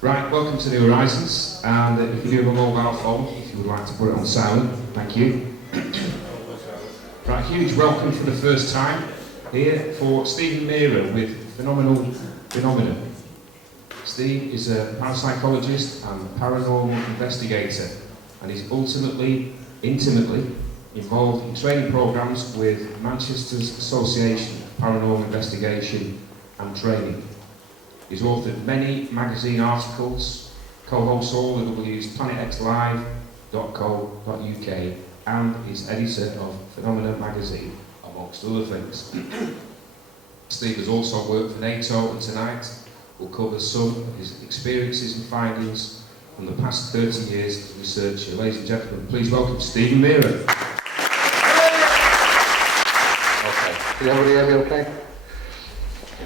Right, welcome to New Horizons, and if you do have a mobile phone, if you would like to put it on silent, thank you. Right, huge welcome for the first time here for Stephen Mera with Phenomena. Steve is a parapsychologist and paranormal investigator, and is intimately involved in training programs with Manchester's Association of Paranormal Investigation and Training. He's authored many magazine articles, co-hosts all the W's planetxlive.co.uk, and is editor of Phenomena magazine, amongst other things. Steve has also worked for NATO, and tonight will cover some of his experiences and findings from the past 30 years as a researcher. Ladies and gentlemen, please welcome Stephen Mera. Okay, can everybody hear me okay?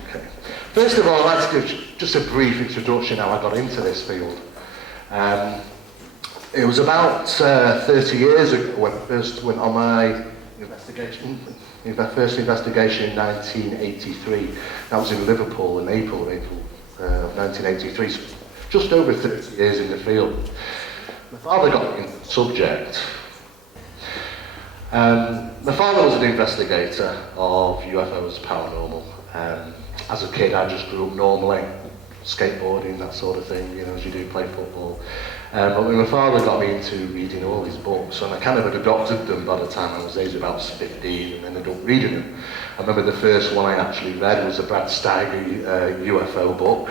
Okay. First of all, I'd like to give just a brief introduction how I got into this field. It was about 30 years ago when I first went on my first investigation in 1983. That was in Liverpool in April of 1983, so just over 30 years in the field. My father got me into the subject. My father was an investigator of UFOs, paranormal. As a kid, I just grew up normally, skateboarding, that sort of thing, you know, as you do, play football. But when my father got me into reading all his books, and I kind of had adopted them by the time I was age about 15, and then I ended up reading them. I remember the first one I actually read was a Brad Steiger UFO book.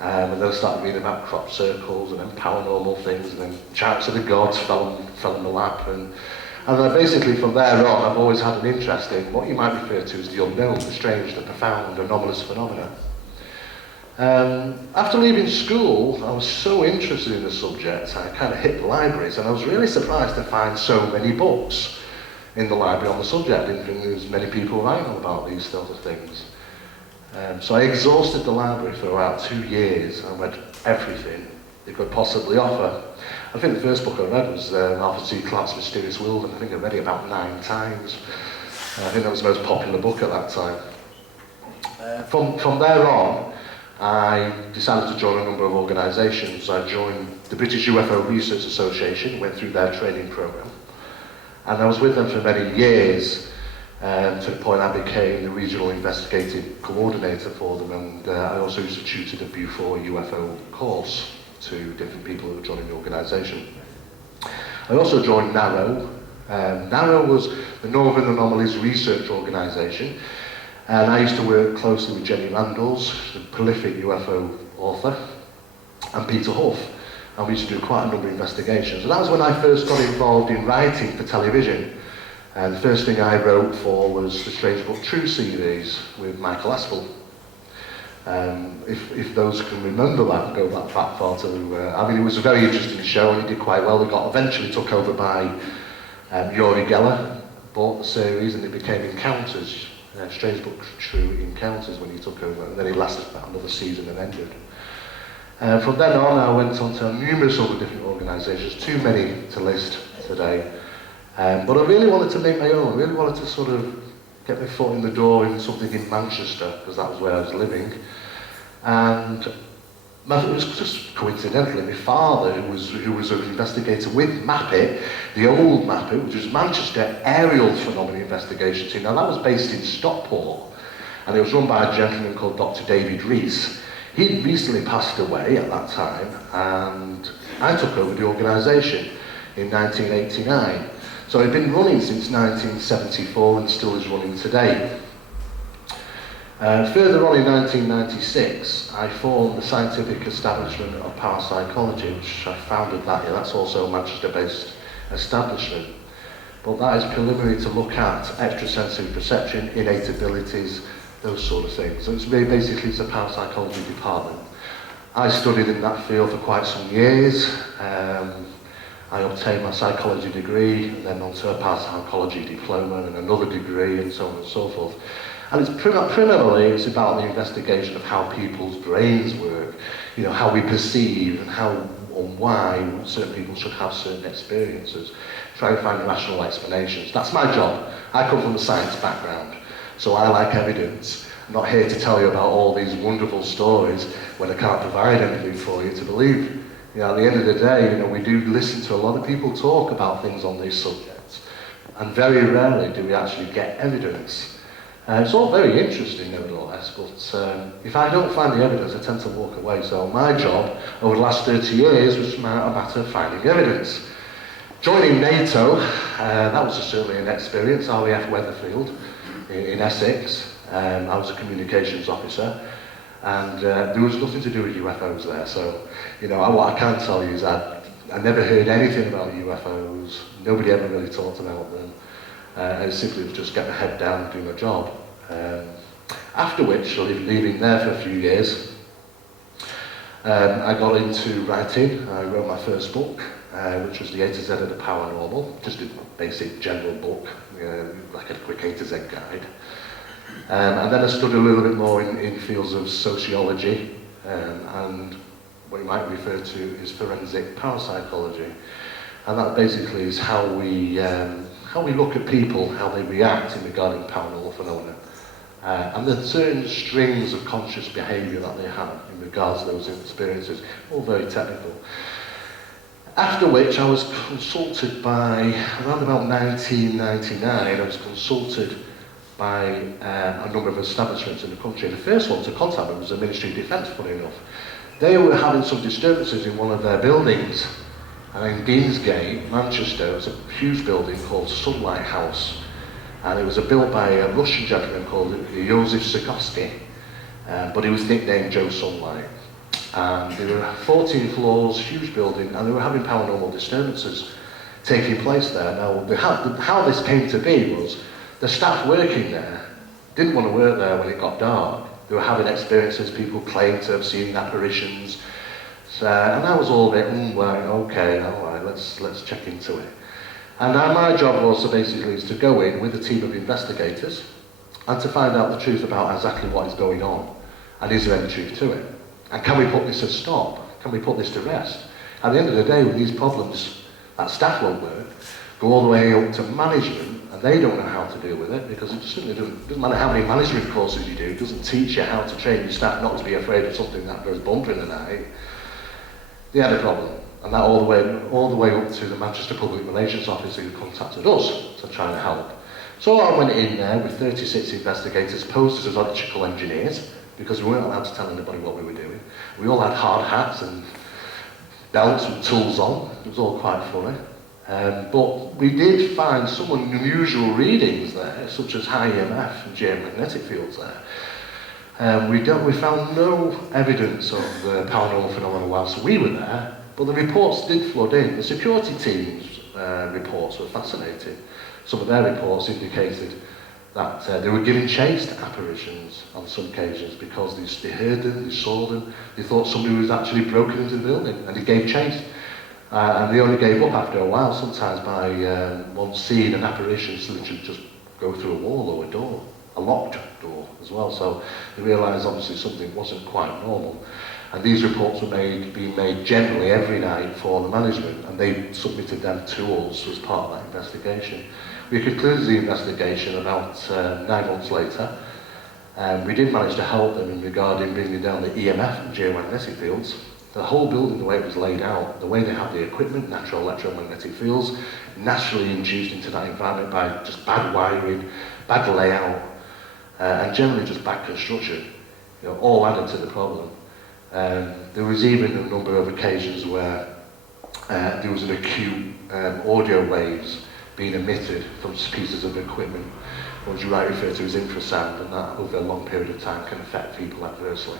And then I started reading about crop circles and then paranormal things, and then Chariots of the Gods fell in my lap. And basically from there on, I've always had an interest in what you might refer to as the unknown, the strange, the profound, anomalous phenomena. After leaving school, I was so interested in the subject, I kind of hit the libraries, and I was really surprised to find so many books in the library on the subject. I didn't think there was many people writing about these sort of things. So I exhausted the library for about 2 years. I read everything they could possibly offer. I think the first book I read was Arthur C. Clarke's Mysterious World, and I think I read it about 9 times. I think that was the most popular book at that time. From there on, I decided to join a number of organisations. I joined the British UFO Research Association, went through their training programme, and I was with them for many years, to the point I became the regional investigative coordinator for them, and I also used to tutor the BUFO UFO course to different people who were joining the organisation. I also joined NARO. NARO was the Northern Anomalies Research Organisation, and I used to work closely with Jenny Randalls, the prolific UFO author, and Peter Huff, and we used to do quite a number of investigations. And that was when I first got involved in writing for television. And the first thing I wrote for was the Strange But True series with Michael Aspel. If those can remember that, go back far to, I mean, it was a very interesting show, and it did quite well. It got eventually took over by Uri Geller, bought the series, and it became Encounters, Strange But True Encounters when he took over, and then it lasted about another season and ended. From then on, I went on to numerous other different organisations, too many to list today. But I really wanted to make my own. I really wanted to sort of get my foot in the door in something in Manchester, because that was where I was living. And it was just coincidentally my father, who was an investigator with MAPIT, the old MAPIT, which was Manchester Aerial Phenomena Investigation Team. Now that was based in Stockport, and it was run by a gentleman called Dr. David Rees. He'd recently passed away at that time, and I took over the organisation in 1989. So it's been running since 1974 and still is running today. Further on in 1996, I formed the Scientific Establishment of Parapsychology, which I founded that year. That's also a Manchester-based establishment. But that is preliminary to look at extrasensory perception, innate abilities, those sort of things. So it's basically it's a parapsychology department. I studied in that field for quite some years. I obtained my psychology degree, and then onto a parapsychology diploma and another degree, and so on and so forth. And it's primarily it's about the investigation of how people's brains work, you know, how we perceive and how and why certain people should have certain experiences. Try and find rational explanations. That's my job. I come from a science background, so I like evidence. I'm not here to tell you about all these wonderful stories when I can't provide anything for you to believe. You know, at the end of the day, you know, we do listen to a lot of people talk about things on these subjects, and very rarely do we actually get evidence. It's all very interesting, nevertheless, but if I don't find the evidence, I tend to walk away. So my job over the last 30 years was a matter of finding evidence. Joining NATO, that was certainly an experience, RAF Weatherfield in Essex. I was a communications officer, and there was nothing to do with UFOs there. So, you know, what I can tell you is that I never heard anything about UFOs. Nobody ever really talked about them. I simply was just getting my head down and doing my job. After which, leaving there for a few years, I got into writing. I wrote my first book, which was the A to Z of the Paranormal, just a basic general book, like a quick A to Z guide. And then I studied a little bit more in fields of sociology, and what you might refer to is forensic parapsychology. And that basically is how we look at people, how they react in regarding paranormal phenomena. And the certain strings of conscious behaviour that they have in regards to those experiences, all very technical. After which I was consulted by, around about 1999, I was consulted by a number of establishments in the country. The first one to contact me was the Ministry of Defence, funny enough. They were having some disturbances in one of their buildings. And in Deansgate, Manchester, there was a huge building called Sunlight House. And it was built by a Russian gentleman called Joseph Sikovsky, but he was nicknamed Joe Sunlight. And there were 14 floors, huge building, and they were having paranormal disturbances taking place there. Now, how this came to be was the staff working there didn't want to work there when it got dark. They were having experiences, people claimed to have seen apparitions. So, and I was all a bit, okay, all right, let's check into it. And my job was to go in with a team of investigators and to find out the truth about exactly what is going on, and is there any truth to it? And can we put this a stop? Can we put this to rest? At the end of the day, with these problems, that staff won't work, go all the way up to management, and they don't know how to deal with it, because it certainly doesn't matter how many management courses you do, it doesn't teach you how to train your staff not to be afraid of something that goes bump in the night. They had a problem. And that all the way up to the Manchester Public Relations Officer who contacted us to try and help. So I went in there with 36 investigators posed as electrical engineers, because we weren't allowed to tell anybody what we were doing. We all had hard hats and belts with tools on. It was all quite funny. But we did find some unusual readings there, such as high EMF and geomagnetic fields there. We found no evidence of paranormal phenomena whilst we were there, but the reports did flood in. The security team's reports were fascinating. Some of their reports indicated that they were giving chase to apparitions on some occasions because they heard them, they saw them, they thought somebody was actually broken into the building, and they gave chase. And they only gave up after a while, sometimes by once seeing an apparition literally just go through a wall or a door, a locked door as well. So they realised obviously something wasn't quite normal. And these reports were being made generally every night for the management, and they submitted them to us as part of that investigation. We concluded the investigation about 9 months later, and we did manage to help them in regarding bringing down the EMF and geomagnetic fields. The whole building, the way it was laid out, the way they have the equipment, natural electromagnetic fields, naturally induced into that environment by just bad wiring, bad layout, and generally just bad construction, all added to the problem. There was even a number of occasions where there was an acute audio waves being emitted from pieces of equipment, what you might refer to as infrasound, and that over a long period of time can affect people adversely.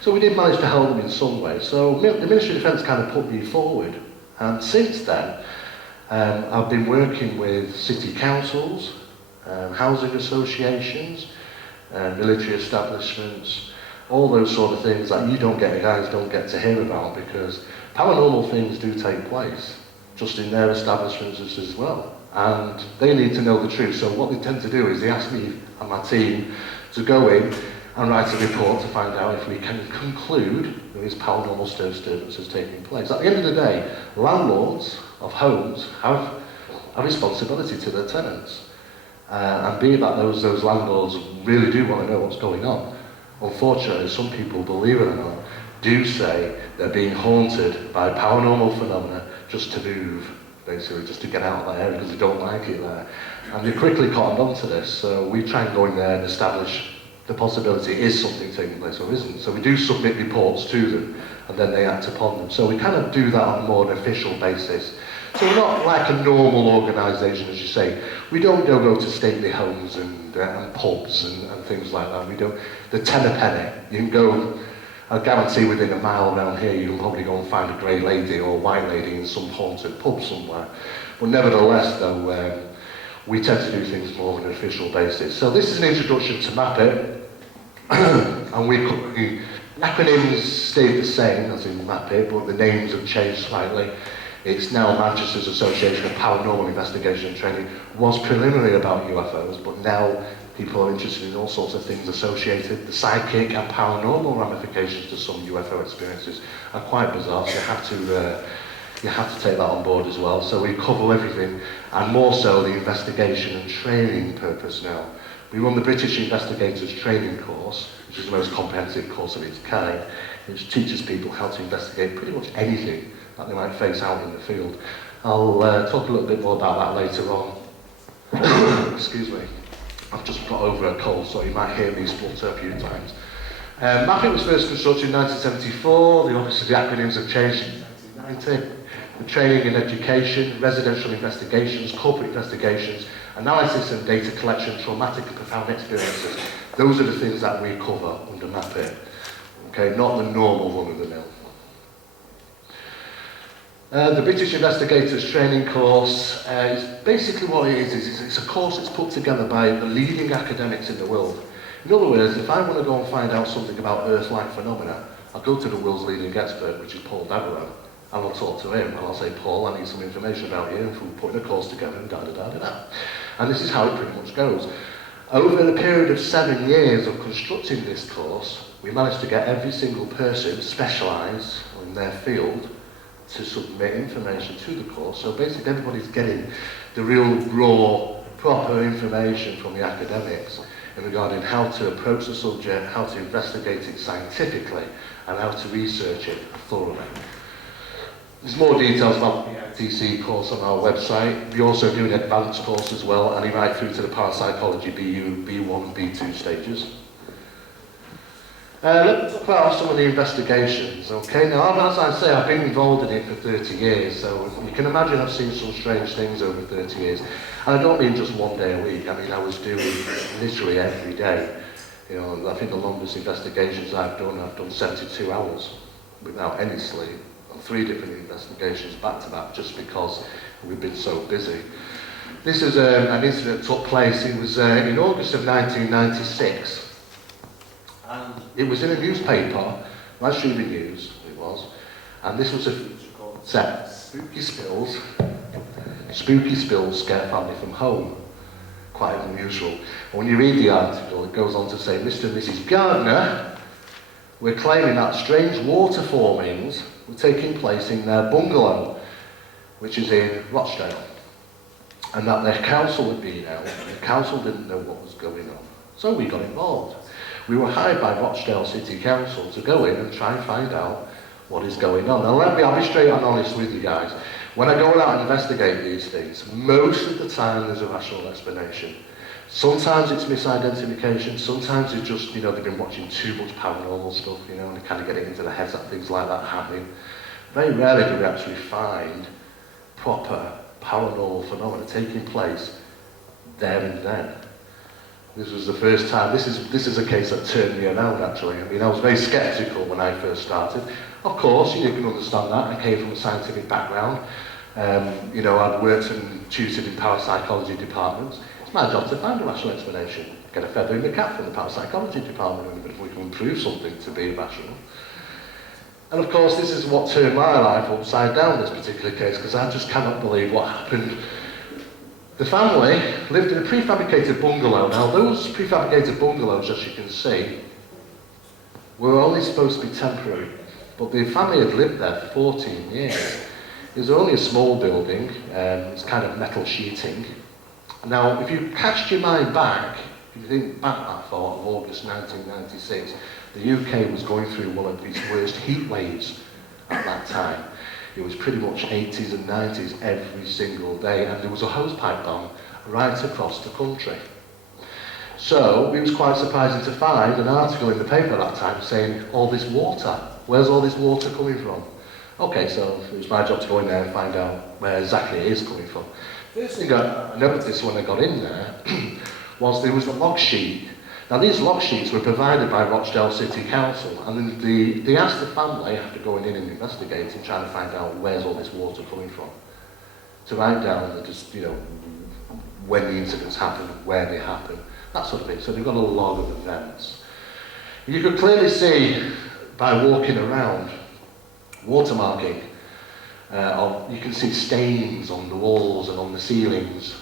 So we did manage to help them in some way. So the Ministry of Defence kind of put me forward, and since then I've been working with city councils, housing associations, military establishments, all those sort of things that guys don't get to hear about, because paranormal things do take place just in their establishments as well, and they need to know the truth. So what they tend to do is they ask me and my team to go in and write a report to find out if we can conclude there is paranormal disturbances taking place. At the end of the day, landlords of homes have a responsibility to their tenants, and be it that those landlords really do want to know what's going on. Unfortunately, some people, believe it or not, do say they're being haunted by paranormal phenomena just to move, basically, just to get out of that area because they don't like it there. And they quickly cottoned on to this, so we try and go in there and establish the possibility is something taking place or isn't. So we do submit reports to them, and then they act upon them. So we kind of do that on a more official basis. So we're not like a normal organisation, as you say. We don't go to stately homes and pubs and things like that. We don't. The ten a penny. You can go, I guarantee within a mile around here, you can probably go and find a grey lady or a white lady in some haunted pub somewhere. But nevertheless, though, we tend to do things more on an official basis. So this is an introduction to MAP IT, and the acronyms stayed the same as in MAP IT, but the names have changed slightly. It's now Manchester's Association of Paranormal Investigation and Training. Was preliminary about UFOs, but now people are interested in all sorts of things associated. The psychic and paranormal ramifications to some UFO experiences are quite bizarre, so you have to take that on board as well. So we cover everything, and more so the investigation and training purpose now. We run the British Investigators Training course, which is the most comprehensive course of its kind, which teaches people how to investigate pretty much anything that they might face out in the field. I'll talk a little bit more about that later on. Excuse me. I've just got over a cold, so you might hear me splutter a few times. MAPIT was first constructed in 1974. Obviously, the acronyms have changed in 1990. The training in education, residential investigations, corporate investigations, analysis and data collection, traumatic and profound experiences. Those are the things that we cover under MAPIT. Okay, not the normal run-of-the-mill. The British Investigators Training course is basically what it is it's a course that's put together by the leading academics in the world. In other words, if I want to go and find out something about Earth-like phenomena, I'll go to the world's leading expert, which is Paul Dameron, and I'll talk to him, and I'll say, Paul, I need some information about you, and we're putting a course together, and da-da-da-da-da. And this is how it pretty much goes. Over the period of 7 years of constructing this course, we managed to get every single person specialised in their field to submit information to the course. So basically everybody's getting the real raw, proper information from the academics in regarding how to approach the subject, how to investigate it scientifically, and how to research it thoroughly. There's more details about the BITC course on our website. We also do an advanced course as well, and right through to the parapsychology BU, B1 and B2 stages. Let's talk about some of the investigations, okay? Now, as I say, I've been involved in it for 30 years, so you can imagine I've seen some strange things over 30 years. And I don't mean just one day a week, I mean I was doing literally every day. You know, I think the longest investigations I've done 72 hours without any sleep, on 3 different investigations back to back, just because we've been so busy. This is an incident that took place, it was in August of 1996. And it was in a newspaper, Lancashire News it was, and this was a feature called Spooky Spills Scare Family from Home. Quite unusual. And when you read the article, it goes on to say, Mr. and Mrs. Gardner were claiming that strange water formings were taking place in their bungalow, which is in Rochdale, and that their council had been out, and the council didn't know what was going on. So we got involved. We were hired by Rochdale City Council to go in and try and find out what is going on. Now I'll be straight and honest with you guys. When I go out and investigate these things, most of the time there's a rational explanation. Sometimes it's misidentification, sometimes it's just, you know, they've been watching too much paranormal stuff, you know, and they kind of get it into their heads that things like that are happening. Very rarely do we actually find proper paranormal phenomena taking place there and then. This was the first time. This is a case that turned me around, actually. I mean, I was very sceptical when I first started. Of course, you can understand that. I came from a scientific background. You know, I'd worked and tutored in parapsychology departments. It's my job to find a rational explanation. Get a feather in the cap from the parapsychology department, and if we can prove something to be rational. And of course, this is what turned my life upside down, this particular case, because I just cannot believe what happened. The family lived in a prefabricated bungalow. Now, those prefabricated bungalows, as you can see, were only supposed to be temporary, but the family had lived there for 14 years. It was only a small building, it's kind of metal sheeting. Now, if you cast your mind back, if you think back that far, of August 1996, the UK was going through one of its worst heat waves at that time. It was pretty much 80s and 90s every single day, and there was a hosepipe bomb right across the country. So it was quite surprising to find an article in the paper at that time saying, all this water, where's all this water coming from? Okay, so it was my job to go in there and find out where exactly it is coming from. First thing I noticed when I got in there was there was a log sheet. Now, these log sheets were provided by Rochdale City Council, and they asked the family, after going in and investigating, trying to find out where's all this water coming from, to write down the, just, you know, when the incidents happened, where they happened, that sort of thing. So they've got a log of events. You could clearly see by walking around, watermarking. You can see stains on the walls and on the ceilings,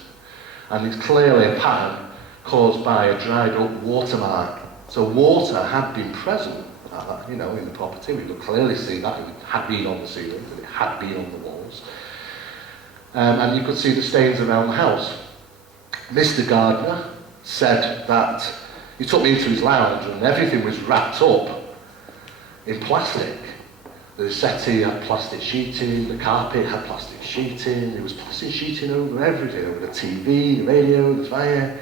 and it's clearly a pattern caused by a dried up watermark. So water had been present, you know, in the property. We could clearly see that it had been on the ceilings and it had been on the walls. And you could see the stains around the house. Mr. Gardner said that he took me into his lounge and everything was wrapped up in plastic. The settee had plastic sheeting, the carpet had plastic sheeting, there was plastic sheeting over everything, over the TV, the radio, the fire.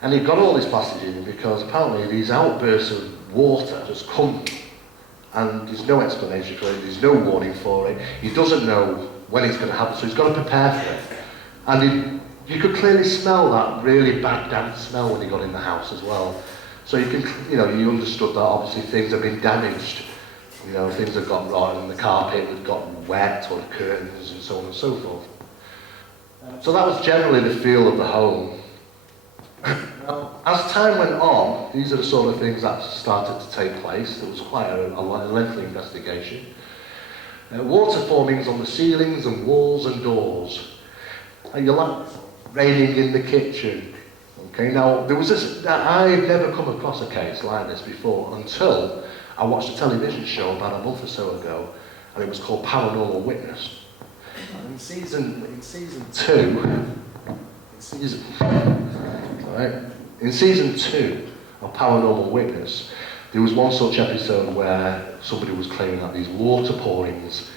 And he got all this plastic in because apparently these outbursts of water just come and there's no explanation for it, there's no warning for it, he doesn't know when it's going to happen, so he's got to prepare for it. And you could clearly smell that really bad damp smell when he got in the house as well. So you can, you know, you understood that obviously things have been damaged. You know, things have got rotten, the carpet had gotten wet, or the curtains, and so on and so forth. So that was generally the feel of the home. Now, as time went on, these are the sort of things that started to take place. There was quite a lengthy investigation. Water formings on the ceilings and walls and doors. And your lamp raining in the kitchen. Okay, now, there was this, I've never come across a case like this before until I watched a television show about a month or so ago, and it was called Paranormal Witness. And in season 2 of Paranormal Witness, there was one such episode where somebody was claiming that these water pourings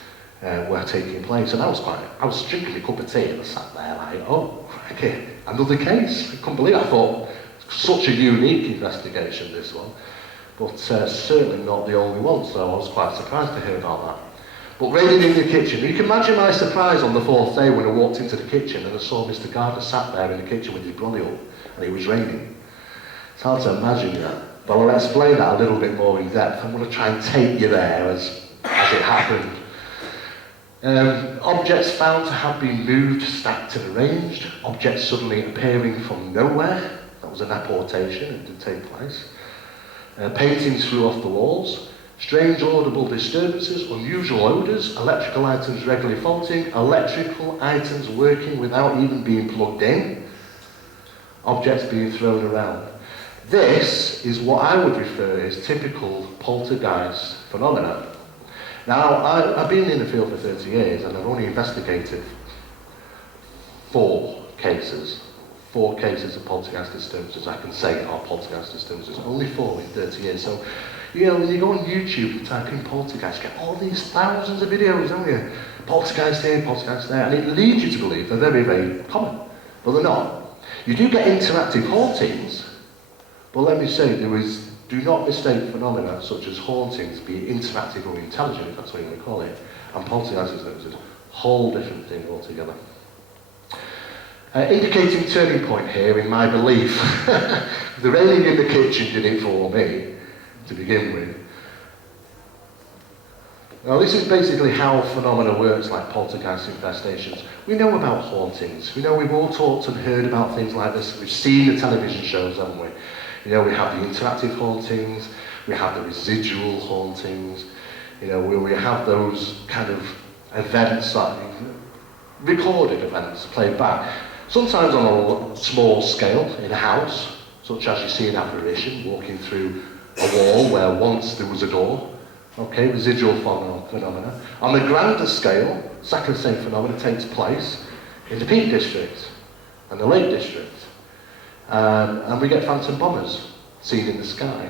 were taking place, and I was drinking a cup of tea and I sat there like, oh, okay, another case. I couldn't believe it. I thought, such a unique investigation, this one. But certainly not the only one, so I was quite surprised to hear about that. But raining in the kitchen, you can imagine my surprise on the 4th day when I walked into the kitchen and I saw Mr. Gardner sat there in the kitchen with his brolly up, and it was raining. It's hard to imagine that, but I'll explain that a little bit more in depth. I'm going to try and take you there as it happened. Objects found to have been moved, stacked and arranged, objects suddenly appearing from nowhere. That was an apportation, it did take place. Paintings flew off the walls, strange audible disturbances, unusual odours, electrical items regularly faulting, electrical items working without even being plugged in, objects being thrown around. This is what I would refer as typical poltergeist phenomena. Now, I've been in the field for 30 years and I've only investigated 4 cases of poltergeist disturbances. I can say are poltergeist disturbances, only 4 in 30 years. So, you know, when you go on YouTube and type in poltergeist, you get all these thousands of videos, don't you? Poltergeist here, poltergeist there, and it leads you to believe they're very, very common, but they're not. You do get interactive hauntings, but let me say, do not mistake phenomena such as hauntings, be it interactive or intelligent, if that's what you want to call it, and poltergeist disturbances, whole different thing altogether. Indicating turning point here in my belief. The railing in the kitchen did it for me, to begin with. Now this is basically how phenomena works, like poltergeist infestations. We know about hauntings. We know we've all talked and heard about things like this. We've seen the television shows, haven't we? You know, we have the interactive hauntings, we have the residual hauntings, you know, where we have those kind of events, like recorded events played back. Sometimes on a small scale, in a house, such as you see an apparition walking through a wall where once there was a door. Okay, residual phenomena. On the grander scale, exactly the same phenomena takes place in the Peak District and the Lake District. And we get phantom bombers seen in the sky.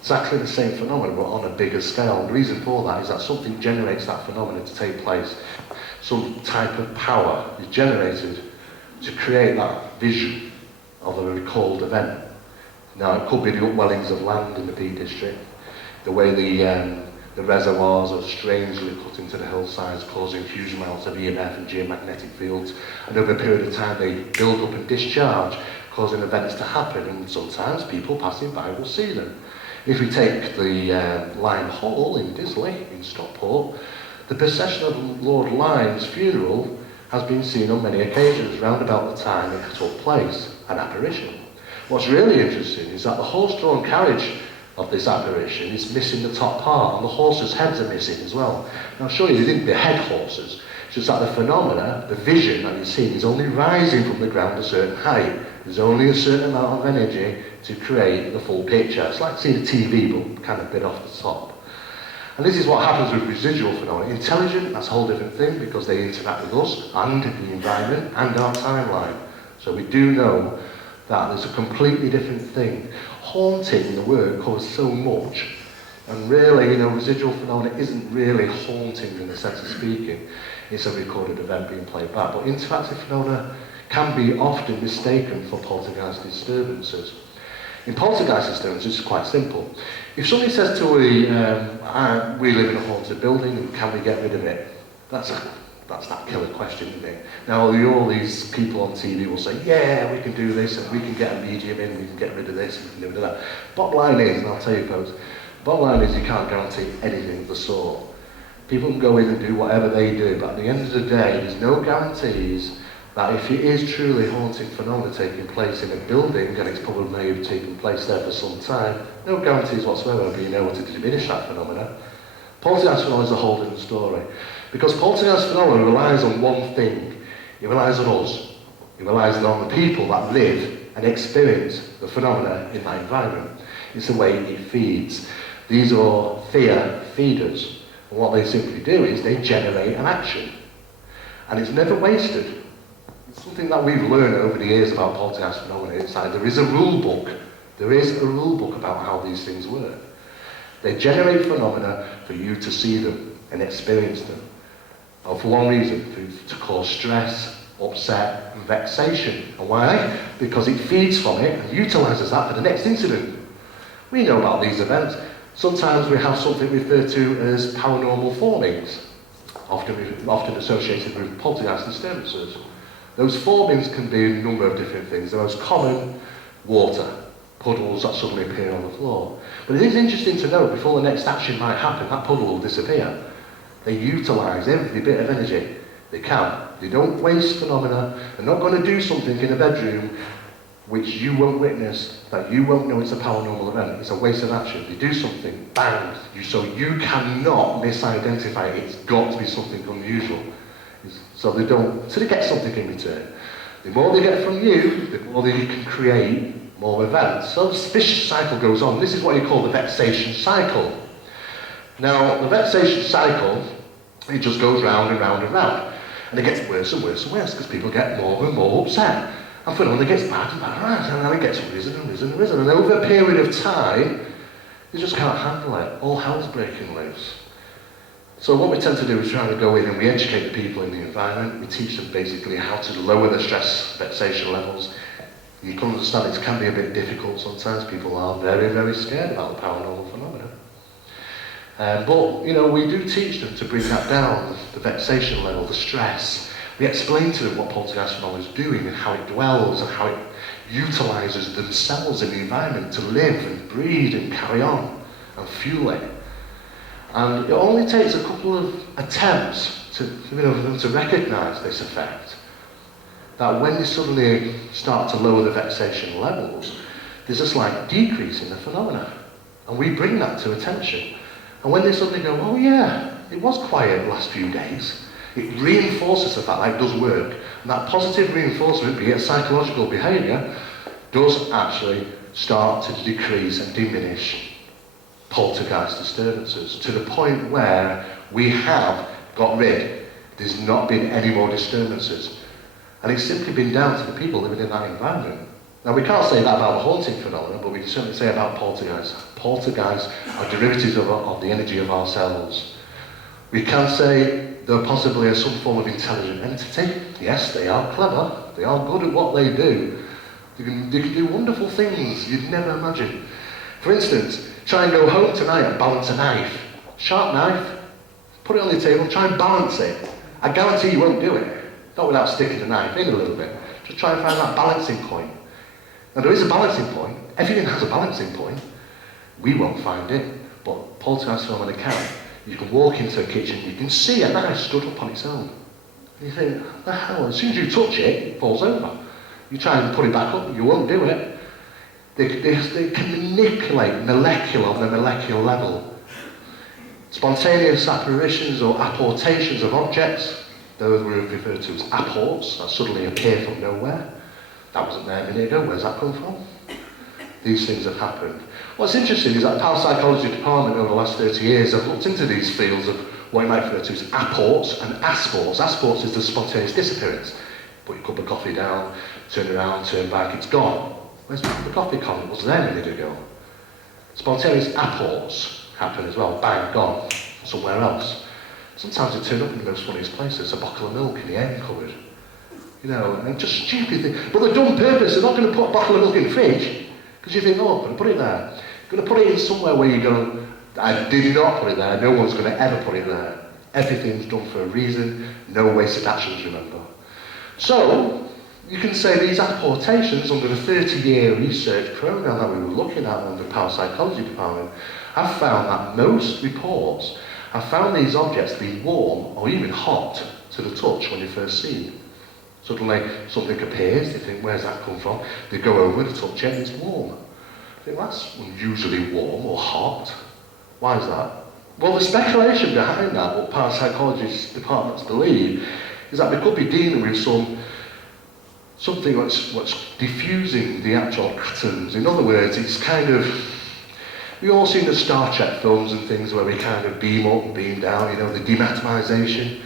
Exactly the same phenomena, but on a bigger scale. And the reason for that is that something generates that phenomena to take place. Some type of power is generated to create that vision of a recalled event. Now, it could be the upwellings of land in the Peak District, the way the reservoirs are strangely cut into the hillsides, causing huge amounts of EMF and geomagnetic fields, and over a period of time they build up and discharge, causing events to happen, and sometimes people passing by will see them. If we take the Lyme Hall in Disley, in Stockport, the procession of Lord Lyme's funeral has been seen on many occasions, round about the time it took place, an apparition. What's really interesting is that the horse-drawn carriage of this apparition is missing the top part, and the horses' heads are missing as well. Now, I'll show you, they didn't behead horses. It's just that the phenomena, the vision that you're seeing, is only rising from the ground a certain height. There's only a certain amount of energy to create the full picture. It's like seeing a TV, but kind of bit off the top. And this is what happens with residual phenomena. Intelligent, that's a whole different thing, because they interact with us and the environment and our timeline. So we do know that there's a completely different thing. Haunting, the word, covers so much. And really, you know, residual phenomena isn't really haunting in the sense of speaking. It's a recorded event being played back. But interactive phenomena can be often mistaken for poltergeist disturbances. In poltergeist disturbances, it's quite simple. If somebody says to me, we live in a haunted building, and can we get rid of it? That's that killer question, isn't it? Now, all these people on TV will say, yeah, we can do this, and we can get a medium in, we can get rid of this, and we can get rid of that. Bottom line is, and I'll tell you folks, bottom line is you can't guarantee anything of the sort. People can go in and do whatever they do, but at the end of the day, there's no guarantees that if it is truly haunting phenomena taking place in a building, and it's probably may have taken place there for some time, no guarantees whatsoever of being able to diminish that phenomena. Poltergeist phenomena is a whole different story. Because poltergeist phenomena relies on one thing. It relies on us. It relies on the people that live and experience the phenomena in that environment. It's the way it feeds. These are fear feeders. And what they simply do is they generate an action. And it's never wasted. It's something that we've learned over the years about poltergeist phenomena. It's like there is a rule book. There is a rule book about how these things work. They generate phenomena for you to see them and experience them. For one reason, to cause stress, upset, and vexation. And why? Because it feeds from it and utilises that for the next incident. We know about these events. Sometimes we have something referred to as paranormal formings, often associated with poltergeist disturbances. Those formings can be a number of different things. The most common, water, puddles that suddenly appear on the floor. But it is interesting to note, before the next action might happen, that puddle will disappear. They utilise every bit of energy they can. They don't waste phenomena. They're not going to do something in a bedroom which you won't witness, that you won't know it's a paranormal event. It's a waste of action. They do something, bang, so you cannot misidentify it. It's got to be something unusual. So they get something in return. The more they get from you, the more they can create more events. So the vicious cycle goes on. This is what you call the vexation cycle. Now, the vexation cycle, it just goes round and round and round. And it gets worse and worse and worse, because people get more and more upset. And phenomena gets bad and bad, and then it gets risen and risen and risen. And over a period of time, you just can't handle it. All hell's breaking loose. So what we tend to do is try to go in and we educate the people in the environment. We teach them basically how to lower the stress, vexation levels. You can understand it can be a bit difficult sometimes. People are very, very scared about the paranormal phenomena. But, you know, we do teach them to bring that down, the vexation level, the stress. We explain to them what poltergeist phenomena is doing and how it dwells and how it utilises themselves in the environment to live and breathe and carry on and fuel it. And it only takes a couple of attempts for them to recognise this effect, that when they suddenly start to lower the vexation levels, there's a slight decrease in the phenomena. And we bring that to attention. And when they suddenly go, oh yeah, it was quiet the last few days, it reinforces the fact that it does work. And that positive reinforcement, be it psychological behaviour, does actually start to decrease and diminish poltergeist disturbances to the point where we have got rid. There's not been any more disturbances. And it's simply been down to the people living in that environment. Now, we can't say that about the haunting phenomenon, but we can certainly say about poltergeists. Poltergeists are derivatives of the energy of ourselves. We can say they're possibly some form of intelligent entity. Yes, they are clever. They are good at what they do. They can do wonderful things you'd never imagine. For instance, try and go home tonight and balance a knife. Sharp knife, put it on the table, try and balance it. I guarantee you won't do it. Not without sticking the knife in a little bit. Just try and find that balancing point. Now, there is a balancing point. Everything has a balancing point. We won't find it, but poltergeist phenomena can. You can walk into a kitchen, you can see a knife stood up on its own. And you think, what the hell? As soon as you touch it, it falls over. You try and put it back up, you won't do it. They can manipulate on the molecular level. Spontaneous apparitions or apportations of objects, those were referred to as apports, that suddenly appear from nowhere. That wasn't there a minute ago. Where's that come from? These things have happened. What's interesting is that the parapsychology department over the last 30 years have looked into these fields of what you might refer to as apports and asports. Asports is the spontaneous disappearance. Put your cup of coffee down, turn around, turn back, it's gone. Where's the coffee gone? It was there a minute ago. Spontaneous apports happen as well. Bang, gone. Somewhere else. Sometimes they turn up in the most funniest places. A bottle of milk in the air cupboard. You know, and just stupid things. But they're done on purpose. They're not going to put a bottle of milk in the fridge. Because you think, oh, I'm going to put it there. I'm going to put it in somewhere where you go, I did not put it there. No one's going to ever put it there. Everything's done for a reason. No wasted actions, remember. So, you can say these apportations under the 30-year research program that we were looking at under the parapsychology department have found that most reports have found these objects to be warm or even hot to the touch when they're first seen. Suddenly something appears, they think, where's that come from? They go over to touch it and it's warm. I think that's unusually warm or hot. Why is that? Well, the speculation behind that, what parapsychology departments believe, is that we could be dealing with something what's diffusing the actual atoms. In other words, it's kind of, we all seen the Star Trek films and things where we kind of beam up and beam down, you know, the dematemization.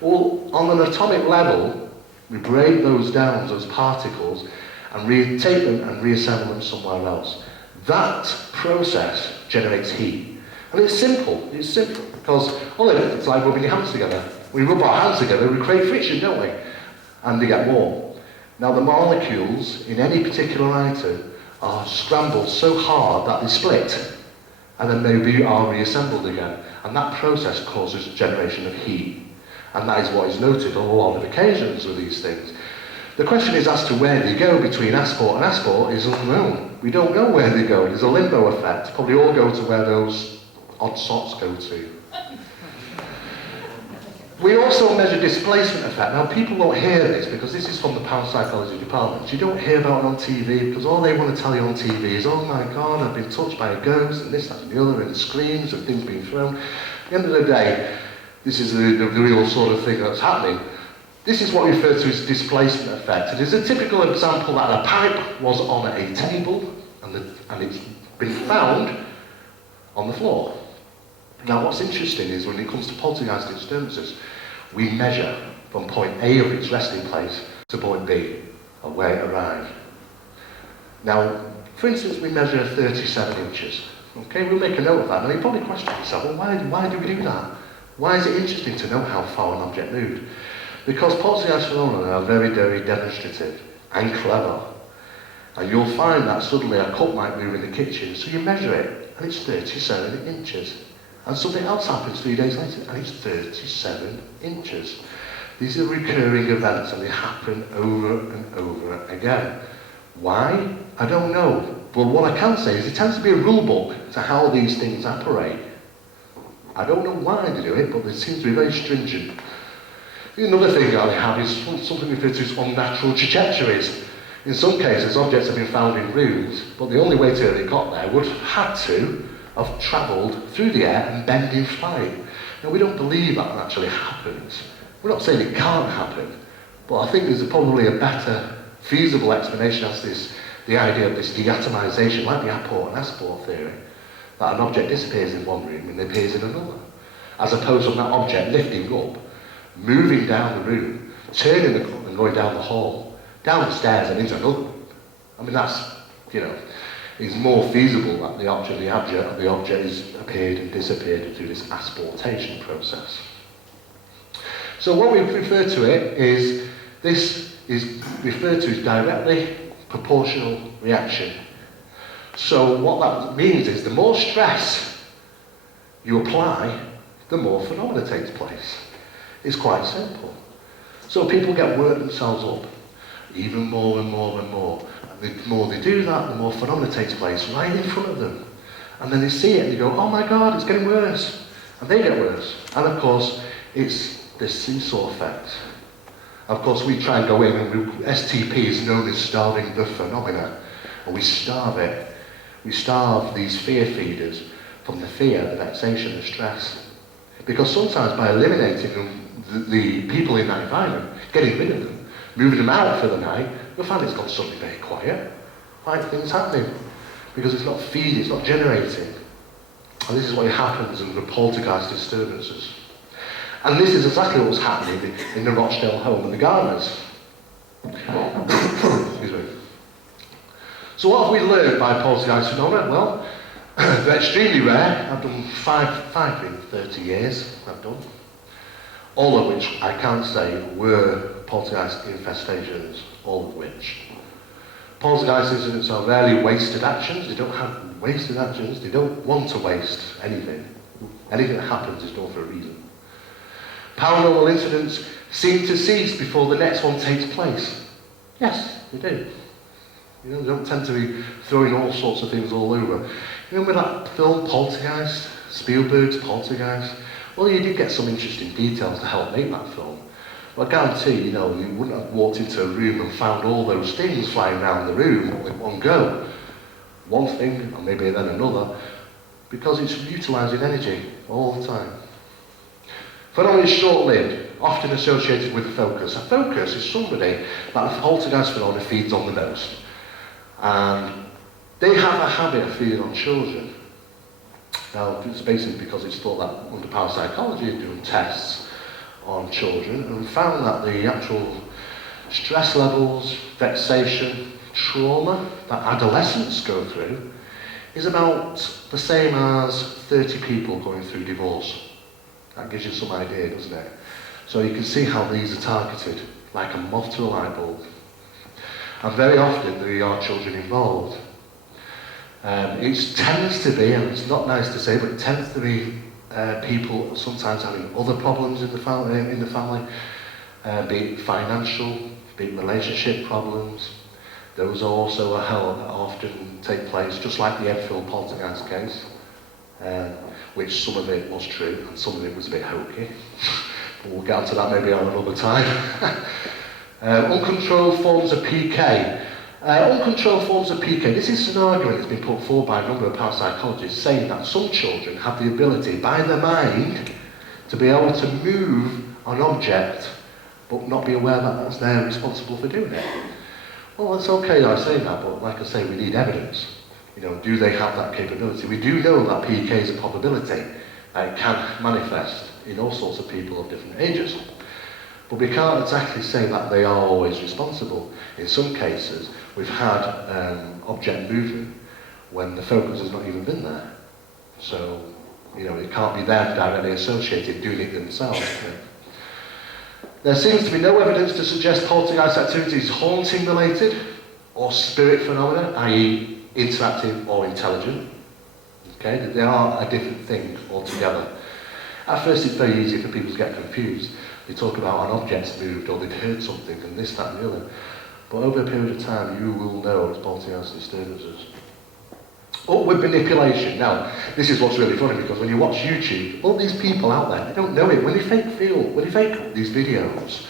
Well, on an atomic level, we break those down, those particles, and take them and reassemble them somewhere else. That process generates heat. And it's simple, because all it is, it's like rubbing your hands together. We rub our hands together, we create friction, don't we? And they get warm. Now the molecules in any particular item are scrambled so hard that they split, and then maybe are reassembled again. And that process causes generation of heat. And that is what is noted on a lot of occasions with these things. The question is as to where they go between asport and asport is unknown. We don't know where they go. There's a limbo effect. Probably all go to where those odd sots go to. We also measure displacement effect. Now people won't hear this because this is from the parapsychology department. You don't hear about it on TV because all they want to tell you on TV is, oh my God, I've been touched by a ghost and this, that and the other, and screams and things being thrown. At the end of the day, this is the real sort of thing that's happening. This is what we refer to as displacement effect. It is a typical example that a pipe was on a table and it's been found on the floor. Now what's interesting is when it comes to poltergeist disturbances, we measure from point A of its resting place to point B, or where it arrived. Now, for instance, we measure 37 inches. Okay, we'll make a note of that. Now you probably question yourself, well, why do we do that? Why is it interesting to know how far an object moved? Because poltergeist phenomena are very, very demonstrative and clever. And you'll find that suddenly a cup might move in the kitchen, so you measure it, and it's 37 inches. And something else happens 3 days later, and it's 37 inches. These are recurring events and they happen over and over again. Why? I don't know. But what I can say is there tends to be a rule book to how these things operate. I don't know why they do it, but they seem to be very stringent. Another thing I have is something referred to as unnatural trajectories. In some cases, objects have been found in rooms, but the only way to have got there would have had to have travelled through the air and bend in flight. Now, we don't believe that actually happens. We're not saying it can't happen, but I think there's probably a better, feasible explanation as this, the idea of this deatomisation, like the apport and asport theory, that an object disappears in one room and appears in another, as opposed to that object lifting up, moving down the room, turning the corner and going down the hall, down the stairs and into another room. I mean, that's, you know, is more feasible that the object has appeared and disappeared through this asportation process. So what we refer to it is, this is referred to as directly proportional reaction. So what that means is the more stress you apply, the more phenomena takes place. It's quite simple. So people get worked themselves up, even more and more and more. And the more they do that, the more phenomena takes place right in front of them. And then they see it and they go, oh my God, it's getting worse. And they get worse. And of course, it's this seesaw effect. Of course, we try and go in and STP is known as starving the phenomena. And we starve it. We starve these fear feeders from the fear, the vexation, the stress. Because sometimes by eliminating them, the people in that environment, getting rid of them, moving them out for the night, you'll find it's gone suddenly very quiet. Like things happening. Because it's not feeding, it's not generating. And this is what happens in the poltergeist disturbances. And this is exactly what was happening in the Rochdale home of the Garners. Excuse me. So what have we learned by poltergeist phenomena? Well, they're extremely rare. I've done five in 30 years, I've done. All of which I can say were poltergeist infestations, all of which. Poltergeist incidents are rarely wasted actions. They don't have wasted actions. They don't want to waste anything. Anything that happens is done for a reason. Paranormal incidents seem to cease before the next one takes place. Yes, they do. You know, they don't tend to be throwing all sorts of things all over. You remember that film Poltergeist? Spielberg's Poltergeist? Well, you did get some interesting details to help make that film. But I guarantee, you know, you wouldn't have walked into a room and found all those things flying around the room all in one go. One thing, and maybe then another, because it's utilising energy all the time. Phenomena is short-lived, often associated with a focus. A focus is somebody that a poltergeist phenomena feeds on the most. And they have a habit of feeding on children. Now, it's basically because it's thought that under parapsychology, doing tests on children, and found that the actual stress levels, vexation, trauma that adolescents go through is about the same as 30 people going through divorce. That gives you some idea, doesn't it? So you can see how these are targeted, like a moth to a light bulb. And very often there are children involved. It tends to be, and it's not nice to say, but it tends to be people sometimes having other problems in the family, be it financial, be it relationship problems. Those are also a hell that often take place, just like the Enfield poltergeist case, which some of it was true and some of it was a bit hokey. But we'll get onto that maybe on another time. Uncontrolled forms of PK. Uncontrolled forms of PK, this is an argument that's been put forward by a number of parapsychologists saying that some children have the ability, by their mind, to be able to move an object but not be aware that they're responsible for doing it. Well, it's okay that I say that, but like I say, we need evidence. You know, do they have that capability? We do know that PK is a probability. It can manifest in all sorts of people of different ages. But we can't exactly say that they are always responsible. In some cases, we've had object movement when the focus has not even been there. So, you know, it can't be them directly associated doing it themselves. There seems to be no evidence to suggest poltergeist activity is haunting related or spirit phenomena, i.e. interactive or intelligent. Okay, they are a different thing altogether. At first it's very easy for people to get confused. They talk about an object's moved or they've heard something and this, that and the other. But over a period of time, you will know it's poltergeist disturbances. Upward manipulation. Now, this is what's really funny, because when you watch YouTube, all these people out there, they don't know it. When they fake these videos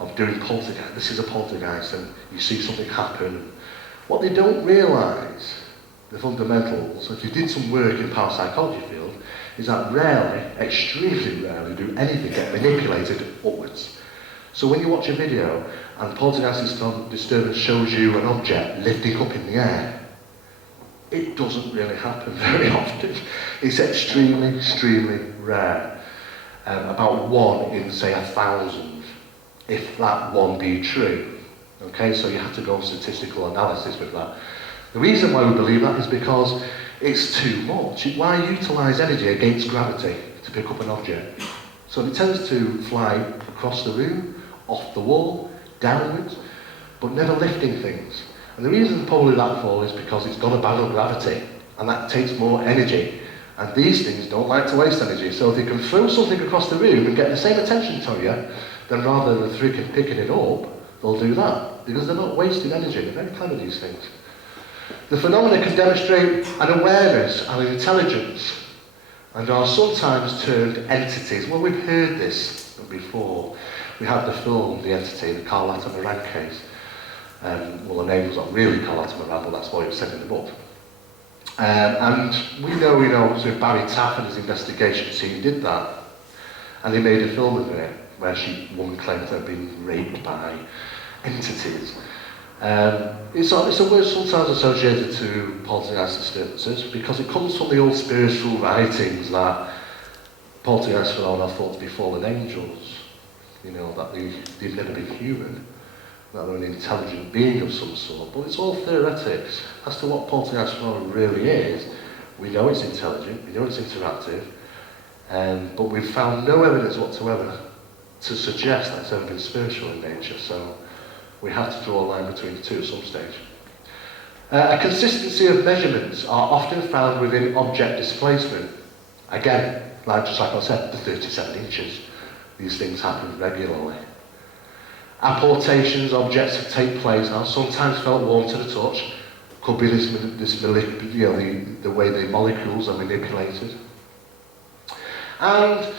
of doing poltergeist, this is a poltergeist, and you see something happen, what they don't realise, the fundamentals, if you did some work in parapsychology field, is that rarely, extremely rarely, do anything get manipulated upwards. So when you watch a video and poltergeist disturbance shows you an object lifting up in the air, it doesn't really happen very often. It's extremely, extremely rare. About 1 in, say, 1,000, if that one be true. Okay, so you have to go on statistical analysis with that. The reason why we believe that is because it's too much. Why utilise energy against gravity to pick up an object? So it tends to fly across the room, off the wall, downwards, but never lifting things. And the reason probably that for is because it's got a battle gravity, and that takes more energy. And these things don't like to waste energy, so if they can throw something across the room and get the same attention to you, then rather than picking it up, they'll do that, because they're not wasting energy. They're very clever, these things. The phenomena can demonstrate an awareness and an intelligence, and are sometimes termed entities. Well, we've heard this before. We had the film, The Entity, the Carl Moran case. Well, the name was not really Carl Moran, but that's what it was said in the book. And we know, so Barry Taff and his investigation team did that, and they made a film of it, where woman claimed to have been raped by entities. It's a word sometimes associated to poltergeist disturbances, because it comes from the old spiritual writings that poltergeist phenomena are thought to be fallen angels, that they've never been human, that they're an intelligent being of some sort. But it's all theoretics as to what poltergeist phenomena really is. We know it's intelligent, we know it's interactive, but we've found no evidence whatsoever to suggest that it's ever been spiritual in nature, so we have to draw a line between the two at some stage. A consistency of measurements are often found within object displacement. Again, just like I said, the 37 inches. These things happen regularly. Apportations, objects that take place are sometimes felt warm to the touch. Could be the way the molecules are manipulated. And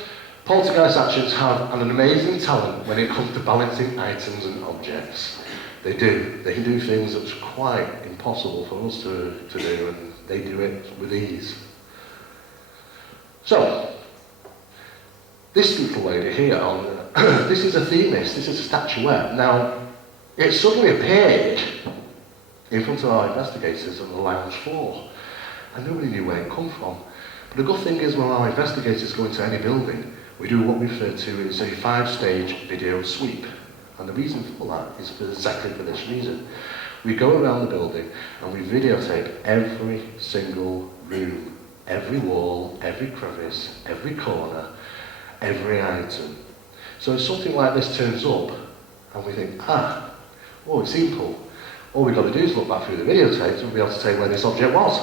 poltergeist actions have an amazing talent when it comes to balancing items and objects. They do. They can do things that's quite impossible for us to do, and they do it with ease. So, this little lady here, this is a themist, this is a statuette. Now, it suddenly appeared in front of our investigators on the lounge floor, and nobody knew where it come from. But the good thing is, when our investigators go into any building, we do what we refer to as a 5-stage video sweep. And the reason for that is exactly for this reason. We go around the building and we videotape every single room, every wall, every crevice, every corner, every item. So if something like this turns up and we think, it's simple. All we've got to do is look back through the videotapes and we'll be able to say where this object was.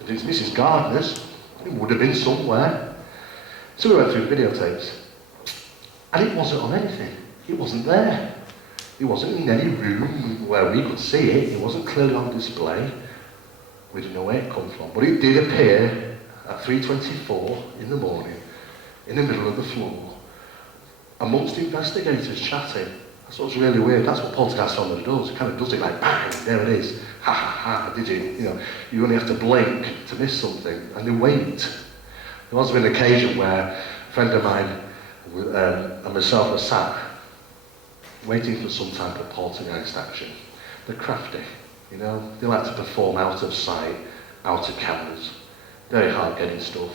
If it's Mrs. Gardner's, it would have been somewhere. So we went through the videotapes, and it wasn't on anything. It wasn't there. It wasn't in any room where we could see it. It wasn't clearly on display. We didn't know where it come from. But it did appear at 3:24 in the morning, in the middle of the floor, amongst investigators chatting. That's what's really weird. That's what poltergeist phenomena does. It kind of does it like, bang, there it is. Ha ha ha, did you? You only have to blink to miss something, and they wait. There has been an occasion where a friend of mine and myself were sat waiting for some type of poltergeist action. They're crafty, they like to perform out of sight, out of cameras. Very hard getting stuff.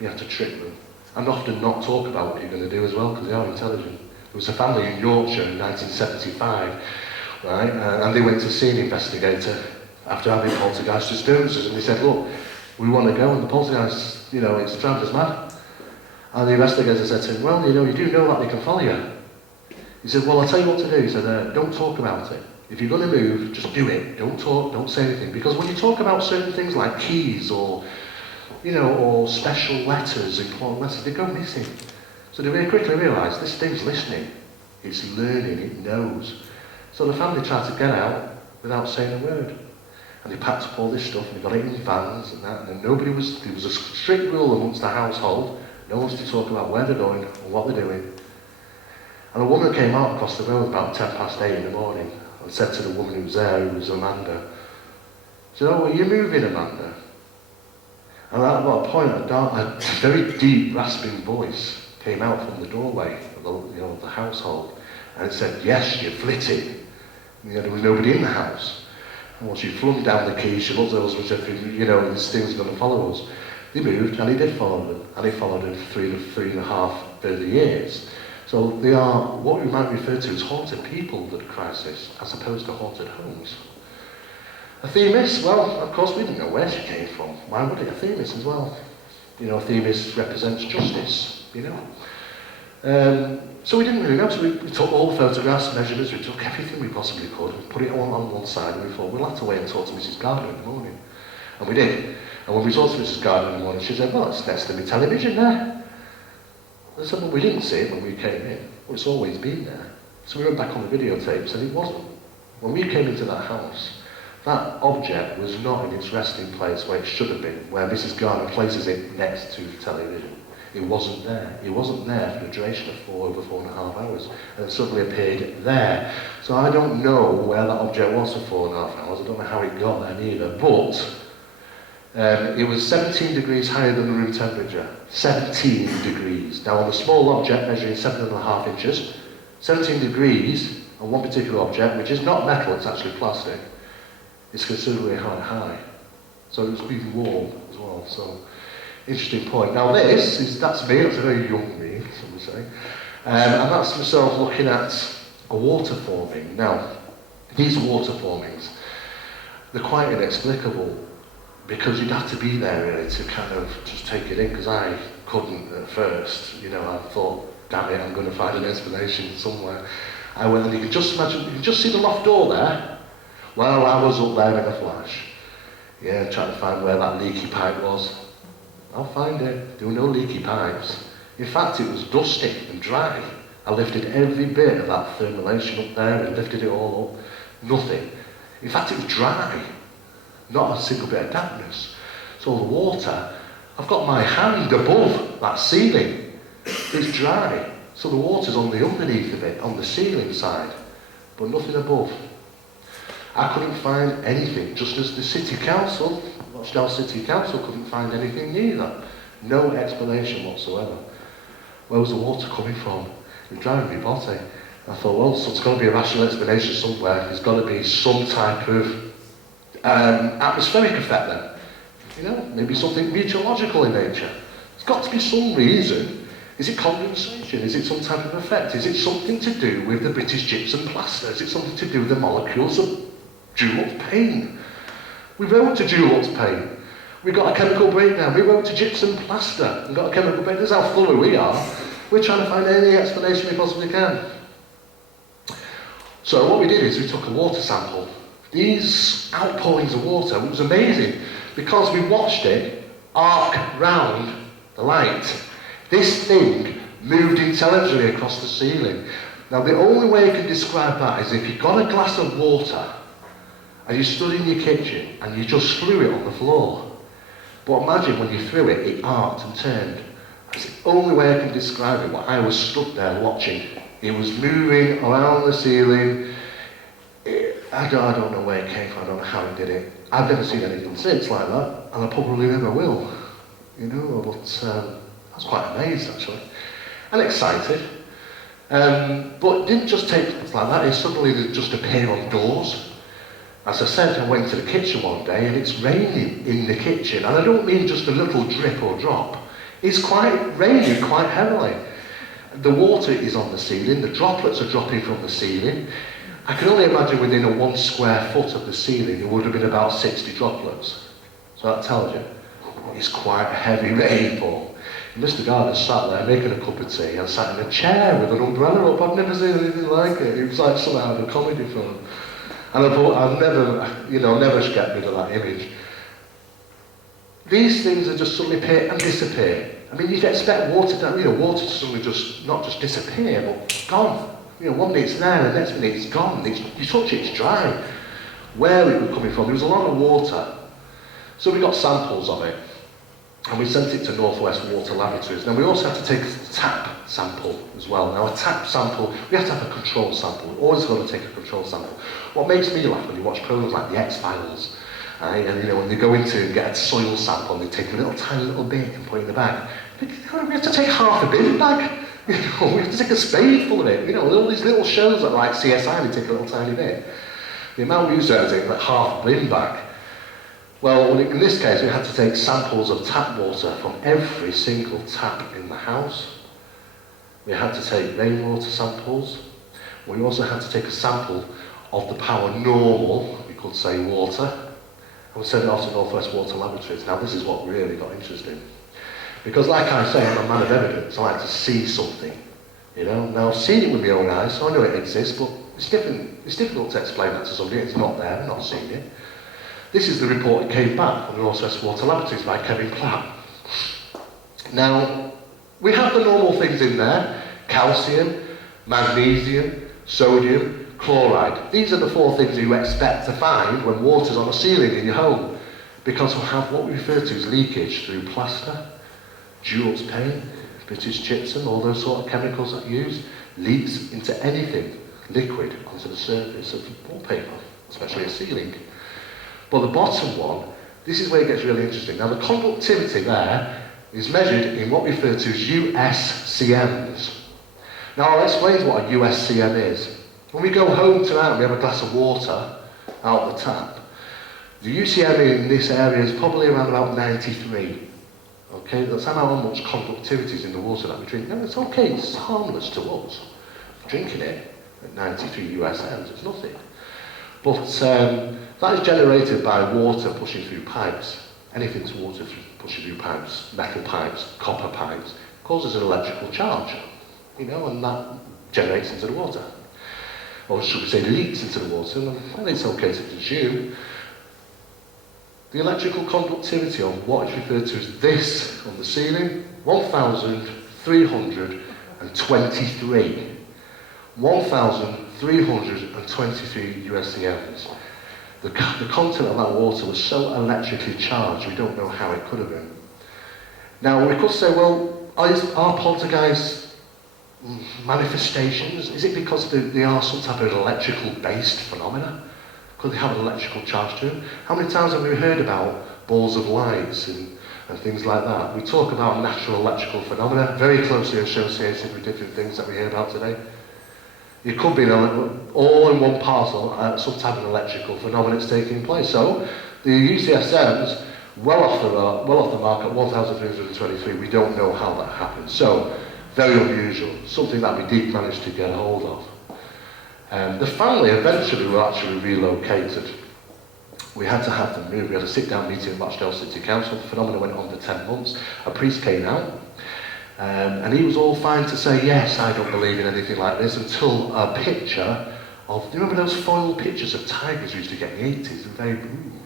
You have to trick them. And often not talk about what you're going to do as well, because they are intelligent. There was a family in Yorkshire in 1975, right, and they went to see an investigator after having poltergeist disturbances, and they said, look, we want to go, and the poltergeist, it's driving us mad. And the investigator said to him, well, you do know that they can follow you. He said, well, I'll tell you what to do. He said, don't talk about it. If you're going to move, just do it. Don't talk, don't say anything. Because when you talk about certain things like keys or, or special letters, important letters, they go missing. So they very quickly realised this thing's listening, it's learning, it knows. So the family tried to get out without saying a word. And they packed up all this stuff and they got it in vans and that, and there was a strict rule amongst the household, no one was to talk about where they're going or what they're doing. And a woman came out across the road about 8:10 in the morning and said to the woman who was there, who was Amanda, she said, "Oh, are you moving, Amanda?" And at that point, a very deep, rasping voice came out from the doorway of the household, and it said, "Yes, you're flitting." There was nobody in the house. And once she flung down the keys, she looked at us and said, "This thing's going to follow us." They moved, and he did follow them, and he followed them for three and a half further years. So they are what we might refer to as haunted people, the crisis, as opposed to haunted homes. A Themis, well, of course, we didn't know where she came from. Why would it? A Themis as well. A Themis represents justice, So we didn't really know, so we took all the photographs, measurements, we took everything we possibly could, and put it all on one side, and we thought, we'll have to wait and talk to Mrs. Gardner in the morning. And we did. And when we talked to Mrs. Gardner in the morning, she said, "Well, it's next to my television there." I said, "Well, we didn't see it when we came in. Well, it's always been there." So we went back on the videotapes, and it wasn't. When we came into that house, that object was not in its resting place where it should have been, where Mrs. Gardner places it next to the television. It wasn't there. It wasn't there for the duration of over 4.5 hours, and it suddenly appeared there. So I don't know where that object was for 4.5 hours. I don't know how it got there either, but it was 17 degrees higher than the room temperature. 17 degrees. Now on a small object measuring 7.5 inches, 17 degrees on one particular object, which is not metal, it's actually plastic, is considerably high. So it was being warm as well. So interesting point. Now that's me, that's a very young me, some would say. And that's myself looking at a water forming. Now, these water formings, they're quite inexplicable, because you'd have to be there really to kind of just take it in, because I couldn't at first. I thought, damn it, I'm going to find an explanation somewhere. I went, and you can just imagine, you can just see the loft door there. Well, I was up there in a flash. Yeah, trying to find where that leaky pipe was. I'll find it. There were no leaky pipes. In fact, it was dusty and dry. I lifted every bit of that thermalation up there and lifted it all up. Nothing. In fact, it was dry. Not a single bit of dampness. So the water, I've got my hand above that ceiling. It's dry. So the water's on the underneath of it, on the ceiling side, but nothing above. I couldn't find anything, just as the City Council, Rochdale City Council couldn't find anything either. No explanation whatsoever. Where was the water coming from? It was driving me botty. I thought, well, so it's got to be a rational explanation somewhere. There's got to be some type of atmospheric effect then. Maybe something meteorological in nature. There's got to be some reason. Is it condensation? Is it some type of effect? Is it something to do with the British gypsum plaster? Is it something to do with the molecules of Dulux paint? We wrote to Dulux paint. We got a chemical breakdown. We wrote to gypsum plaster and got a chemical breakdown. This is how thorough we are. We're trying to find any explanation we possibly can. So what we did is we took a water sample. These outpourings of water, it was amazing, because we watched it arc round the light. This thing moved intelligently across the ceiling. Now the only way I can describe that is if you got a glass of water and you stood in your kitchen and you just threw it on the floor. But imagine when you threw it, it arced and turned. That's the only way I can describe it. What I was stood there watching. It was moving around the ceiling. I don't know where it came from, I don't know how it did it. I've never seen anything since like that, and I probably never will. But I was quite amazed actually, and excited. But it didn't just take place like that, it suddenly just appeared on doors. As I said, I went to the kitchen one day and it's raining in the kitchen, and I don't mean just a little drip or drop. It's quite raining quite heavily. The water is on the ceiling, the droplets are dropping from the ceiling. I can only imagine within a 1 square foot of the ceiling there would have been about 60 droplets. So that tells you, it's quite a heavy rainfall. Mr. Gardner sat there making a cup of tea and sat in a chair with an umbrella up. I've never seen anything like it. It was like something out of a comedy film. And I thought, I've never get rid of that image. These things are just suddenly appear and disappear. I mean, you'd expect water to suddenly not just disappear, but gone. One minute it's there, the next minute it's gone. You touch it, it's dry. Where it was coming from, there was a lot of water. So we got samples of it, and we sent it to Northwest Water Laboratories. Now we also have to take a tap sample as well. Now a tap sample, we have to have a control sample. We've always got to take a control sample. What makes me laugh when you watch programs like the X-Files, and when they go into and get a soil sample, and they take a tiny little bit and put it in the bag. We have to take half a bin bag. We have to take a spade full of it. All these little shows that like CSI, they take a little tiny bit. The amount we used to take like half a bin bag. Well, in this case, we had to take samples of tap water from every single tap in the house. We had to take rainwater samples. We also had to take a sample of the paranormal, we could say water, and we sent it off to Northwest Water Laboratories. Now, this is what really got interesting. Because like I say, I'm a man of evidence. I like to see something, Now, I've seen it with my own eyes, so I know it exists, but it's difficult to explain that to somebody. It's not there, I've not seen it. This is the report that came back from the Northwest Water Laboratories by Kevin Platt. Now, we have the normal things in there: calcium, magnesium, sodium, chloride. These are the 4 things you expect to find when water's on a ceiling in your home, because we'll have what we refer to as leakage through plaster, Jules paint, British gypsum, all those sort of chemicals that you use, leaks into anything liquid onto the surface of wallpaper, especially a ceiling. But the bottom one, this is where it gets really interesting. Now the conductivity there is measured in what we refer to as USCMs. Now I'll explain what a USCM is. When we go home tonight and we have a glass of water out of the tap, the UCM in this area is probably around about 93. Okay, that's how much conductivity is in the water that we drink. Now it's okay, it's harmless to us. Drinking it at 93 USMs, it's nothing. But that is generated by water pushing through pipes. Anything's water pushing through pipes, metal pipes, copper pipes, causes an electrical charge, and that generates into the water. Or should we say leaks into the water, and it's okay to consume. The electrical conductivity on what is referred to as this on the ceiling, 1,323. 1,323 USCMs. The content of that water was so electrically charged, we don't know how it could have been. Now, we could say, well, are poltergeist manifestations, is it because they are some type of electrical-based phenomena? Could they have an electrical charge to them? How many times have we heard about balls of lights and things like that? We talk about natural electrical phenomena, very closely associated with different things that we hear about today. It could be all in one parcel, some type of electrical phenomenon that's taking place. So the UCSMs, well off the mark at 1,323. We don't know how that happened. So very unusual, something that we did manage to get a hold of. The family eventually were actually relocated. We had to have them moved. We had a sit-down meeting at Rochdale City Council. The phenomenon went on for 10 months. A priest came out. And he was all fine to say, yes, I don't believe in anything like this, until a picture of, you remember those foiled pictures of tigers we used to get in the 80s, and very,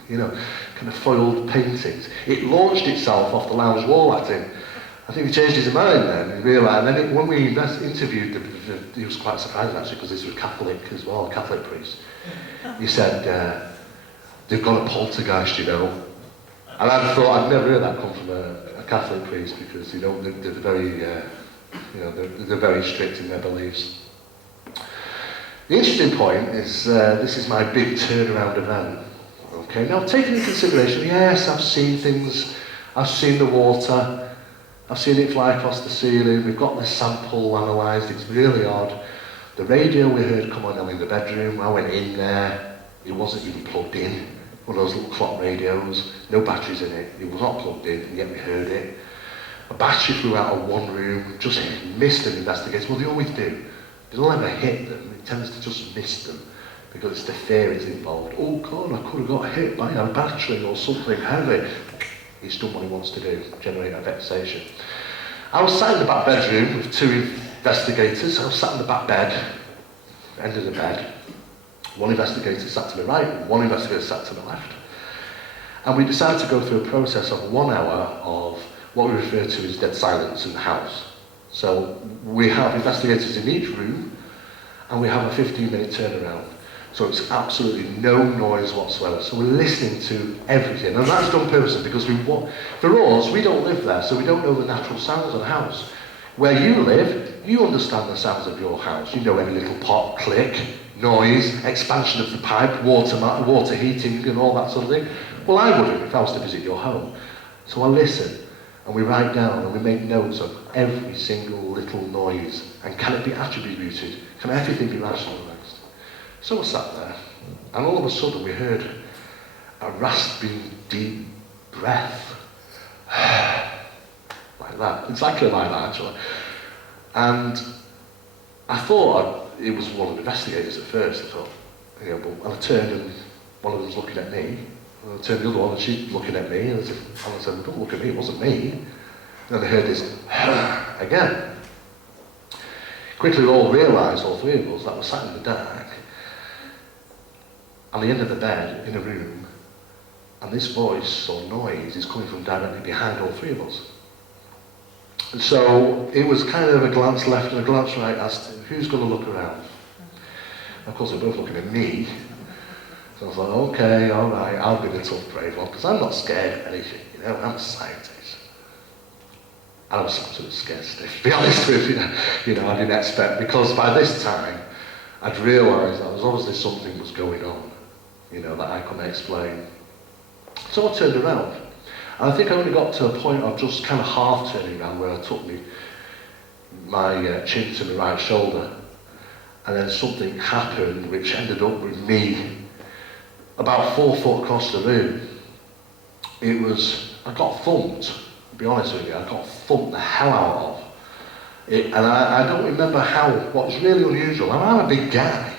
kind of foiled paintings. It launched itself off the lounge wall at him. I think he changed his mind then, and realised, and then when we interviewed he was quite surprised actually, because this was Catholic as well, a Catholic priest. He said, they've got a poltergeist, And I thought, I'd never heard that come from a Catholic priest, because they're very, they're very strict in their beliefs. The interesting point is, this is my big turnaround event. Okay, now taking into consideration, yes, I've seen things, I've seen the water, I've seen it fly across the ceiling, we've got the sample analysed, it's really odd. The radio we heard come on in the bedroom, I went in there, it wasn't even plugged in. One of those little clock radios, no batteries in it, it was not plugged in, and yet we heard it. A battery flew out of one room, just missed an investigator. Well, they always do. They'll never hit them, it tends to just miss them, because it's the fear is involved. Oh God, I could have got hit by a battery or something heavy. He's done what he wants to do, generate a vexation. I was sat in the back bedroom with 2 investigators. I was sat in the back bed, end of the bed. One investigator sat to my right, one investigator sat to my left. And we decided to go through a process of 1 hour of what we refer to as dead silence in the house. So we have investigators in each room, and we have a 15-minute turnaround. So it's absolutely no noise whatsoever. So we're listening to everything, and that's done purposely because for us, we don't live there, so we don't know the natural sounds of the house. Where you live, you understand the sounds of your house. You know every little pot, click, noise, expansion of the pipe, water heating, and all that sort of thing. Well, I wouldn't if I was to visit your home. So I listen, and we write down, and we make notes of every single little noise. And can it be attributed? Can everything be rationalised? So I sat there, and all of a sudden we heard a raspy, deep breath. Like that, exactly like that actually. And I thought it was one of the investigators at first, I thought, but I turned and one of them was looking at me, and I turned the other one and she's looking at me, and I said, don't look at me, it wasn't me. And then I heard this again. Quickly we all realised, all three of us, that we sat in the dark, on the end of the bed, in a room, and this voice or noise is coming from directly behind all three of us. And so it was kind of a glance left and a glance right as to who's going to look around. Of course, they're both looking at me. So I was like, okay, all right, I'll be the tough, brave one, because I'm not scared of anything, I'm a scientist. And I was absolutely scared stiff, to be honest with you. I didn't expect, because by this time, I'd realised that there was obviously something was going on, that I couldn't explain. So I turned around. And I think I only got to a point of just kind of half turning around where I took my chin to my right shoulder. And then something happened which ended up with me about 4 foot across the room. I got thumped, to be honest with you, I got thumped the hell out of. And I don't remember what's really unusual, I'm a big guy,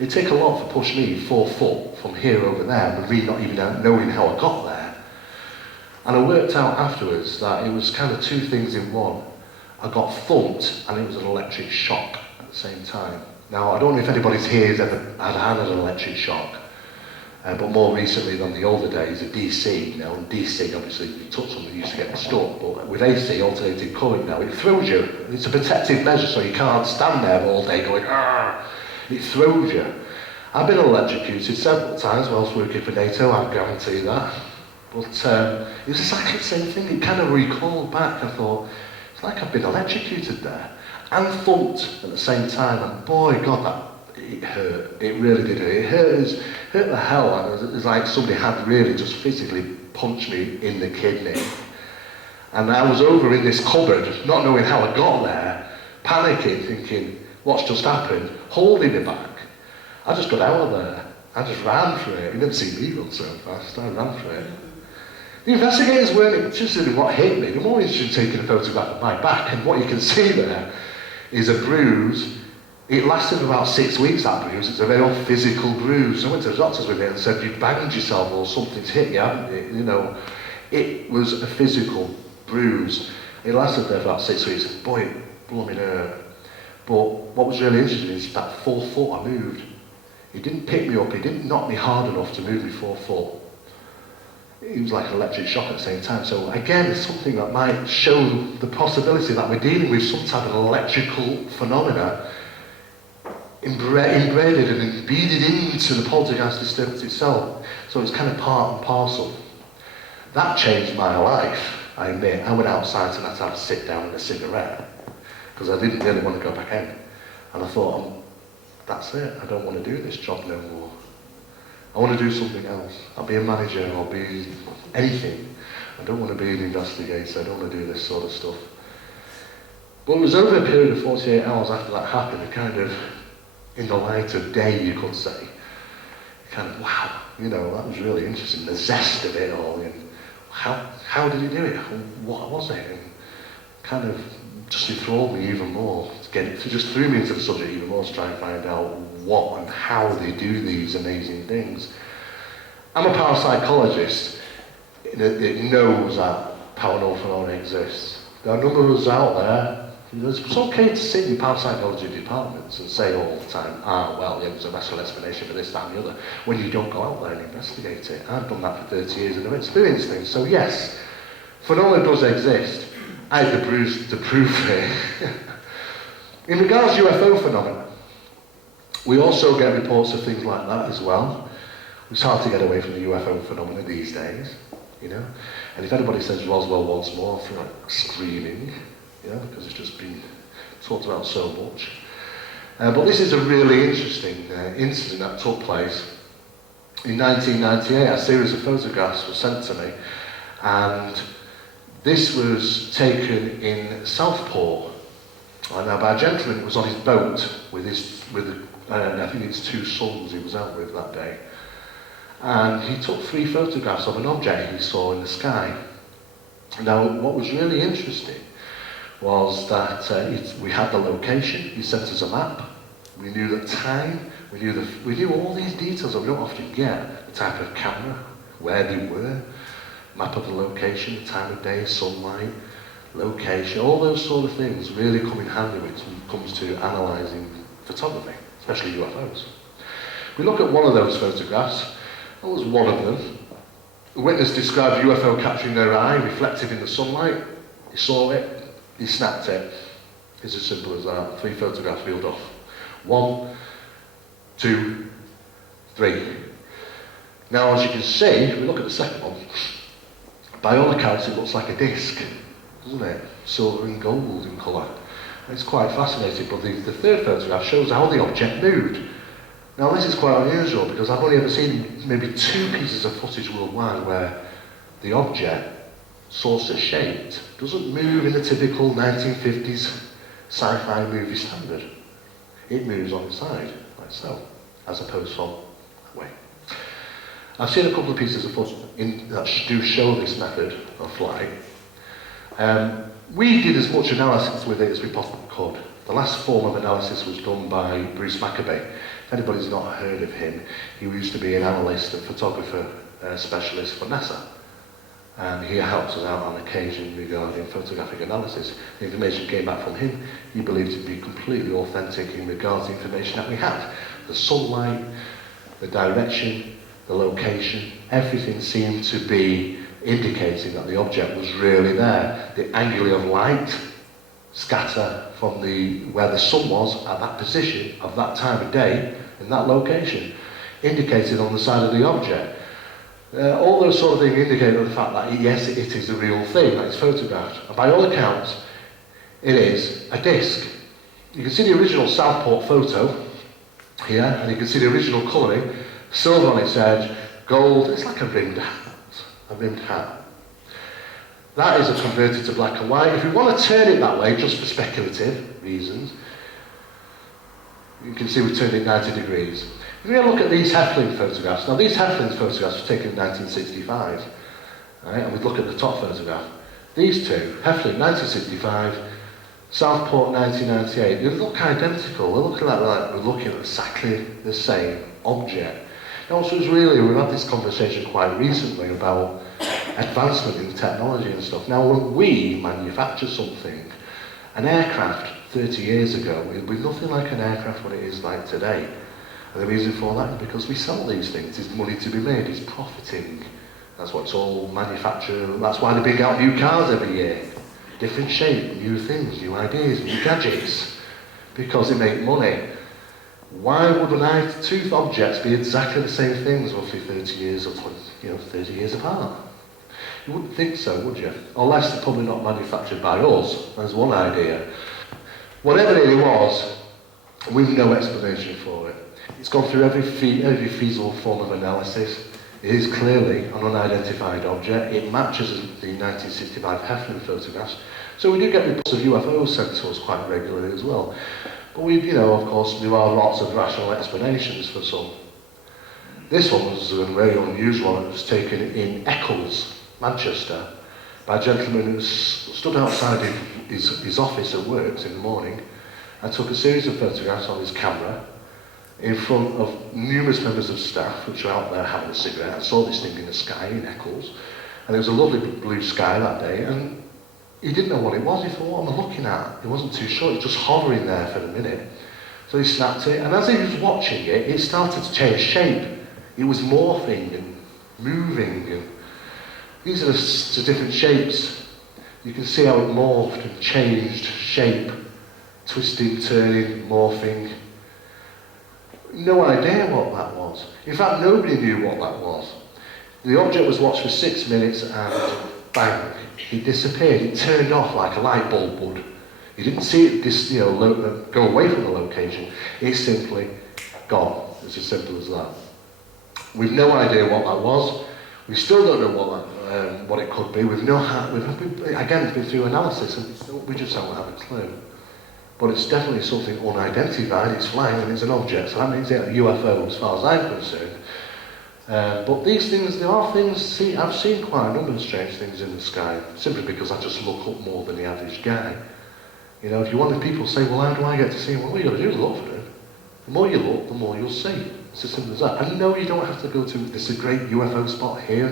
It'd take a lot to push me 4 foot from here over there, with me not even knowing how I got there. And I worked out afterwards that it was kind of two things in one. I got thumped, and it was an electric shock at the same time. Now, I don't know if anybody's here has ever had an electric shock, but more recently than the older days, a DC, and DC, obviously, you touch something, you used to get stuck, but with AC, alternating current now, it throws you. It's a protective measure, so you can't stand there all day going, "Argh!" It throws you. I've been electrocuted several times whilst working for NATO, I guarantee that. But it was exactly the same thing. It kind of recalled back. I thought, it's like I've been electrocuted there. And thumped at the same time. And boy, God, it hurt. It really did hurt. It hurt the hell out of me. It was like somebody had really just physically punched me in the kidney. And I was over in this cupboard, not knowing how I got there, panicking, thinking, what's just happened, holding me back. I just got out of there. I just ran for it. You never see me run so fast. I ran for it. The investigators weren't interested in what hit me. They were more interested in taking a photograph of my back, and what you can see there is a bruise. It lasted about 6 weeks, that bruise. It's a very physical bruise. I went to the doctors with it and said, you've banged yourself or something's hit you, haven't you? It was a physical bruise. It lasted there for about 6 weeks. Boy, it blooming hurt. But what was really interesting is that 4 foot I moved. It didn't pick me up, it didn't knock me hard enough to move me 4 foot. It was like an electric shock at the same time. So again, it's something that might show the possibility that we're dealing with some type of electrical phenomena embedded and embedded into the poltergeist disturbance itself. So it's kind of part and parcel. That changed my life, I admit. I went outside tonight to have a sit down and a cigarette, because I didn't really want to go back in. And I thought, that's it, I don't want to do this job no more. I want to do something else. I'll be a manager, I'll be anything. I don't want to be an investigator, I don't want to do this sort of stuff. But it was over a period of 48 hours after that happened, it kind of, in the light of day, you could say, kind of, wow, that was really interesting, the zest of it all, and how did he do it? What was it? And kind of just enthralled me even more, just threw me into the subject even more to try and find out what and how they do these amazing things. I'm a parapsychologist that knows that paranormal phenomena exists. There are a number of us out there. It's okay to sit in parapsychology departments and say all the time, there's a rational explanation for this, that and the other, when you don't go out there and investigate it. I've done that for 30 years and I've experienced things. So yes, Phenomena does exist. I have the proof here. In regards to UFO phenomena, we also get reports of things like that as well. It's hard to get away from the UFO phenomena these days, you know. And if anybody says Roswell once more, I feel like screaming, you know, because it's just been talked about so much. But this is a really interesting incident that took place. In 1998, a series of photographs were sent to me, and this was taken in Southport. Now, by a gentleman who was on his boat with I think it's 2 sons he was out with that day. And he took 3 photographs of an object he saw in the sky. Now, what was really interesting was that we had the location. He sent us a map. We knew the time. We knew all these details that we don't often get. The type of camera, where they were, map of the location, the time of day, sunlight, location, all those sort of things really come in handy when it comes to analysing photography, especially UFOs. We look at one of those photographs. That was one of them. The witness described a UFO catching their eye, reflective in the sunlight. He saw it, he snapped it. It's as simple as that. 3 photographs reeled off. 1, 2, 3. Now, as you can see, if we look at the second one, by all accounts it looks like a disc, doesn't it? Silver and gold in colour. It's quite fascinating, but the third photograph shows how the object moved. Now, this is quite unusual because I've only ever seen maybe 2 pieces of footage worldwide where the object, saucer shaped, doesn't move in the typical 1950s sci-fi movie standard. It moves on its side, like so, as opposed from that way. I've seen a couple of pieces of footage that do show this method of flight. We did as much analysis with it as we possibly could. The last form of analysis was done by Bruce Maccabee. If anybody's not heard of him, he used to be an analyst and photographer specialist for NASA. And he helps us out on occasion regarding photographic analysis. The information came back from him. He believed it to be completely authentic in regards to the information that we had. The sunlight, the direction, the location, everything seemed to be indicating that the object was really there. The angle of light scatter from where the sun was at that position of that time of day in that location indicated on the side of the object. All those sort of things indicate the fact that yes, it is a real thing that is photographed. And by all accounts, it is a disc. You can see the original Southport photo here, and you can see the original colouring, silver on its edge, gold. It's like a rimmed hat. A rimmed hat. That is converted to black and white. If we want to turn it that way, just for speculative reasons, you can see we've turned it 90 degrees. If we have a look at these Heflin photographs, now these Heflin photographs were taken in 1965, right? And we look at the top photograph. These two, Heflin 1965, Southport 1998, they look identical. They look like we're looking at exactly the same object. Now, also, we've had this conversation quite recently about advancement in technology and stuff. Now, when we manufacture something, an aircraft 30 years ago, it would be nothing like an aircraft what it is like today. And the reason for that is because we sell these things. There's money to be made. It's profiting. That's what it's all manufactured. That's why they bring out new cars every year. Different shape, new things, new ideas, new gadgets. Because they make money. Why would two objects be exactly the same things roughly 30 years or 30 years apart? You wouldn't think so, would you? Unless they're probably not manufactured by us. That's one idea. Whatever it was, we've no explanation for it. It's gone through every feasible form of analysis. It is clearly an unidentified object. It matches the 1965 Heflin photographs. So we do get reports of UFOs sent to us quite regularly as well. But of course, there are lots of rational explanations for some. This one was a very unusual one. It was taken in Eccles, Manchester, by a gentleman who stood outside his office at work in the morning and took a series of photographs on his camera in front of numerous members of staff which were out there having a cigarette. I saw this thing in the sky in Eccles, and it was a lovely blue sky that day, and he didn't know what it was. He thought, what am I looking at? It wasn't too sure, it was just hovering there for a minute. So he snapped it, and as he was watching it, it started to change shape. It was morphing and moving, These are the different shapes. You can see how it morphed and changed shape, twisting, turning, morphing. No idea what that was. In fact, nobody knew what that was. The object was watched for 6 minutes and bang, it disappeared. It turned off like a light bulb would. You didn't see it go away from the location. It's simply gone. It's as simple as that. We've no idea what that was. We still don't know what it could be. Again, it's been through analysis, and we just don't have a clue. But it's definitely something unidentified. It's flying and it's an object, so that means it's a UFO as far as I'm concerned. But these things, there are things. I've seen quite a number of strange things in the sky, simply because I just look up more than the average guy. You know, if you wanted people to say, well, how do I get to see them? Well, all you got to do is look for them. The more you look, the more you'll see. It's as simple as that. And no, you don't have to go to this great UFO spot here.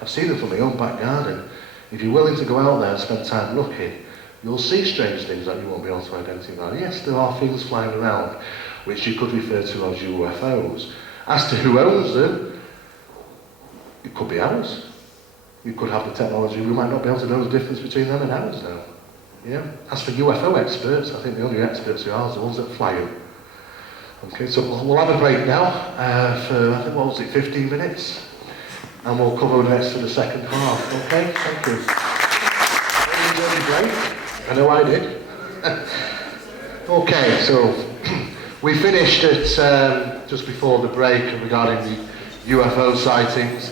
I've seen them from my own back garden. If you're willing to go out there and spend time looking, you'll see strange things that you won't be able to identify. Yes, there are things flying around which you could refer to as UFOs. As to who owns them, it could be ours. We could have the technology. We might not be able to know the difference between them and ours now. Yeah. As for UFO experts, I think the only experts who are the ones that fly them. Okay, so we'll have a break now for, I think, 15 minutes? And we'll cover the rest of the second half. Okay, thank you. Enjoy the break? I know I did. Okay, so we finished at just before the break regarding the UFO sightings,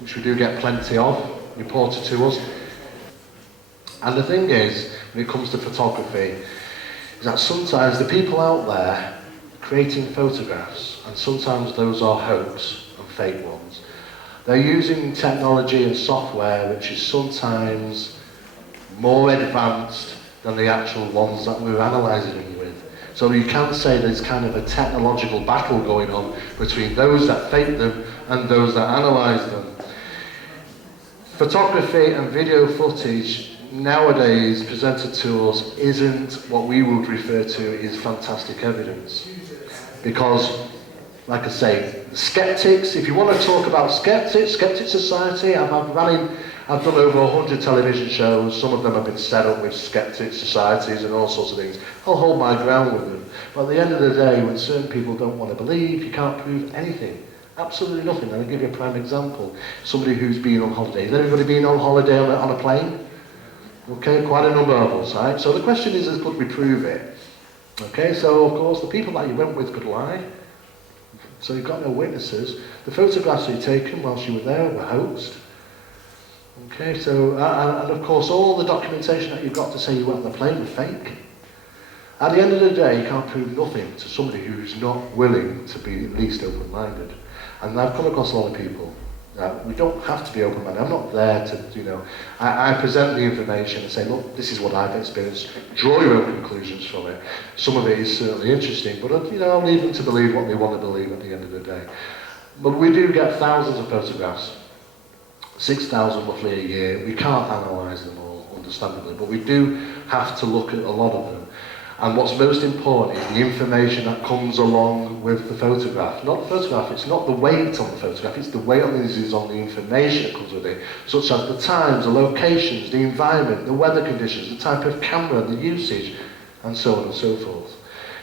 which we do get plenty of, reported to us. And the thing is, when it comes to photography, is that sometimes the people out there creating photographs, and sometimes those are hoax and fake ones, they're using technology and software which is sometimes more advanced than the actual ones that we're analysing them with. So you can say there's kind of a technological battle going on between those that fake them and those that analyse them. Photography and video footage nowadays presented to us isn't what we would refer to as fantastic evidence. Because, like I say, skeptics, if you want to talk about skeptics, Skeptic Society, I've done over 100 television shows. Some of them have been set up with skeptic societies and all sorts of things. I'll hold my ground with them. But at the end of the day, when certain people don't want to believe, you can't prove anything. Absolutely nothing. And I'll give you a prime example. Somebody who's been on holiday. Has everybody been on holiday on a plane? Okay, quite a number of us, right? So the question is could we prove it? Okay, so of course the people that you went with could lie. So you've got no witnesses. The photographs you've taken whilst you were there were hoaxed. Okay, so, and of course all the documentation that you've got to say you went on the plane were fake. At the end of the day, you can't prove nothing to somebody who's not willing to be at least open-minded. And I've come across a lot of people. We don't have to be open-minded. I'm not there to, I present the information and say, look, this is what I've experienced. Draw your own conclusions from it. Some of it is certainly interesting, but I'll leave them to believe what they want to believe at the end of the day. But we do get thousands of photographs, 6,000 roughly a year. We can't analyse them all, understandably, but we do have to look at a lot of them. And what's most important is the information that comes along with the photograph. Not the photograph, it's not the weight on the photograph, it's the weight on the information that comes with it, such as the times, the locations, the environment, the weather conditions, the type of camera, the usage, and so on and so forth.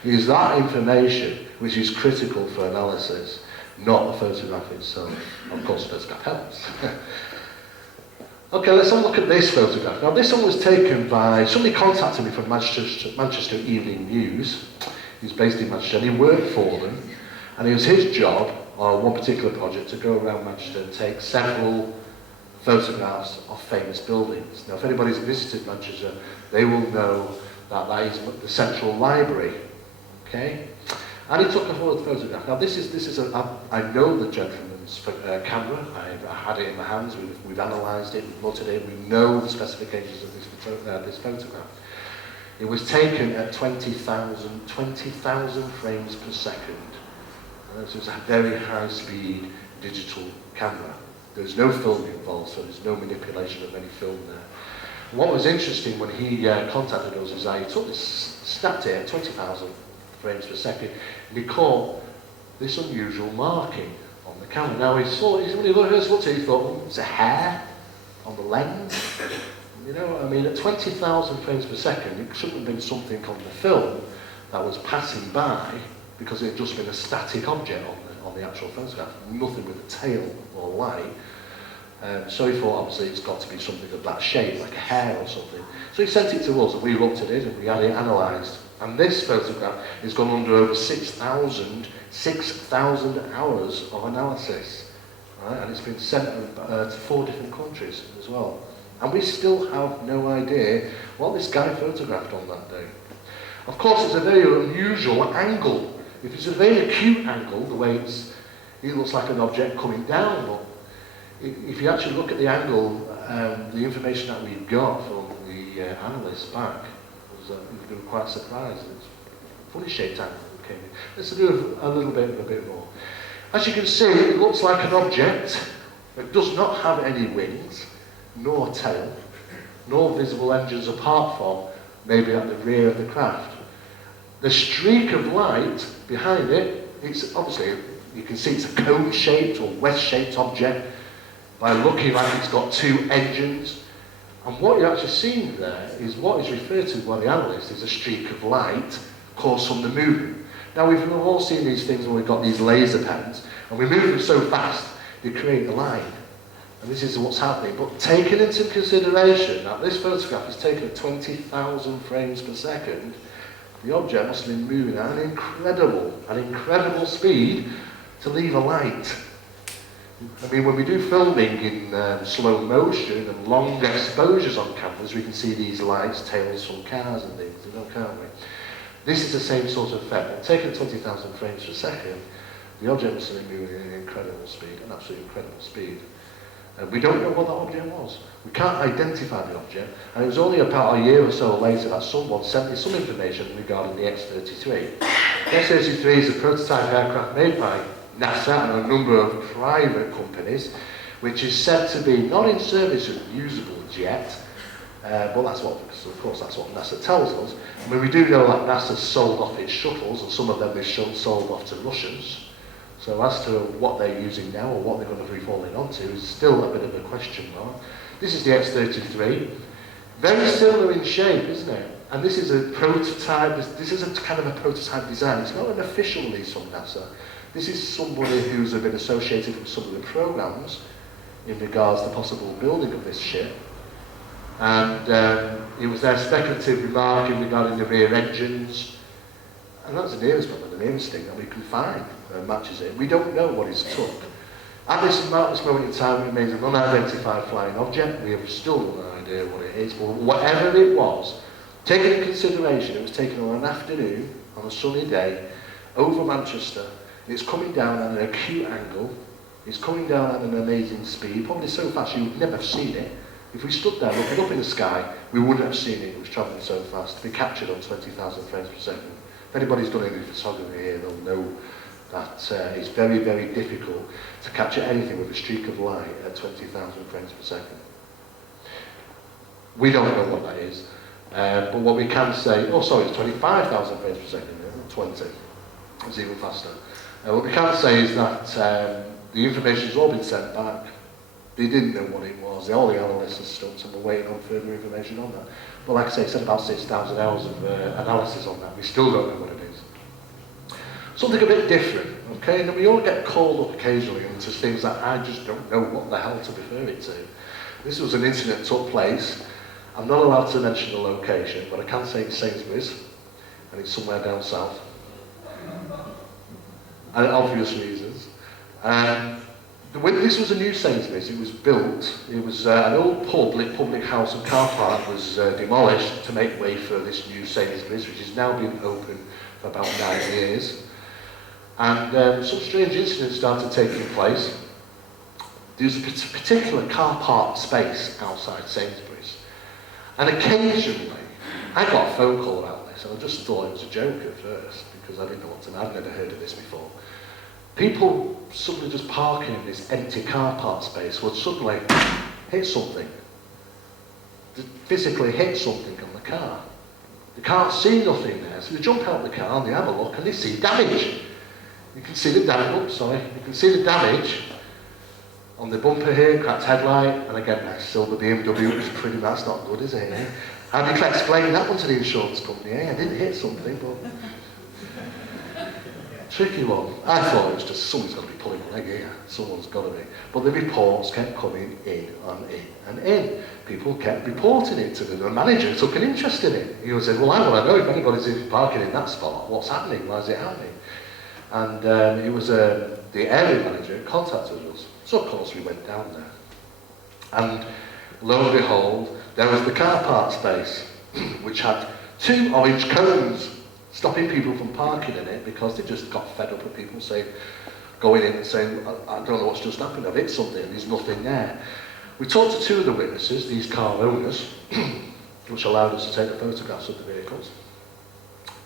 It is that information which is critical for analysis, not the photograph itself. Of course, the photograph helps. Okay, let's have a look at this photograph. Now, this one was taken by somebody contacted me from Manchester Evening News. He's based in Manchester, and he worked for them. And it was his job, on one particular project, to go around Manchester and take several photographs of famous buildings. Now, if anybody's visited Manchester, they will know that that is the Central Library. Okay? And he took a photograph. Now, I know the gentleman's camera. I've had it in my hands. We've analysed it, we've looked at it. We know the specifications of this photograph. It was taken at 20,000 frames per second. So it's a very high-speed digital camera. There's no film involved, so there's no manipulation of any film there. What was interesting when he contacted us is that he snapped it at 20,000 frames per second, and he caught this unusual marking on the camera. Now when he first looked at it, he thought, it's a hair on the lens. You know what I mean? At 20,000 frames per second, it shouldn't have been something on the film that was passing by, because it had just been a static object on the actual photograph, nothing with a tail or light. So he thought, obviously, it's got to be something of that shape, like a hair or something. So he sent it to us, and we looked at it, and we had it analysed. And this photograph has gone under over 6,000 hours of analysis. Right? And it's been sent to 4 different countries as well. And we still have no idea what this guy photographed on that day. Of course, it's a very unusual angle. If it's a very acute angle, the way it looks like an object coming down, but if you actually look at the angle, the information that we got from the analysts back, we were quite surprised. It's a funny shaped angle that came in. Let's do a little bit more. As you can see, it looks like an object that does not have any wings, nor tail, nor visible engines apart from maybe at the rear of the craft. The streak of light behind it, it's obviously, you can see it's a cone-shaped or wedge-shaped object by looking like it's got 2 engines. And what you're actually seeing there is what is referred to by the analyst as a streak of light caused from the movement. Now, we've all seen these things when we've got these laser pens, and we move them so fast, they create a line. And this is what's happening. But taking into consideration that this photograph is taken at 20,000 frames per second, the object must have been moving at an incredible speed to leave a light. I mean, when we do filming in slow motion and long exposures on cameras, we can see these lights, tails from cars and things, can't we? This is the same sort of effect. But taken at 20,000 frames per second, the object must have been moving at an incredible speed, an absolutely incredible speed. We don't know what that object was. We can't identify the object, and it was only about a year or so later that someone sent me some information regarding the X-33. The X-33 is a prototype aircraft made by NASA and a number of private companies, which is said to be not in service and usable yet, but that's what, of course, that's what NASA tells us. I mean, we do know that NASA sold off its shuttles, and some of them they've sold off to Russians. So as to what they're using now or what they're going to be falling onto is still a bit of a question mark. This is the X-33. Very similar in shape, isn't it? And this is a prototype, this is a kind of a prototype design. It's not an official release from NASA. This is somebody who's been associated with some of the programs in regards to possible building of this ship. And it was their speculative remark in regarding the rear engines. And that's the nearest one, the nearest thing that we can find that matches it. We don't know what it's took. At this moment in time, it remains an unidentified flying object. We have still no idea what it is, but whatever it was, taken into consideration, it was taken on an afternoon, on a sunny day, over Manchester. It's coming down at an acute angle. It's coming down at an amazing speed, probably so fast you would never have seen it. If we stood there looking up in the sky, we wouldn't have seen it. It was travelling so fast to be captured on 20,000 frames per second. If anybody's done any photography here, they'll know that it's very, very difficult to capture anything with a streak of light at 20,000 frames per second. We don't know what that is, but what we can say, it's 25,000 frames per second, 20, it's even faster. What we can say is that the information has all been sent back. They didn't know what it was. All the analysts are stumped and we're waiting on further information on that. But like I say, it's about 6,000 hours of analysis on that. We still don't know what it is. Something a bit different, okay? And we all get called up occasionally into things that I just don't know what the hell to refer it to. This was an incident that took place. I'm not allowed to mention the location, but I can say it's Sainsbury's, and it's somewhere down south. And obvious reasons. This was a new Sainsbury's. It was built. It was an old public house and car park was demolished to make way for this new Sainsbury's, which has now been open for about 9 years. And some strange incidents started taking place. There's a particular car park space outside Sainsbury's. And occasionally, I got a phone call about this, and I just thought it was a joke at first, because I didn't know what to do. I'd never heard of this before. People suddenly just parking in this empty car park space would suddenly hit something. Physically hit something on the car. They can't see nothing there, so they jump out of the car and they have a look and they see damage. You can see the damage, you can see the damage On the bumper here, cracked headlight, and again, nice silver BMW, which is pretty, that's not good, is it? Eh? How do you explain that one to the insurance company? Eh? I didn't hit something, but... Tricky one. I thought it was just someone's got to be pulling a leg here. Someone's got to be. But the reports kept coming in and in and in. People kept reporting it to them. The manager took an interest in it. He said, well, I want to know if anybody's parking in that spot. What's happening? Why is it happening? And it was the area manager contacted us. So, of course, we went down there. And lo and behold, there was the car park space, which had 2 orange cones stopping people from parking in it because they just got fed up with people saying, going in and saying, I don't know what's just happened, I've hit something, there's nothing there. We talked to 2 of the witnesses, these car owners, which allowed us to take the photographs of the vehicles.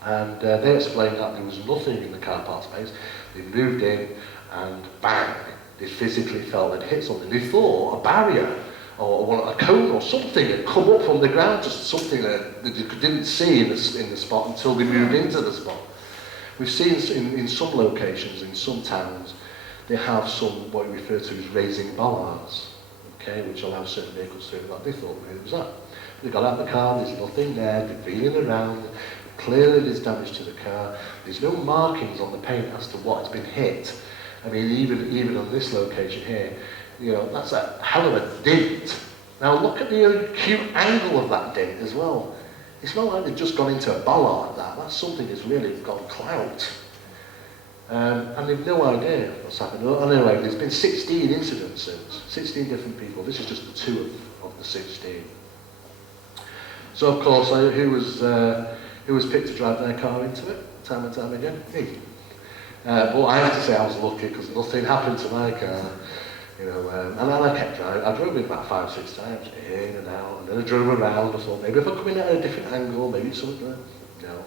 And they explained that there was nothing in the car park space. They moved in and bang, they physically felt they'd hit something. They thought a barrier or a cone or something had come up from the ground, just something that you didn't see in the spot until they moved into the spot. We've seen in some locations, in some towns, they have some what we refer to as raising bollards, okay, which allow certain vehicles through that. They thought it was that. They got out of the car, there's nothing there, they're feeling around, clearly there's damage to the car, there's no markings on the paint as to what has been hit. I mean, even on this location here, you know, that's a hell of a dent. Now look at the acute angle of that dent as well. It's not like they've just gone into a bollard like that. That's something that's really got clout. And they've no idea what's happened. Anyway, there's been 16 incidents since. 16 different people. This is just 2 of the 16. So of course, who was picked to drive their car into it, time and time again? Me. But I have to say I was lucky because nothing happened to my car. You know, and I kept driving. I drove it about 5-6 times, in and out, and then I drove around. I thought maybe if I come in at a different angle, maybe it's something. No.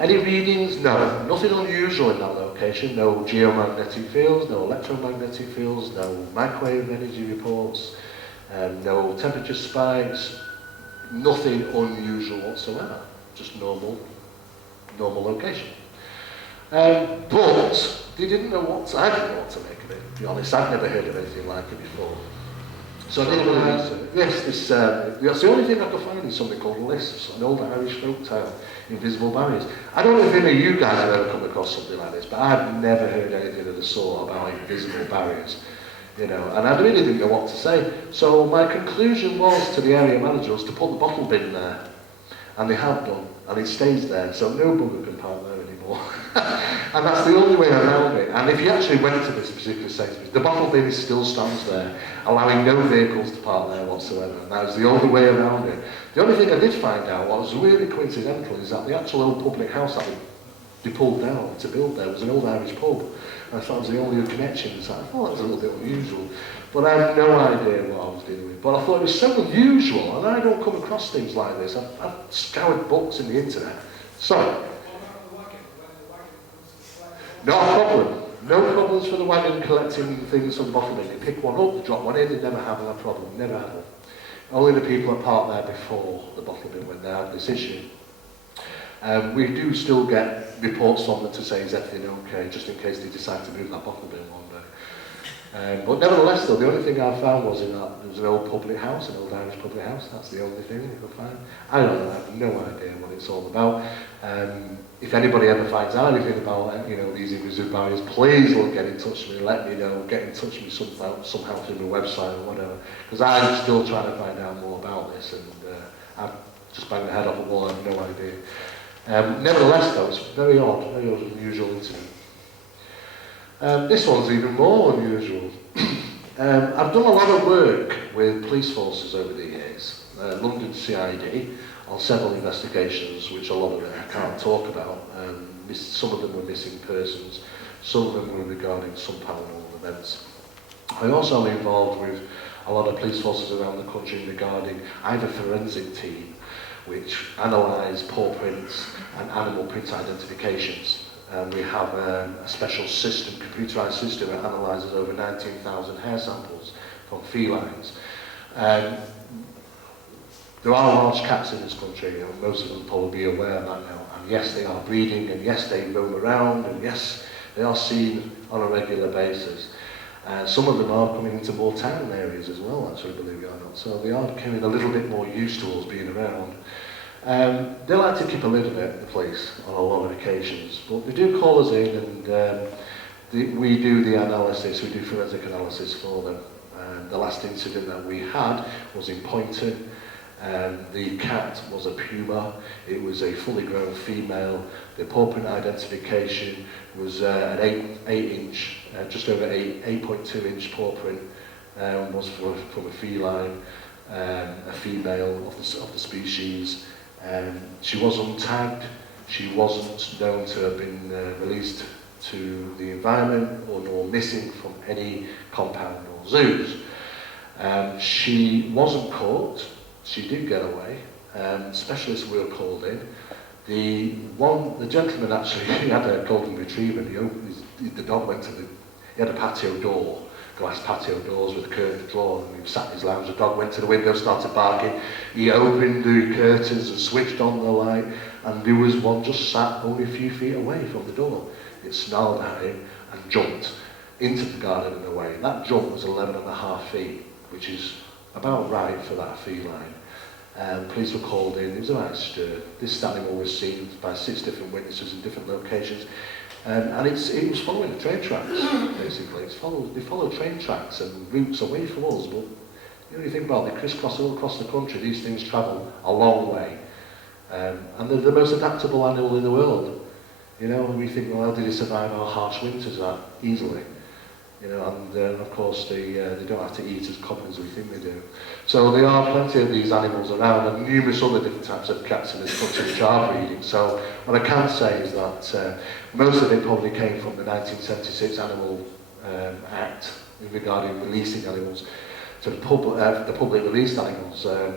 Any readings? No. Nothing unusual in that location. No geomagnetic fields, no electromagnetic fields, no microwave energy reports, no temperature spikes. Nothing unusual whatsoever. Just normal location. But they didn't know I didn't know what to make of it, to be honest. I'd never heard of anything like it before. So I did a little research. Yes, that's the only thing I could find is something called lisps, an old Irish folk tale, invisible barriers. I don't know if any of you guys have ever come across something like this, but I've never heard anything of the sort about invisible barriers. You know, and I really didn't know what to say. So my conclusion was to the area manager was to put the bottle bin there. And they have done, and it stays there, so no bugger can park there anymore. And that's the only way around it. And if you actually went to this particular section, the bottle bin still stands there, allowing no vehicles to park there whatsoever. And that was the only way around it. The only thing I did find out, what was really coincidental, is that the actual old public house that they pulled down to build there was an old Irish pub. And I thought it was the only connection, so I thought it was a little bit unusual. But I had no idea what I was dealing with. But I thought it was so unusual, and I don't come across things like this. I've scoured books in the internet. So, no problem. No problems for the wagon collecting things from the bottom bin. They pick one up, they drop one in, they never have a problem. Never had it. Only the people that parked there before the bottle bin went there had this issue. We do still get reports from them to say, is everything okay, just in case they decide to move that bottle bin one day. But nevertheless, though, the only thing I found was there was an old public house, an old Irish public house. That's the only thing you could find. I don't know, I have no idea what it's all about. If anybody ever finds out anything about these invisible barriers, please get in touch with me, let me know, get in touch with me somehow through my website or whatever. Because I'm still trying to find out more about this, and I've just banged my head off a wall, I have no idea. Nevertheless, though, it's very unusual incident. This one's even more unusual. I've done a lot of work with police forces over the years, London CID, on several investigations, which a lot of it I can't talk about. Some of them were missing persons, some of them were regarding some paranormal events. I also am involved with a lot of police forces around the country regarding either forensic team, which analyse paw prints and animal print identifications. We have a special system, computerised system, that analyses over 19,000 hair samples from felines. There are large cats in this country, and most of them will probably be aware of that now. And yes, they are breeding, and yes, they roam around, and yes, they are seen on a regular basis. Some of them are coming into more town areas as well, actually, believe it or not. So they are becoming a little bit more used to us being around. They like to keep a lid on it, the police, on a lot of occasions. But they do call us in, and we do the analysis, we do forensic analysis for them. The last incident that we had was in Poynton. The cat was a puma. It was a fully grown female. The paw print identification was an 8-inch, just over 8.2-inch paw print, was from a feline, a female of the species. She was untagged. She wasn't known to have been released to the environment or nor missing from any compound or zoos. She wasn't caught. She did get away. Specialists were called in. The gentleman actually, he had a golden retriever. The dog went to he had a patio door, glass patio doors with a curtain drawn, and he sat in his lounge. The dog went to the window, started barking. He opened the curtains and switched on the light, and there was one just sat only a few feet away from the door. It snarled at him and jumped into the garden and away. That jump was 11.5 feet, which is about right for that feline. Police were called in. It was about stirred. This animal was seen by 6 different witnesses in different locations, and it was following the train tracks. Basically, they followed train tracks and routes away from us. But you think about it, they crisscross all across the country. These things travel a long way, and they're the most adaptable animal in the world. And we think, well, how did they survive our harsh winters that easily? And of course they don't have to eat as common as we think they do. So there are plenty of these animals around, and numerous other different types of cats in this country which are breeding. So what I can say is that most of it probably came from the 1976 Animal Act regarding releasing animals to the public released animals. A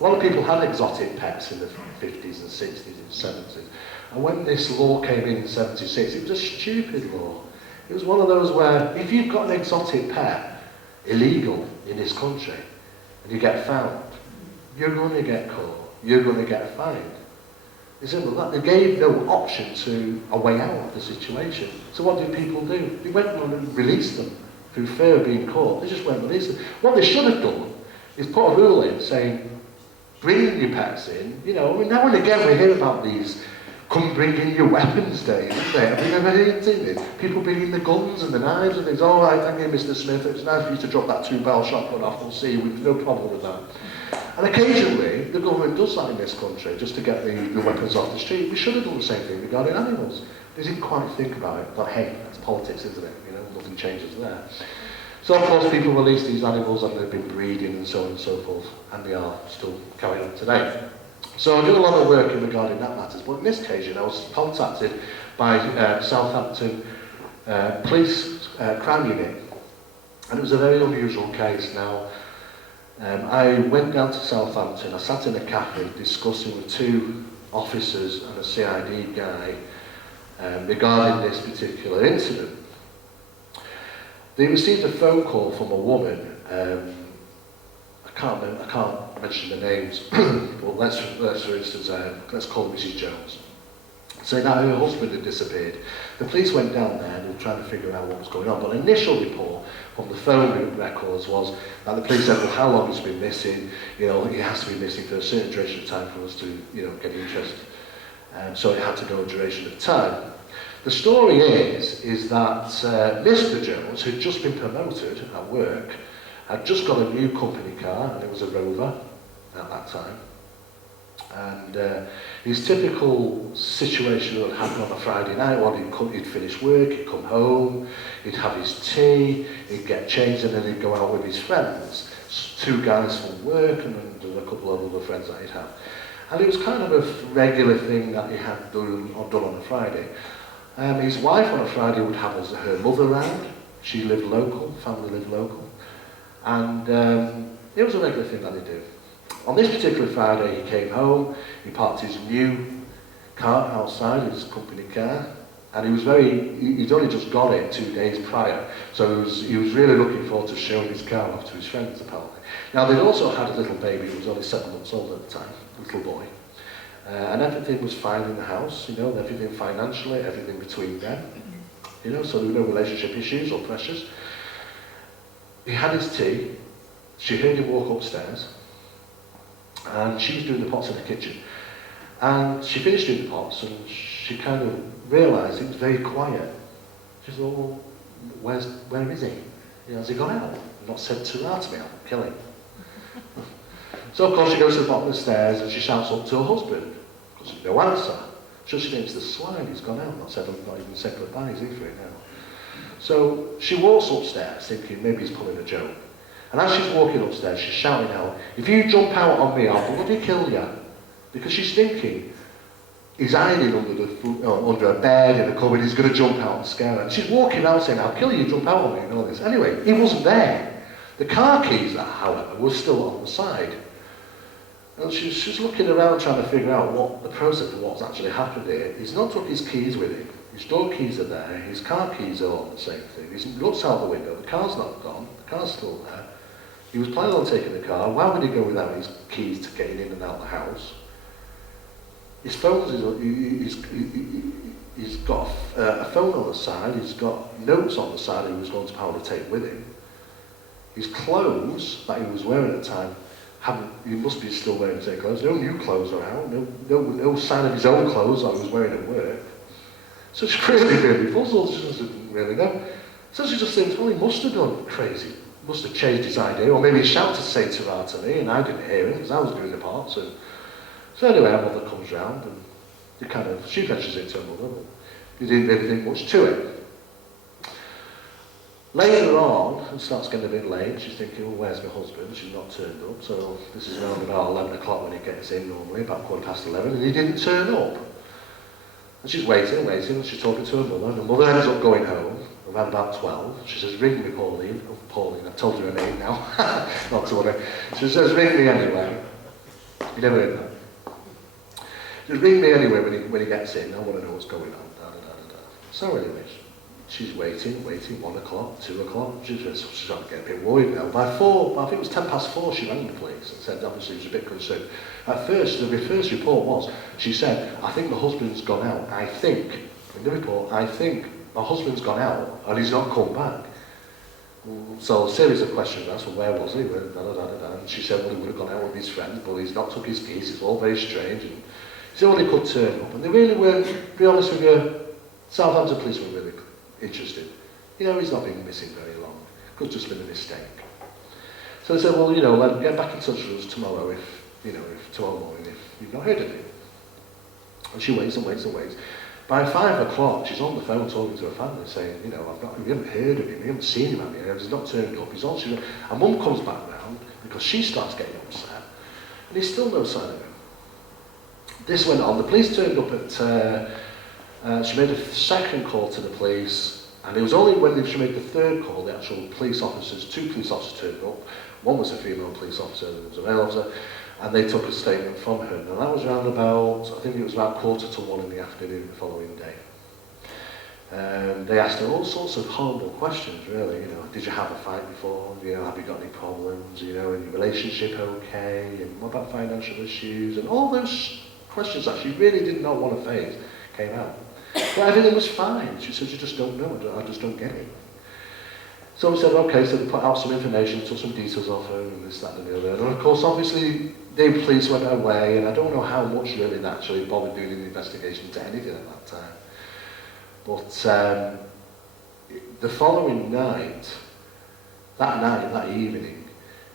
lot of people had exotic pets in the 50s and 60s and 70s. And when this law came in 76, it was a stupid law. It was one of those where if you've got an exotic pet, illegal in this country, and you get found, you're going to get caught, you're going to get fined. It's simple as that. They gave no option to a way out of the situation. So what did people do? They went and released them through fear of being caught. They just went and released them. What they should have done is put a rule in saying, bring your pets in. Now and again we hear about these come bring in your weapons days, isn't it? Have you ever seen this? People bringing the guns and the knives and things. All right, thank you, Mr. Smith. It's nice for you to drop that 2-barrel shotgun off. We'll see. We've no problem with that. And occasionally, the government does that in this country, just to get the weapons off the street. We should have done the same thing regarding animals. They didn't quite think about it. But hey, that's politics, isn't it? Nothing changes there. So, of course, people release these animals and they've been breeding and so on and so forth. And they are still carrying on today. So I did a lot of work in regarding that matters, but on this occasion I was contacted by Southampton Police Crime Unit, and it was a very unusual case. Now, I went down to Southampton, I sat in a cafe discussing with 2 officers and a CID guy regarding this particular incident. They received a phone call from a woman, I can't mention the names, but let's for instance, let's call her Mrs. Jones, saying that her husband had disappeared. The police went down there and they were trying to figure out what was going on, but the initial report from the phone records was that the police said, well, how long he's been missing, he has to be missing for a certain duration of time for us to, get interest. So it had to go a duration of time. The story is that Mr. Jones, who'd just been promoted at work, had just got a new company car, and it was a Rover at that time. And his typical situation would happen on a Friday night when he'd finish work, he'd come home, he'd have his tea, he'd get changed, and then he'd go out with his friends. 2 guys from work, and then a couple of other friends that he'd have. And it was kind of a regular thing that he had done on a Friday. His wife on a Friday would have her mother round. She lived local, family lived local. And it was a regular thing that they do. On this particular Friday, he came home, he parked his new car outside, his company car, and he'd only just got it 2 days prior, so he was really looking forward to showing his car off to his friends, apparently. Now, they'd also had a little baby who was only 7 months old at the time, a little boy, and everything was fine in the house, everything financially, everything between them, so there were no relationship issues or pressures. he had his tea, she heard him walk upstairs, and she was doing the pots in the kitchen. And she finished doing the pots, and she kind of realised it was very quiet. She said, well, where is he? You know, has he gone out? Not said to her to me, I'll kill him. So of course she goes to the bottom of the stairs and she shouts up to her husband, because there's no answer. So she thinks the slide, he's gone out, not even said goodbye, is he for it now? So she walks upstairs thinking maybe he's pulling a joke. And as she's walking upstairs, she's shouting out, if you jump out on me, I'll bloody kill you. Because she's thinking he's hiding under a bed in a cupboard, he's going to jump out and scare her. And she's walking out saying, I'll kill you, jump out on me and all this. Anyway, he wasn't there. The car keys, however, were still on the side. And she's looking around trying to figure out what the process of what's actually happened here. He's not took his keys with him. His door keys are there, his car keys are on the same thing. He looks out the window, the car's not gone, the car's still there. He was planning on taking the car. Why would he go without his keys to getting in and out of the house? His phone, he's got a phone on the side, he's got notes on the side he was going to probably take with him. His clothes that he was wearing at the time, he must be still wearing the same clothes. No new clothes are out, no sign of his own clothes that he was wearing at work. So she's really puzzled, she doesn't really know. So she just thinks, well, he must have gone crazy. Must have changed his idea, or maybe he shouted say to her to me, and I didn't hear him because I was doing the parts. And so anyway, her mother comes round, and she mentions it to her mother, but he didn't really think much to it. Later on, it starts getting a bit late. She's thinking, well, where's my husband? She's not turned up. So this is around about 11 o'clock when he gets in normally, about 11:15, and he didn't turn up. And she's waiting, and she's talking to her mother, and her mother ends up going home around about 12. She says, ring me, Pauline. Oh, Pauline, I've told you her name now. Not to worry. She says, ring me anyway. You never heard that. She says, ring me anyway when he gets in. I want to know what's going on. Da, da, da, da. So anyway, she's waiting, 1 o'clock, 2 o'clock. She's starting to get a bit worried now. By 4, I think it was 4:10, she rang the police and said, obviously, she was a bit concerned. At first, the first report was, she said, I think my husband's gone out. I think, in the report, I think my husband's gone out and he's not come back. So a series of questions asked, well, where was he? Da, da, da, da. And she said, well, he would have gone out with his friends, but he's not took his keys. It's all very strange. And he only could turn up. And they really were, to be honest with you, Southampton police were really interested. You know, he's not been missing very long. Could have just been a mistake. So they said, well, you know, get back in touch with us tomorrow if tomorrow morning if you've not heard of him. And she waits and waits and waits. By 5 o'clock, she's on the phone talking to her family, saying, you know, we haven't heard of him, we haven't seen him out here, he's not turned up, he's on. Her mum comes back round because she starts getting upset, and there's still no sign of him. This went on. The police turned up at. She made a second call to the police, and it was only when she made the third call, the actual police officers, 2 police officers turned up. One was a female police officer, and one was a male officer. And they took a statement from her. And that was around about, I think it was about 1:45 in the afternoon the following day. They asked her all sorts of horrible questions, really. You know, did you have a fight before? You know, have you got any problems? You know, is your relationship okay? And what about financial issues? And all those questions that she really did not want to face came out. But everything was fine. She said, you just don't know. I just don't get it. So we said, okay, so they put out some information, took some details off her, and this, that, and the other. And of course, obviously, the police went away, and I don't know how much really they actually bothered doing an investigation into anything at that time. But the following night, that evening,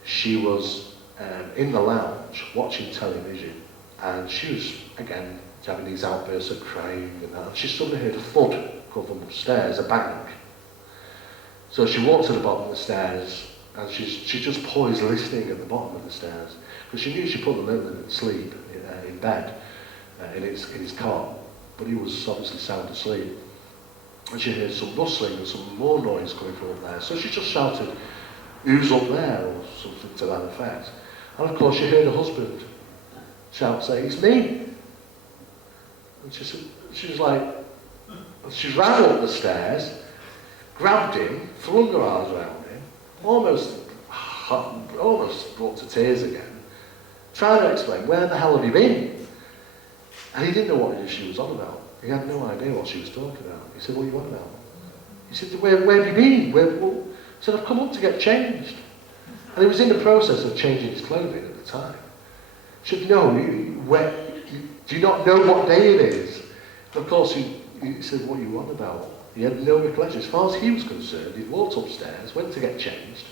she was in the lounge watching television, and she was, again, having these outbursts of crying and that. And she suddenly heard a thud come from upstairs, a bang. So she walked to the bottom of the stairs, and she just paused listening at the bottom of the stairs, because she knew she put the little asleep in bed, in his cot, but he was obviously sound asleep. And she heard some rustling and some more noise coming from up there. So she just shouted, who's up there, or something to that effect. And of course she heard her husband shout, say, it's me. And she was like, she ran up the stairs, grabbed him, flung her arms around him, almost brought to tears again, trying to explain, where the hell have you been? And he didn't know what she was on about. He had no idea what she was talking about. He said, what are you on about? He said, where have you been? He said, I've come up to get changed. And he was in the process of changing his clothing at the time. He said, no, do you not know what day it is? And of course, he said, what are you on about? He had no recollection. As far as he was concerned, he walked upstairs, went to get changed.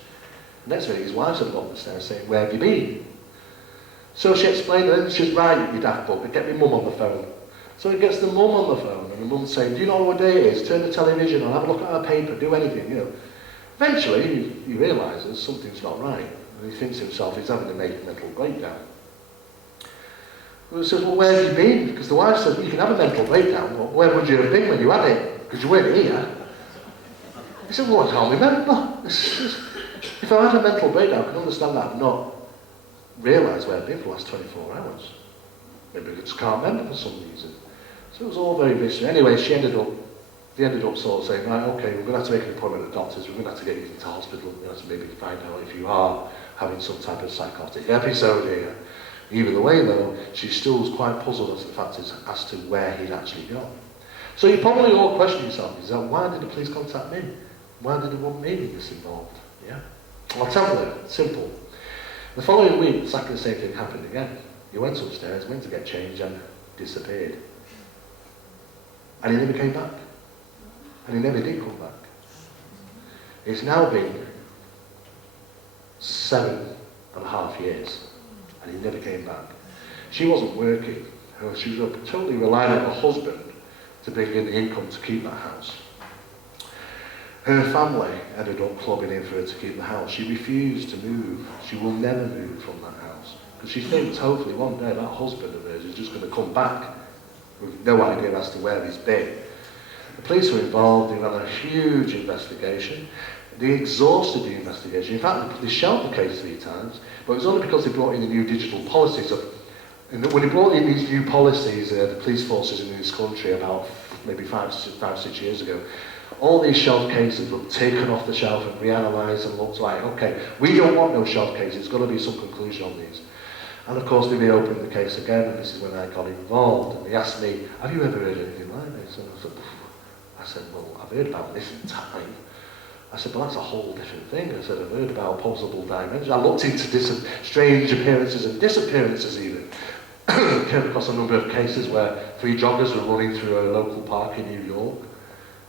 Next minute, his wife had walked upstairs saying, where have you been? So she explained, and she says, right, you daft bugger, get me mum on the phone. So he gets the mum on the phone, and the mum's saying, do you know what day it is? Turn the television on, have a look at our paper, do anything, you know. Eventually, he realises something's not right, and he thinks to himself he's having a mental breakdown. And he says, well, where have you been? Because the wife says, well, you can have a mental breakdown, well, where would you have been when you had it? Because you weren't here. He said, well, I can't remember. If I had a mental breakdown, I can understand that I've not realised where I've been for the last 24 hours. Maybe I just can't remember for some reason. So it was all very mystery. Anyway, they ended up sort of saying, right, okay, we're going to have to make an appointment with the doctors, we're going to have to get you into hospital, we're going to have to maybe find out if you are having some type of psychotic episode here. Either way though, she still was quite puzzled as to the fact as to where he'd actually gone. So you probably all question yourself, is that why did the police contact me? Why did they want me in this involved? Yeah? I'll tell you, simple. The following week, exactly the same thing happened again. He went upstairs, went to get changed and disappeared. And he never came back. And he never did come back. It's now been 7.5 years and he never came back. She wasn't working. She was totally relying on her husband to bring in the income to keep that house. Her family ended up clubbing in for her to keep the house. She refused to move. She will never move from that house. Because she thinks hopefully one day that husband of hers is just going to come back with no idea as to where he's been. The police were involved. They ran a huge investigation. They exhausted the investigation. In fact, they shelved the case 3 times, but it was only because they brought in the new digital policies. When they brought in these new policies, the police forces in this country about maybe 5-6 years ago, all these shelved cases were taken off the shelf and reanalysed and looked like, okay, we don't want no shelved cases, there's got to be some conclusion on these. And of course they reopened the case again, and this is when I got involved, and they asked me, have you ever heard anything like this? And I said, well, I've heard about this in time. I said, well, that's a whole different thing. I said, I've heard about possible dimensions. I looked into strange appearances and disappearances even. Came across a number of cases where 3 joggers were running through a local park in New York,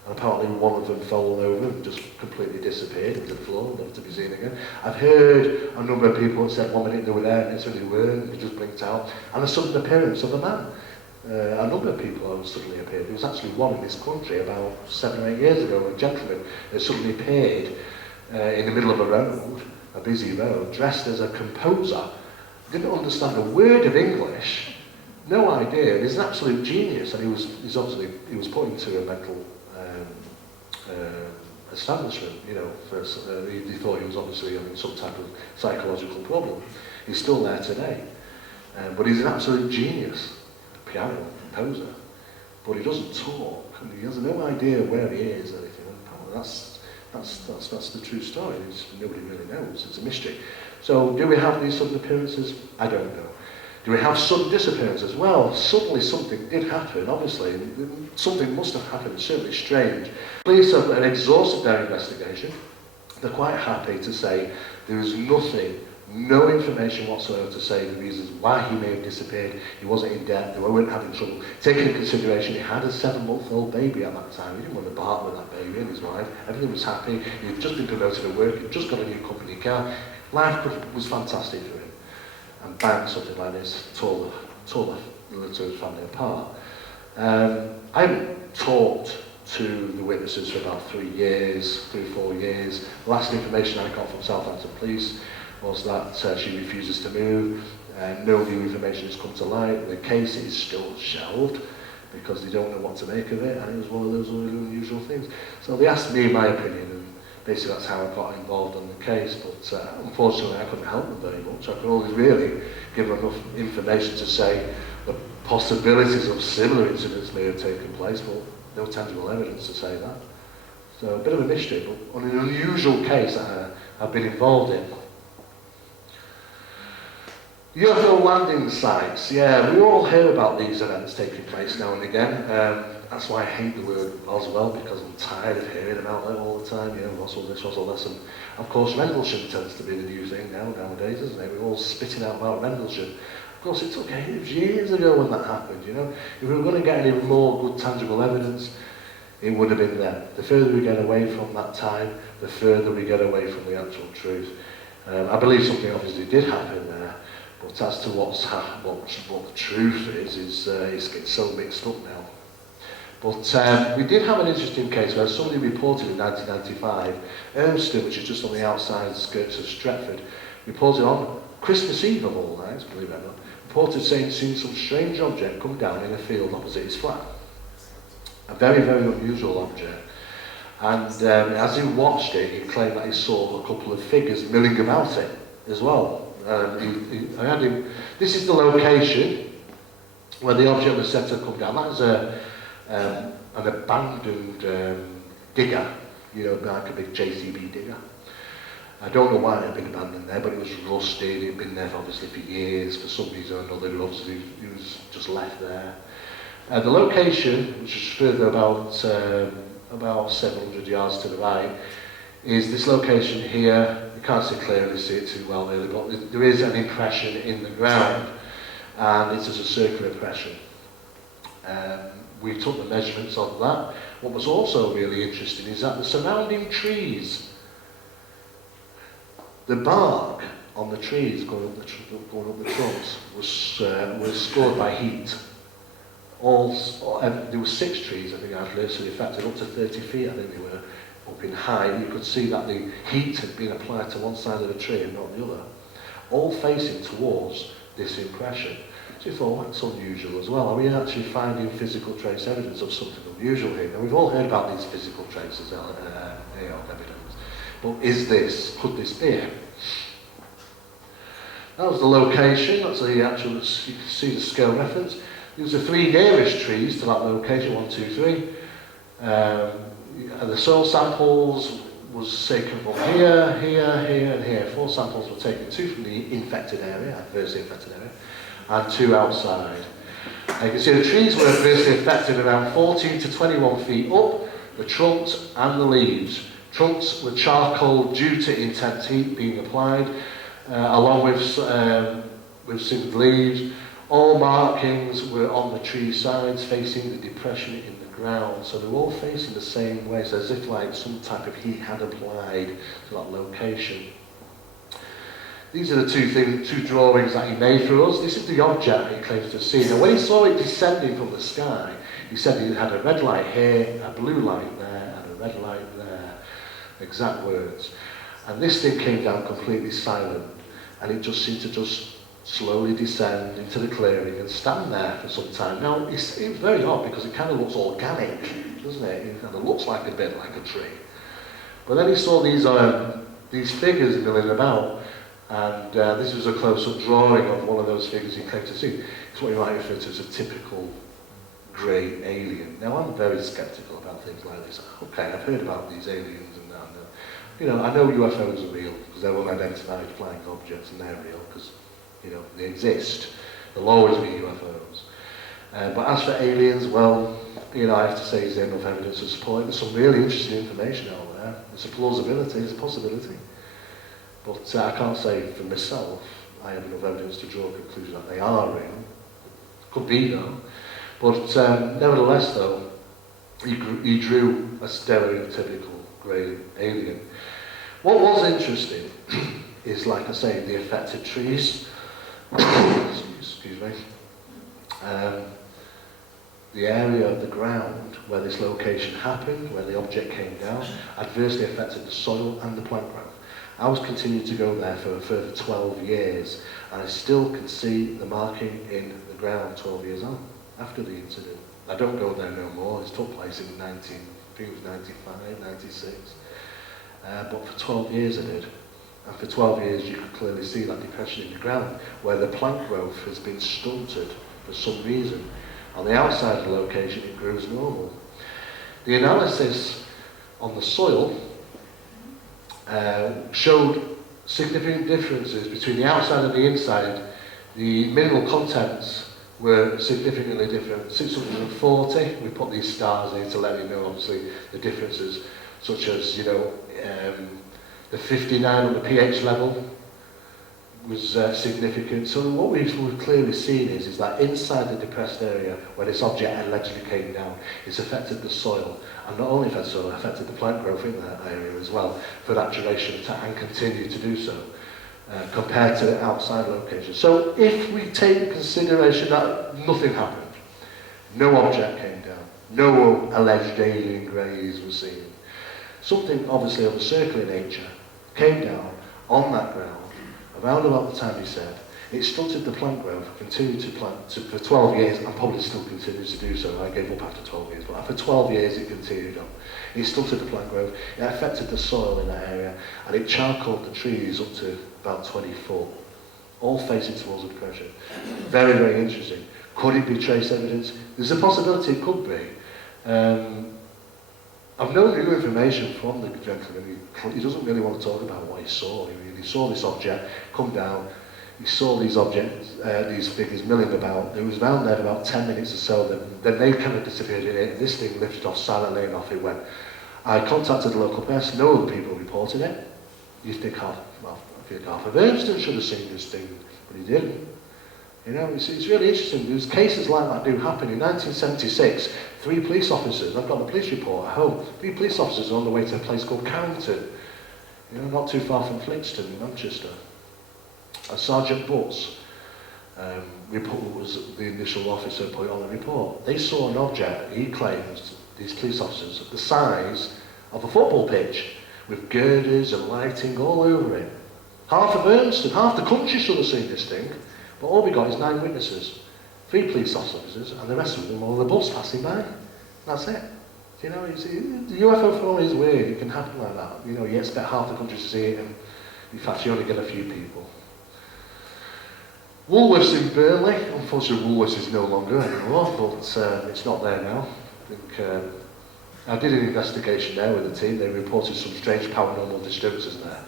and apparently one of them fell over and just completely disappeared into the floor, never to be seen again. I've heard a number of people that said 1 minute they were there, next minute they weren't, they just blinked out. And a sudden appearance of a man. A number of people have suddenly appeared. There was actually one in this country about 7 or 8 years ago, a gentleman that suddenly appeared in the middle of a road, a busy road, dressed as a composer. Didn't understand a word of English, no idea. He's an absolute genius, and he was put into a mental establishment, you know, he thought he was obviously having some type of psychological problem. He's still there today, but he's an absolute genius, piano composer, but he doesn't talk, and he has no idea where he is or anything. That's the true story. Nobody really knows. It's a mystery. So, do we have these sudden appearances? I don't know. Do we have sudden disappearances? Well, suddenly something did happen, obviously. Something must have happened, certainly strange. Police have exhausted their investigation. They're quite happy to say there is nothing, no information whatsoever to say the reasons why he may have disappeared. He wasn't in debt, they weren't having trouble. Taking into consideration he had a 7-month-old baby at that time. He didn't want to part with that baby and his wife. Everything was happy. He'd just been promoted at work. He'd just got a new company car. Life was fantastic for him. And bang, something like this tore the family apart. I haven't talked to the witnesses for about 3 years, 3-4 years. The last information I got from Southampton Police was that she refuses to move. No new information has come to light. The case is still shelved because they don't know what to make of it, and it was one of those really unusual things. So they asked me my opinion, and basically that's how I got involved in the case, but unfortunately I couldn't help them very much. I could only really give them enough information to say the possibilities of similar incidents may have taken place, but no tangible evidence to say that. So a bit of a mystery, but on an unusual case that I've been involved in. UFO landing sites, yeah, we all hear about these events taking place now and again. that's why I hate the word Roswell, because I'm tired of hearing about it all the time. You know, Roswell this, Roswell this, and of course Rendlesham tends to be the new thing nowadays, isn't it? We're all spitting out about Rendlesham. Of course, it took years ago when that happened. You know, if we were going to get any more good tangible evidence, it would have been then. The further we get away from that time, the further we get away from the actual truth. I believe something obviously did happen there, but as to what the truth is getting so mixed up now. But we did have an interesting case where somebody reported in 1995, Ermston, which is just on the outside skirts of Stretford, reported on Christmas Eve of all nights, believe it or not, reported saying seeing some strange object come down in a field opposite his flat. A very, very unusual object. And as he watched it, he claimed that he saw a couple of figures milling about it as well. I had him, this is the location where the object was said to come down. That was an abandoned digger, you know, like a big JCB digger. I don't know why it had been abandoned there, but it was rusted. It had been there obviously for years. For some reason or another, obviously it was just left there. The location, which is further about 700 yards to the right, is this location here. You can't clearly see it too well really, but there is an impression in the ground, and it is a circular impression. We took the measurements of that. What was also really interesting is that the surrounding trees, the bark on the trees going up the trunks was scored by heat. There were 6 trees, I think, adversely affected, up to 30 feet, I think they were, up in height. You could see that the heat had been applied to one side of the tree and not the other, all facing towards this impression. So you thought, well, that's unusual as well. Are we actually finding physical trace evidence of something unusual here? Now, we've all heard about these physical traces, evidence, but could this be it? That was the location, that's the actual, you can see the scale reference. These are 3 nearest trees to that location, 1, 2, 3. And the soil samples was taken from here, here, here, and here. 4 samples were taken, 2 from the infected area, adversely affected area, and 2 outside. And you can see the trees were adversely affected around 14 to 21 feet up, the trunks and the leaves. Trunks were charcoal due to intense heat being applied, along with some leaves. All markings were on the tree sides facing the depression in the ground, so they were all facing the same way, so as if like some type of heat had applied to that location. These are the two drawings that he made for us. This is the object he claims to have seen. And when he saw it descending from the sky, he said he had a red light here, a blue light there, and a red light there. Exact words. And this thing came down completely silent, and it just seemed to just slowly descend into the clearing and stand there for some time. Now, it's very odd because it kind of looks organic, doesn't it? It kind of looks like a bit like a tree. But then he saw these figures milling about, and this was a close-up drawing of one of those figures he claimed to see. It's what you might refer to as a typical grey alien. Now, I'm very sceptical about things like this. Okay, I've heard about these aliens and that. You know, I know UFOs are real because they're unidentified flying objects, and they're real because, you know, they exist. There'll always be UFOs. But as for aliens, well, you know, I have to say there's enough evidence to support it. There's some really interesting information out there. It's a plausibility, it's a possibility. But I can't say for myself, I have enough evidence to draw a conclusion that they are real. Could be though. But nevertheless though, he drew a stereotypical grey alien. What was interesting is, like I say, the affected trees. Excuse me. The area of the ground where this location happened, where the object came down, adversely affected the soil and the plant growth. I was continuing to go there for a further 12 years, and I still can see the marking in the ground 12 years on, after the incident. I don't go there no more. It took place in 95, 96. But for 12 years I did. And for 12 years you could clearly see that depression in the ground, where the plant growth has been stunted for some reason. On the outside of the location it grows normal. The analysis on the soil showed significant differences between the outside and the inside. The mineral contents were significantly different. 640, we put these stars in to let you know, obviously, the differences, such as, you know, the 59 on the pH level was significant. So what we've clearly seen is that inside the depressed area, where this object allegedly came down, it's affected the soil, and not only affected the soil, affected the plant growth in that area as well, for that duration of time, and continue to do so, compared to the outside location. So if we take into consideration that nothing happened, no object came down, no alleged alien greys were seen, something obviously of a circular nature came down on that ground, around about the time he said, it stunted the plant growth, continued to plant for 12 years, and probably still continues to do so. I gave up after 12 years, but after 12 years it continued on. It stunted the plant growth, it affected the soil in that area, and it charcoaled the trees up to about 20 foot, all facing towards the depression. Very, very interesting. Could it be trace evidence? There's a possibility it could be. I've known new information from the gentleman. He doesn't really want to talk about what he saw. He saw this object come down. He saw these objects, these figures milling about. It was around there about 10 minutes or so. Then they kind of disappeared in it. This thing lifted off silently and off it went. I contacted the local press. No other people reported it. You think half of Ernston should have seen this thing, but he didn't. You know, it's really interesting. There's cases like that do happen. In 1976, 3 police officers, I've got the police report at home, 3 police officers are on the way to a place called Carrington, you know, not too far from Flintstone in Manchester. And Sergeant Butts was the initial officer put on the report. They saw an object, he claims, these police officers, the size of a football pitch, with girders and lighting all over it. Half of Ernston, half the country should have seen this thing. But all we got is 9 witnesses, 3 police officers, and the rest of them were on the bus passing by. That's it. You know, the UFO phenomenon is weird. It can happen like that. You know, you expect half the country to see it, and in fact, you only get a few people. Woolworths in Burnley. Unfortunately, Woolworths is no longer anymore, but it's not there now. I think I did an investigation there with the team. They reported some strange paranormal disturbances there.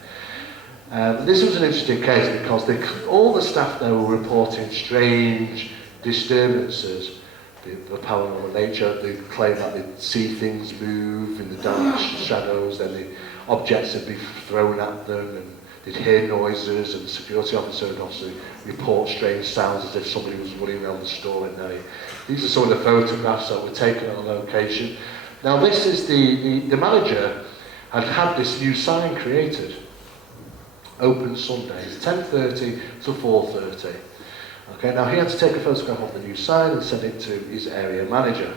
This was an interesting case because all the staff there were reporting strange disturbances, the paranormal nature. They claimed that they'd see things move in the dark shadows, then the objects would be thrown at them, and they'd hear noises, and the security officer would also report strange sounds as if somebody was running around the store at night. These are some of the photographs that were taken on location. Now this is the manager had this new sign created. Open Sundays, 10:30 to 4:30. Okay, now he had to take a photograph of the new sign and send it to his area manager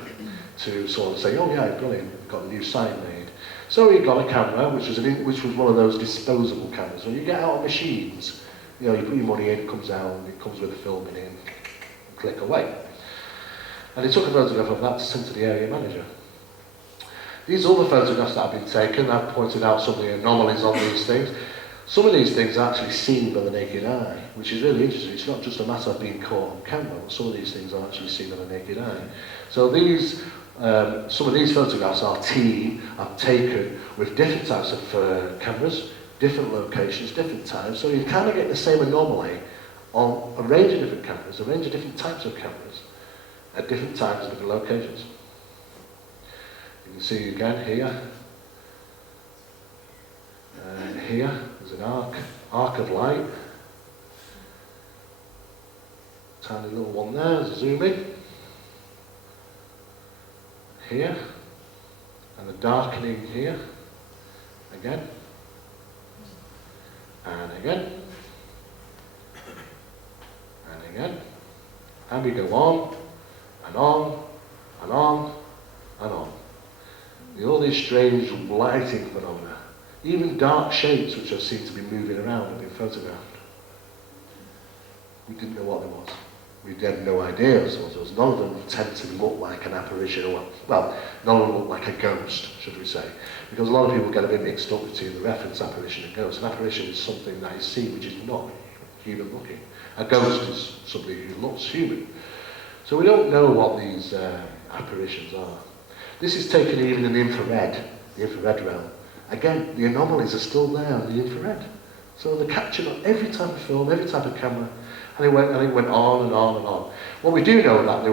to sort of say, oh yeah, brilliant, we've got a new sign made. So he got a camera, which was one of those disposable cameras. When you get out of machines, you know, you put your money in, it comes out, and it comes with a film in it, and click away. And he took a photograph of that to send to the area manager. These other photographs that have been taken, I've pointed out some of the anomalies on these things. Some of these things are actually seen by the naked eye, which is really interesting. It's not just a matter of being caught on camera, but some of these things are actually seen by the naked eye. So these, some of these photographs are taken with different types of cameras, different locations, different times. So you kind of get the same anomaly on a range of different cameras, a range of different types of cameras, at different times and different locations. You can see again here. Here, there's an arc of light. Tiny little one there, zoom in. Here, and the darkening here. Again. And again. And again. And we go on, and on, and on, and on. All these strange lighting phenomena. Even dark shapes which are seen to be moving around have been photographed. We didn't know what there was. We had no idea what it was. None of them tend to look like an apparition, or, well, none of them look like a ghost, should we say. Because a lot of people get a bit mixed up between the reference apparition and ghost. An apparition is something that is seen which is not human looking. A ghost is somebody who looks human. So we don't know what these apparitions are. This is taken even in the infrared realm. Again, the anomalies are still there in the infrared. So they captured on every type of film, every type of camera, and it went on and on and on. What we do know that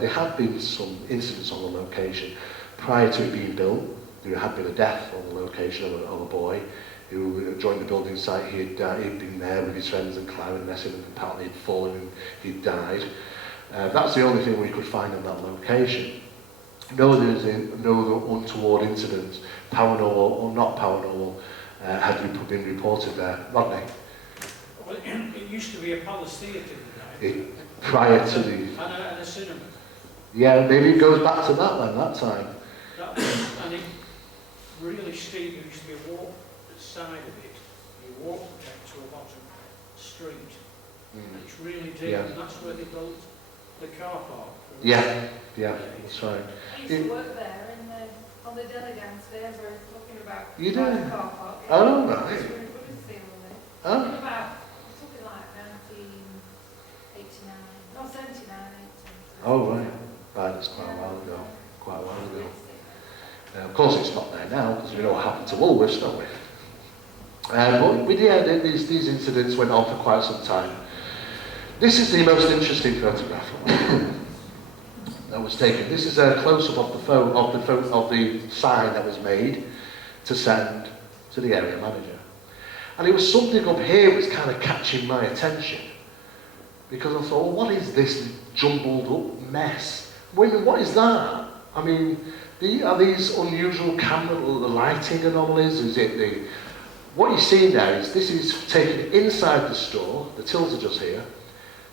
there had been some incidents on the location prior to it being built. There had been a death on the location of a boy who joined the building site. He'd been there with his friends and climbing, messing, and apparently he'd fallen and he'd died. That's the only thing we could find on that location. No untoward incidents, paranormal or not paranormal, had been reported there. Rodney? Well, it used to be a palace theatre, didn't it? Prior to the... And a cinema. Yeah, maybe it goes back to that time. And it really steep. There used to be a walk side of it. You walk to a bottom street. And it's really deep, Yeah. and that's where they built the car park. Yeah, that's right. I used to work there on the deli downstairs where we're talking about You the did? car park. Oh, right. It's really good to see all this. Oh. Talking about, we're talking like 1989, no, 79, 80. Oh, right. Right, that's quite a while ago. Of course, it's not there now, because we know what happened to Woolworths, don't we? But these incidents went on for quite some time. This is the most interesting photograph that was taken. This is a close-up of the sign that was made to send to the area manager. And it was something up here that was kind of catching my attention, because I thought, well, what is this jumbled up mess? What is that? I mean, are these unusual camera, the lighting anomalies? Is it what you see now is this is taken inside the store. The tills are just here.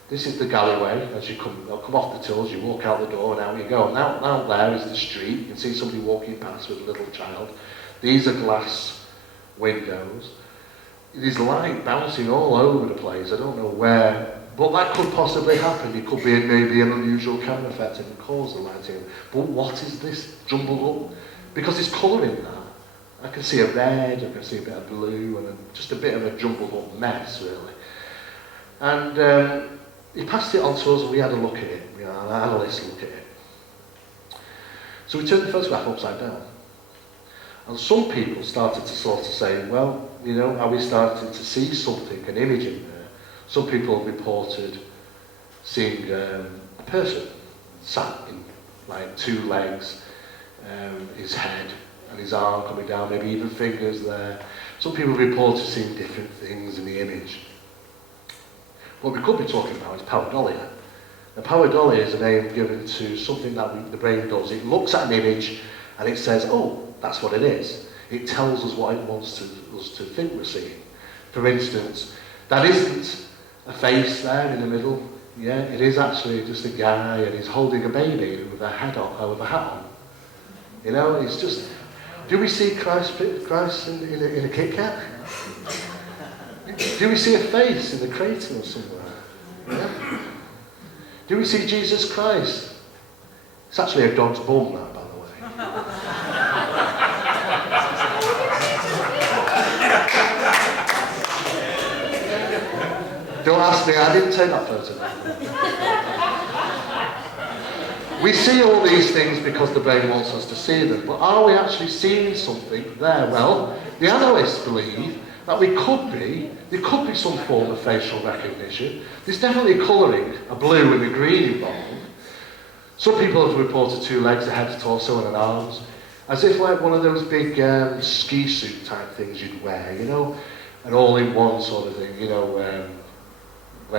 This is the gallery. As you come off the tills, you walk out the door and out you go. And out there is the street. You can see somebody walking past with a little child. These are glass windows. There's light bouncing all over the place. I don't know where, but that could possibly happen. It could be maybe an unusual camera effect and cause the lighting. But what is this jumbled up? Because it's colour in that. I can see a red, I can see a bit of blue, and just a bit of a jumbled up mess, really. And he passed it on to us, and we had a look at it. We had an analyst look at it. So we turned the photograph upside down. And some people started to sort of say, well, you know, are we starting to see something, an image in there? Some people reported seeing a person sat in like two legs, his head and his arm coming down, maybe even fingers there. Some people reported seeing different things in the image. What we could be talking about is pareidolia. Now, pareidolia is a name given to something that the brain does. It looks at an image and it says, oh, that's what it is. It tells us what it wants us to think we're seeing. For instance, that isn't a face there in the middle. Yeah, it is actually just a guy and he's holding a baby with a hat on. You know, it's just... Do we see Christ in a Kit Kat? Do we see a face in the crater or somewhere? Yeah. Do we see Jesus Christ? It's actually a dog's bum, that, by the way. Don't ask me, I didn't take that photograph. We see all these things because the brain wants us to see them, but are we actually seeing something there? Well, the analysts believe that there could be some form of facial recognition. There's definitely colouring, a blue and a green involved. Some people have reported two legs, a head, a torso and an arms, as if like one of those big ski suit type things you'd wear, you know, an all-in-one sort of thing, you know, where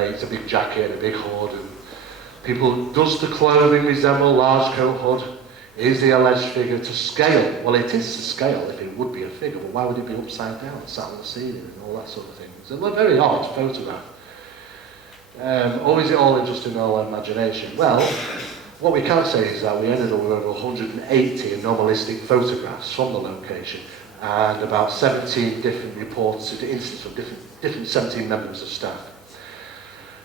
it's a big jacket and a big hood, and does the clothing resemble a large coat hood? Is the alleged figure to scale? Well, it is to scale if it would be a figure, but why would it be upside down, sat on the ceiling and all that sort of thing? It's a very odd photograph. Or is it all just in our imagination? Well, what we can say is that we ended up with over 180 anomalistic photographs from the location and about 17 different reports of incidents from different 17 members of staff.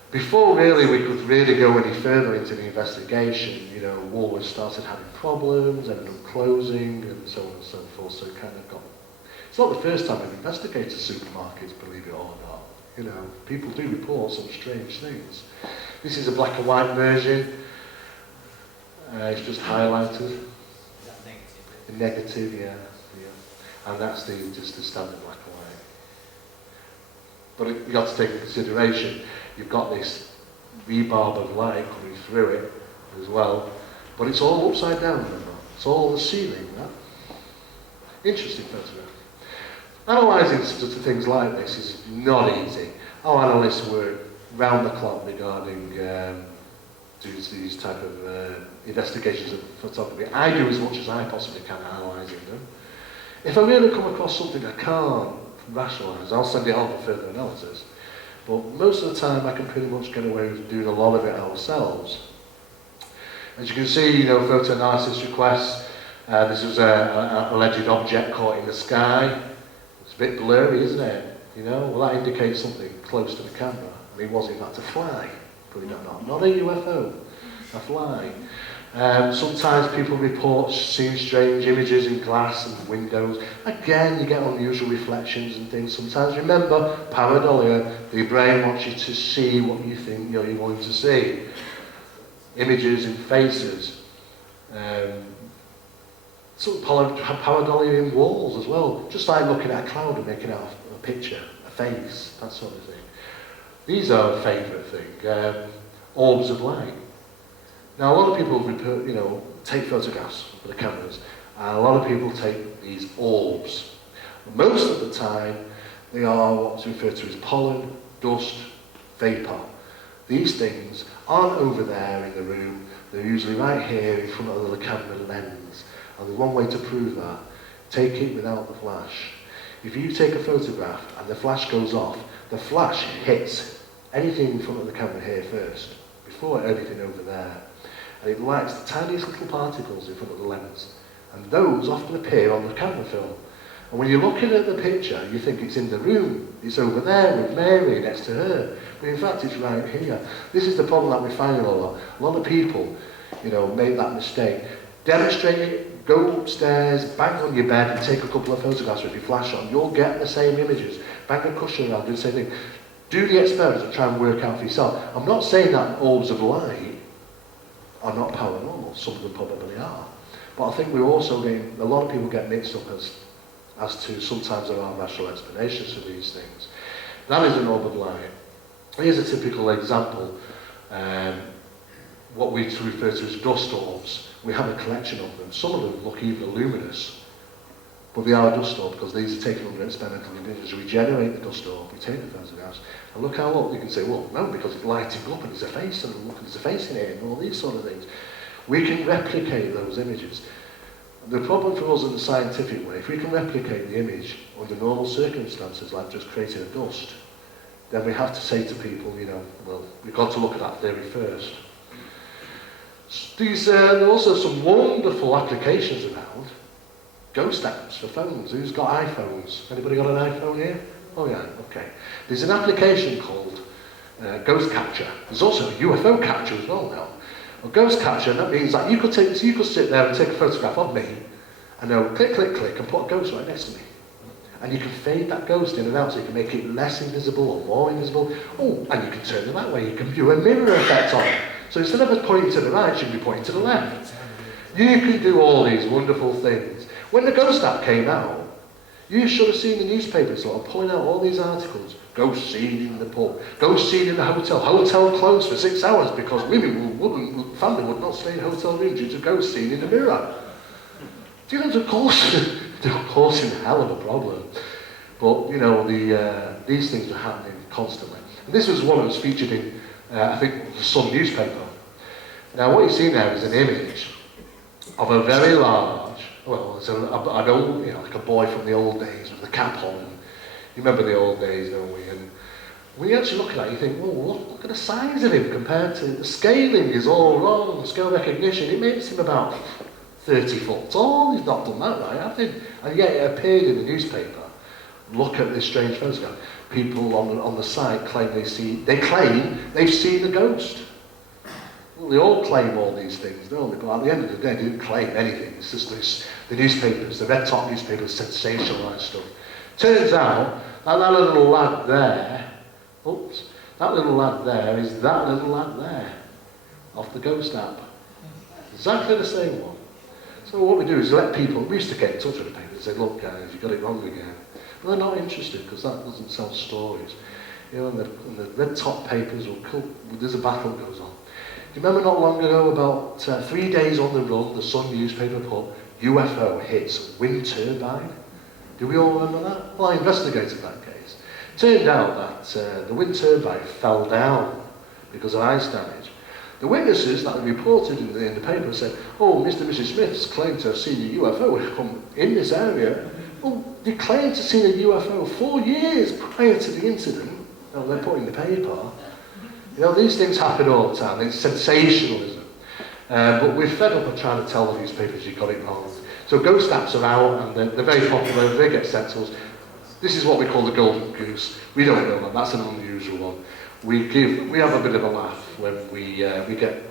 Before really we could really go any further into the investigation, you know, Woolworths started having problems, ended up closing, and so on and so forth. So it kind of got. It's not the first time we've investigated supermarkets, believe it or not. You know, people do report some strange things. This is a black and white version. It's just highlighted. Is that negative? Negative, yeah. And that's just the standard black and But you got to take into consideration, you've got this rebarb of light coming through it as well, but it's all upside down, remember? It's all the ceiling, that. Interesting photograph. Analysing things like this is not easy. Our analysts work round the clock regarding these type of investigations of photography. I do as much as I possibly can analysing them. If I really come across something I can't rationalise, I'll send it on for further analysis. But most of the time I can pretty much get away with doing a lot of it ourselves. As you can see, photo analysis requests. This was an alleged object caught in the sky. It's a bit blurry, isn't it? Well, that indicates something close to the camera. And it was in fact a fly. Probably not a UFO, a fly. Sometimes people report seeing strange images in glass and windows. Again, you get unusual reflections and things. Sometimes, remember, pareidolia, the brain wants you to see what you think you're going to see. Images in faces. Some pareidolia in walls as well. Just like looking at a cloud and making out a picture, a face, that sort of thing. These are a favourite thing. Orbs of light. Now, a lot of people, take photographs with the cameras, and a lot of people take these orbs. Most of the time, they are what's referred to as pollen, dust, vapour. These things aren't over there in the room, they're usually right here in front of the camera lens. And there's one way to prove that. Take it without the flash. If you take a photograph and the flash goes off, the flash hits anything in front of the camera here first, before anything over there. And it lights the tiniest little particles in front of the lens. And those often appear on the camera film. And when you're looking at the picture, you think it's in the room. It's over there with Mary next to her. But in fact, it's right here. This is the problem that we're finding a lot. A lot of people, make that mistake. Demonstrate it, go upstairs, bang on your bed and take a couple of photographs with your flash on. You'll get the same images. Bang a cushion around, do the same thing. Do the experiment and try and work out for yourself. I'm not saying that orbs of light are not paranormal. Some of them probably are. But I think we're also getting, a lot of people get mixed up as to sometimes there are rational explanations for these things. That is an orb of light. Here's a typical example. What we refer to as dust orbs. We have a collection of them. Some of them look even luminous, but they are a dust orb because these are taken under experimental conditions. We generate the dust orb, we take the photographs, and look how long. You can say, well, no, because it's lighting up and there's a face, and look, there's a face in it, and all these sort of things. We can replicate those images. The problem for us in the scientific way, if we can replicate the image under normal circumstances, like just creating a dust, then we have to say to people, well, we've got to look at that theory first. There are also some wonderful applications around. Ghost apps for phones. Who's got iPhones? Anybody got an iPhone here? Oh yeah, okay. There's an application called Ghost Capture. There's also UFO capture as well now. Well, Ghost Capture, that means that you could sit there and take a photograph of me, and then click, click, click, and put a ghost right next to me. And you can fade that ghost in and out, so you can make it less invisible or more invisible. Oh, and you can turn it that way. You can do a mirror effect on it. So instead of pointing to the right, you should be pointing to the left. You can do all these wonderful things. When the Ghost app came out, you should have seen the newspapers sort of pulling out all these articles. Ghost seen in the pub, ghost seen in the hotel, hotel closed for 6 hours because family would not stay in hotel rooms due to ghost seen in the mirror. Do you know, of course, they're causing a hell of a problem. But, these things are happening constantly. And this was one that was featured in, I think, the Sun newspaper. Now, what you see now is an image of a very large, it's an old, like a boy from the old days with the cap on. You remember the old days, don't we? And when you actually look at that, you think, look at the size of him compared to the scaling is all wrong, scale recognition. It makes him about 30 foot tall. He's not done that right, have they? And yet it appeared in the newspaper. Look at this strange photograph. People on the site claim they've seen a ghost. Well, they all claim all these things, don't they? But at the end of the day, they didn't claim anything. It's just the newspapers, the red top newspapers sensationalise stuff. Turns out that little lad there, that little lad there is that little lad there, off the Ghost app. Exactly the same one. So what we do is let people, we used to get in touch with the paper and say, look guys, you got it wrong again. But they're not interested because that doesn't sell stories. you know, and the red top papers will come, there's a battle that goes on. Do you remember not long ago, about 3 days on the run, the Sun newspaper put, UFO hits wind turbine? Do we all remember that? Well, I investigated that case. Turned out that the wind turbine fell down because of ice damage. The witnesses that were reported in the paper said, oh, Mr. and Mrs. Smith's claimed to have seen a UFO come in this area. Well, they claimed to have seen a UFO 4 years prior to the incident. Well, they're put in the paper. You know, these things happen all the time. It's sensationalism. But we're fed up of trying to tell the newspapers you got it wrong. So ghost apps are out, and they're very popular. They get sent to us. This is what we call the golden goose. We don't know that. That's an unusual one. We have a bit of a laugh when we get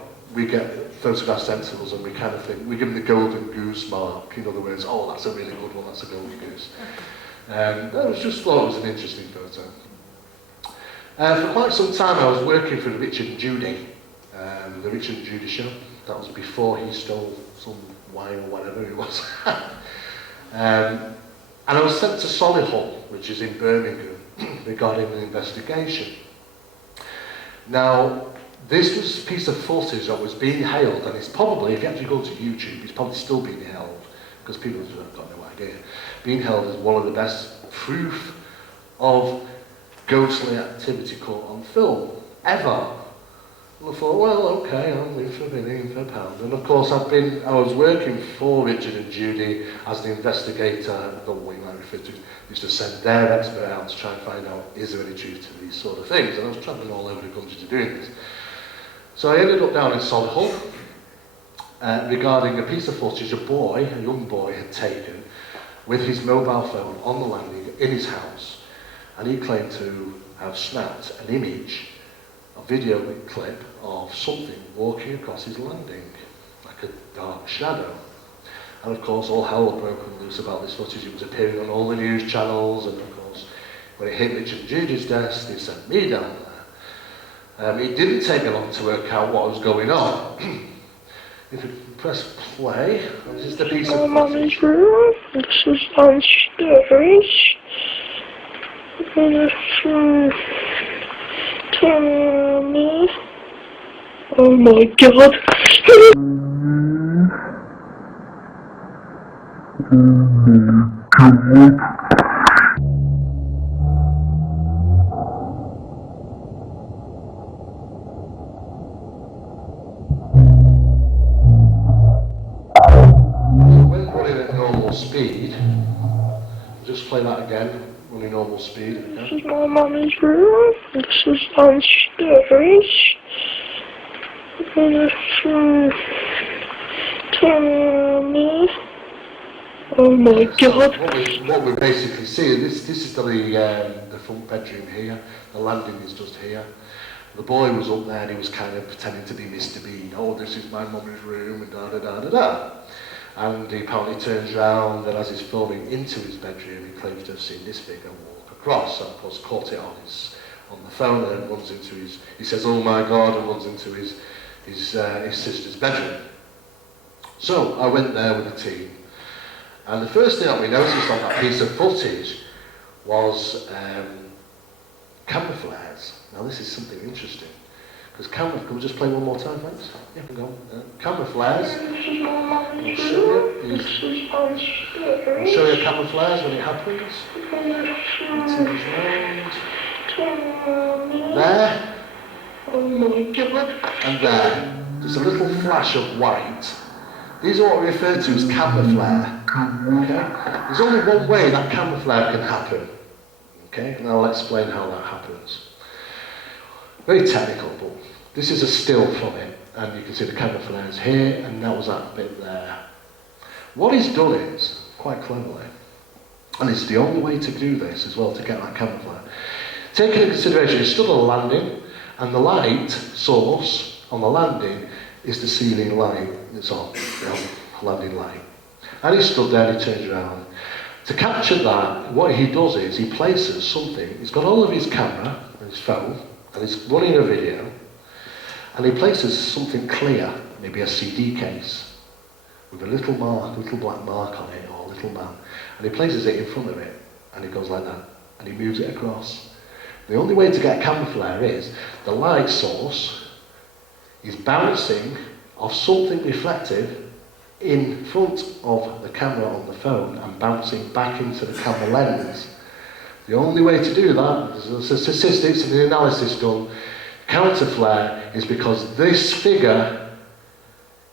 photographs sent to us, and we kind of think, we give them the golden goose mark. In other words, oh, that's a really good one, that's a golden goose. I just thought it was an interesting photo. For quite some time I was working for Richard and Judy, the Richard and Judy show. That was before he stole some wine or whatever it was. And I was sent to Solihull, which is in Birmingham, regarding an investigation. Now, this was a piece of footage that was being hailed, and it's probably, if you actually go to YouTube, it's probably still being held, because people have got no idea, being held as one of the best proof of ghostly activity caught on film, ever. And I thought, well, okay, I'm in for bidding for a pound. And of course, I was working for Richard and Judy as the investigator, the way you might refer to, used to send their expert out to try and find out, is there any truth to these sort of things? And I was travelling all over the country to doing this. So I ended up down in Solihull, regarding a piece of footage a young boy had taken with his mobile phone on the landing in his house, and he claimed to have snapped an image, a video clip of something walking across his landing, like a dark shadow. And of course, all hell had broken loose about this footage. It was appearing on all the news channels, and of course, when it hit Richard and Judy's desk, they sent me down there. It didn't take me long to work out what was going on. If you press play, this is the piece of footage. This is downstairs. Oh my god. When running at normal speed, just play that again, running normal speed. This is my mommy's room. This is downstairs. Oh my god. So what we're basically seeing, this is the front bedroom here, the landing is just here. The boy was up there and he was kind of pretending to be Mr. Bean. Oh, this is my mummy's room, and da da da da da. And he apparently turns around, and as he's filming into his bedroom, he claims to have seen this figure walk across, and of course caught it on the phone, and then runs into he says, oh my god, and runs into his sister's bedroom. So I went there with the team, and the first thing that we noticed on that piece of footage was camera flares. Now this is something interesting, because can we just play one more time, thanks? Yeah, go on. Camera flares. I'll show you camera flares when it happens. It turns round. There. Oh my god. And there. Just a little flash of white. These are what we refer to as camera flare. Okay? There's only one way that camera flare can happen. Okay? And I'll explain how that happens. Very technical, but this is a still from it. And you can see the camera flare is here, and that was that bit there. What he's done is, quite cleverly, and it's the only way to do this as well, to get that camera flare. Taking into consideration, he stood on the landing, and the light source on the landing is the ceiling light that's on, landing light. And he stood there and he turns around. To capture that, what he does is he places something, he's got all of his camera and his phone, and he's running a video, and he places something clear, maybe a CD case, with a little black mark on it, or a little man, and he places it in front of it, and he goes like that, and he moves it across. The only way to get a camera flare is the light source is bouncing off something reflective in front of the camera on the phone and bouncing back into the camera lens. The only way to do that, there's the statistics and the analysis done, counter flare is because this figure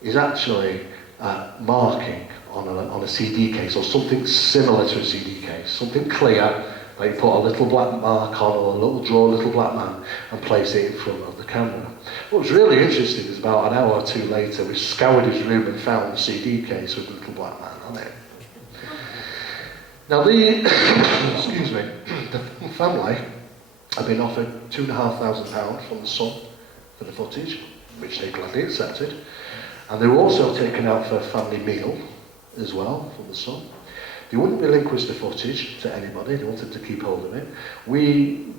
is actually marking on a CD case or something similar to a CD case, something clear, like you put a little black mark on or draw a little black man and place it in front of the camera. What was really interesting is about an hour or two later we scoured his room and found the CD case with the little black man on it. Now excuse me, the family have been offered £2,500 from the Sun for the footage, which they gladly accepted, and they were also taken out for a family meal as well from the Sun. They wouldn't relinquish the footage to anybody, they wanted to keep hold of it. We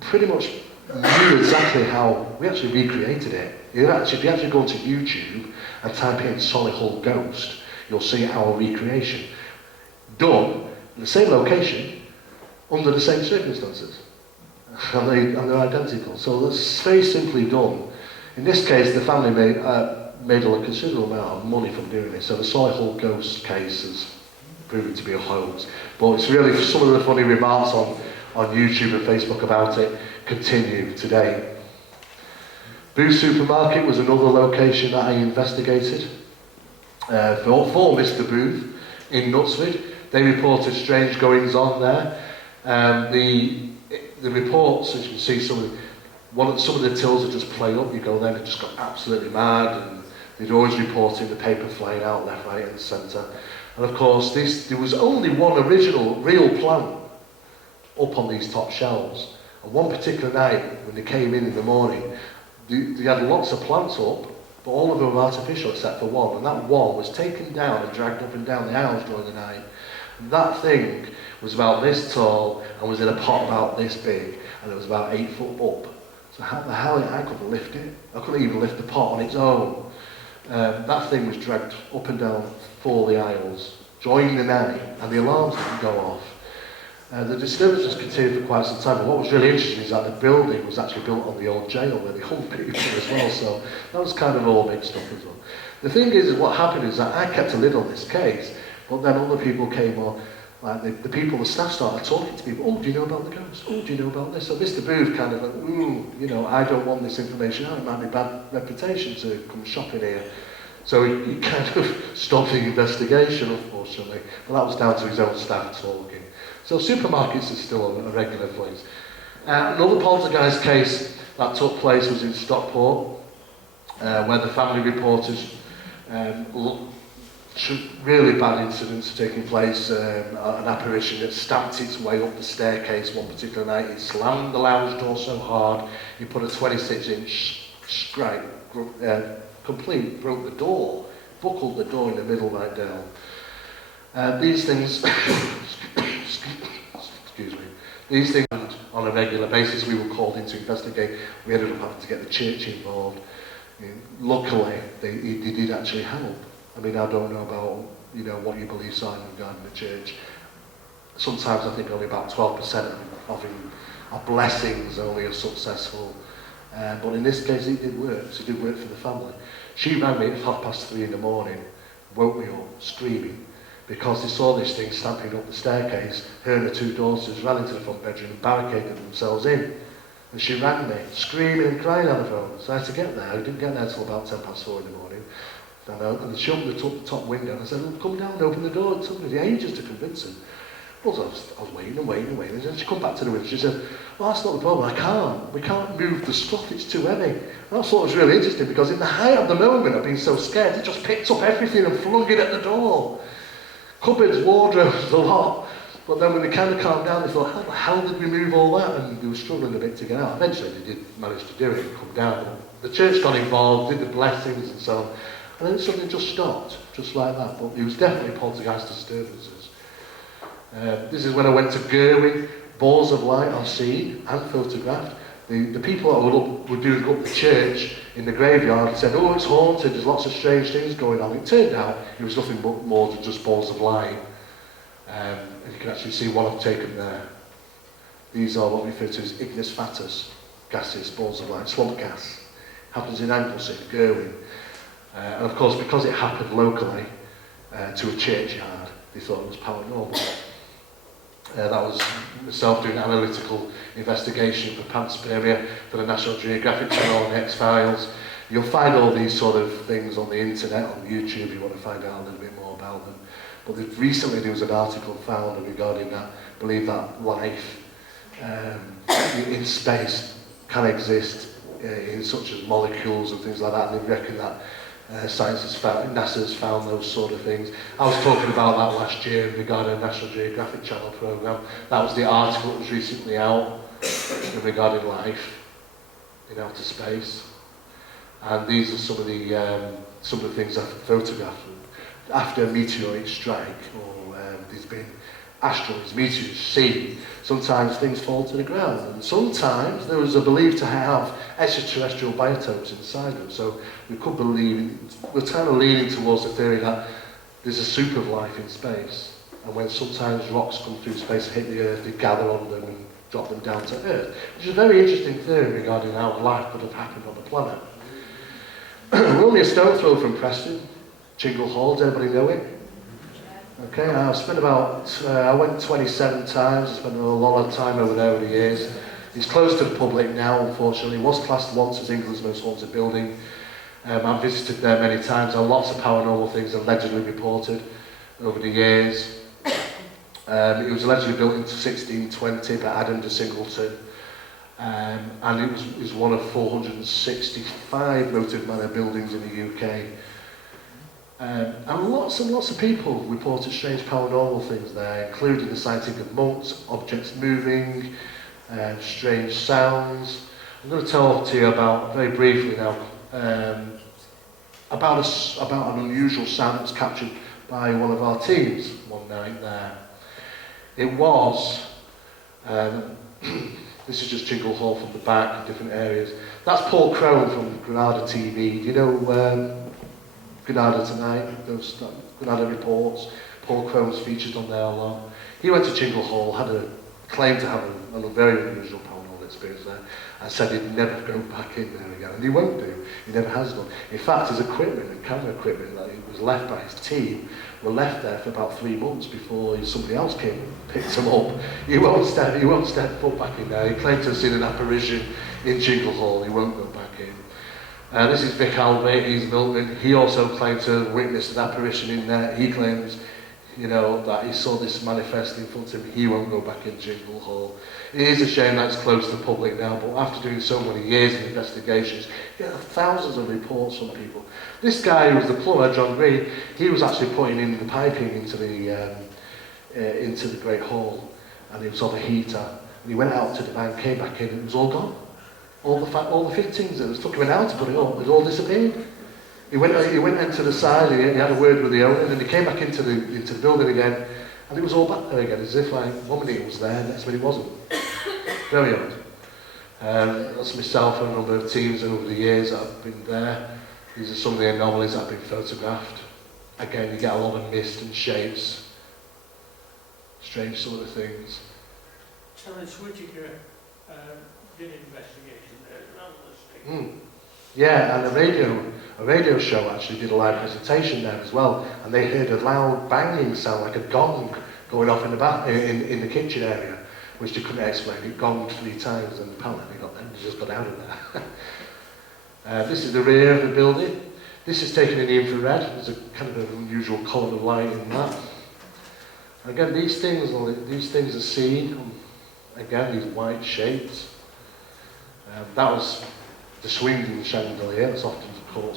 pretty much knew exactly how, we actually recreated it. If you actually go onto YouTube and type in Solihull Ghost, you'll see our recreation. Done in the same location, under the same circumstances. And they're identical. So that's very simply done. In this case, the family made a considerable amount of money from doing it. So the Solihull Ghost case has proven to be a hoax. But it's really, some of the funny remarks on YouTube and Facebook about it continue today. Booth Supermarket was another location that I investigated for Mr. Booth in Knutsford. They reported strange goings on there. The reports, as you can see, some of the tills are just played up. You go there and it just got absolutely mad, and they'd always report in the paper flying out left, right and centre. And of course there was only one original real plant up on these top shelves. And one particular night when they came in the morning, they had lots of plants up, but all of them were artificial except for one. And that one was taken down and dragged up and down the aisles during the night. And that thing was about this tall and was in a pot about this big, and it was about 8 foot up. So how the hell, I couldn't lift it. I couldn't even lift the pot on its own. That thing was dragged up and down 4 the aisles during the night, and the alarms didn't go off. The disturbances continued for quite some time, but what was really interesting is that the building was actually built on the old jail where they hung people as well, so that was kind of all mixed up as well. The thing is, what happened is that I kept a lid on this case, but then other people came on, like the staff started talking to people. Oh, do you know about the ghost? Oh, do you know about this? So Mr. Booth kind of went, ooh, you know, I don't want this information out. It might be bad reputation to come shopping here. So he kind of stopped the investigation, unfortunately. But that was down to his own staff talking. So supermarkets are still a regular place. Another poltergeist case that took place was in Stockport, where the family reporters really bad incidents taking place. An apparition that stamped its way up the staircase one particular night. It slammed the lounge door so hard, he put a 26-inch strike, complete, broke the door, buckled the door in the middle right down. These things, excuse me, these things on a regular basis. We were called in to investigate. We ended up having to get the church involved. Luckily, they did actually help. I mean, I don't know about, you know, what your beliefs are regarding the church. Sometimes I think only about 12% of our blessings only are successful. But in this case, it did work. So it did work for the family. She rang me at 3:30 in the morning, woke me up, screaming, because they saw this thing stamping up the staircase. Her and her 2 daughters ran into the front bedroom and barricaded themselves in. And she rang me, screaming and crying on the phone. So I had to get there. I didn't get there until about 4:10 in the morning. And she opened the top window and I said, come down and open the door. It took me ages to convince her. Well, I was waiting and waiting and waiting. And then she come back to the window. She said, well, that's not the problem. We can't move the stuff. It's too heavy. And I thought it was really interesting because in the height of the moment I've been so scared, I just picked up everything and flung it at the door. Cupboards, wardrobes, a lot. But then when they kind of calmed down, they thought, how the hell did we move all that? And they were struggling a bit to get out. Eventually they did manage to do it and come down. The church got involved, did the blessings and so on. And then something just stopped, just like that. But it was definitely poltergeist disturbances. This is when I went to Gerwin. Balls of light are seen and photographed. The people that were doing up the church in the graveyard said, oh, it's haunted, there's lots of strange things going on. It turned out it was nothing but more than just balls of light. And you can actually see one I've taken there. These are what we refer to as ignis fatuus gases, balls of light, swamp gas. Happens in Anglesey, Gerwin. And of course, because it happened locally to a churchyard, they thought it was paranormal. That was myself doing analytical investigation for Panspermia for the National Geographic Channel and X-Files. You'll find all these sort of things on the internet, on YouTube, if you want to find out a little bit more about them. But recently there was an article found regarding that, believe that life in space can exist in such as molecules and things like that, and they reckon that science has found, NASA's found those sort of things. I was talking about that last year regarding a National Geographic Channel programme. That was the article that was recently out regarding life in outer space. And these are some of the things I've photographed. After a meteorite strike, or there's been asteroids, meteors seen, sometimes things fall to the ground, and sometimes there was a belief to have extraterrestrial biotopes inside them. So we could believe, we're kind of leaning towards the theory that there's a soup of life in space, and when sometimes rocks come through space and hit the Earth, they gather on them and drop them down to Earth, which is a very interesting theory regarding how life could have happened on the planet. We're only a stone throw from Preston, Chingle Hall, does anybody know it? Okay, I've spent about, I went 27 times, I spent a lot of time over there over the years. It's closed to the public now, unfortunately. It was classed once as England's most haunted building. I've visited there many times, and lots of paranormal things allegedly reported over the years. It was allegedly built in 1620 by Adam de Singleton. And it was one of 465 moated manor buildings in the UK. And lots of people reported strange paranormal things there, including the sighting of monks, objects moving, strange sounds. I'm going to talk to you about, very briefly now, about an unusual sound that was captured by one of our teams one night there. It was, this is just Chingle Hall from the back, different areas. That's Paul Crone from Granada TV. Do you know Granada Tonight, those Granada reports? Paul Crone's featured on there a lot. He went to Chingle Hall, had a claim to have a very unusual paranormal experience there, and said he'd never go back in there again, and he won't do. He never has done. In fact, his equipment, the camera equipment that was left by his team, were left there for about 3 months before somebody else came and picked them up. He won't step foot back in there. He claimed to have seen an apparition in Chingle Hall. He won't go back in. This is Vic Albert, he's Milton. He also claimed to have witnessed an apparition in there. He claims, you know, that he saw this manifest in front of him. He won't go back in Chingle Hall. It is a shame that it's closed to the public now, but after doing so many years of investigations, you get thousands of reports from people. This guy who was the plumber, John Green, he was actually putting in the piping into the Great Hall, and it was on a heater. And he went out to the bank, came back in, and it was all gone. All the fittings that took him an hour to put it on, it all disappeared. He went into the side, he had a word with the owner, and then he came back into the building again, and it was all back there again, as if like one minute it was there, next minute it wasn't. Very odd. That's myself and a number of teams over the years that have been there. These are some of the anomalies that have been photographed. Again, you get a lot of mist and shapes, strange sort of things. Terence Whittaker did an investigation there, Analysed. Yeah, and a radio show actually did a live presentation there as well, and they heard a loud banging sound like a gong going off in the kitchen area, which they couldn't explain. It gonged 3 times, and apparently they just got out of there. This is the rear of the building. This is taken in the infrared. There's a kind of an unusual colour of light in that. Again, these things are seen. Again, these white shapes. That was the swinging chandelier. That's often called.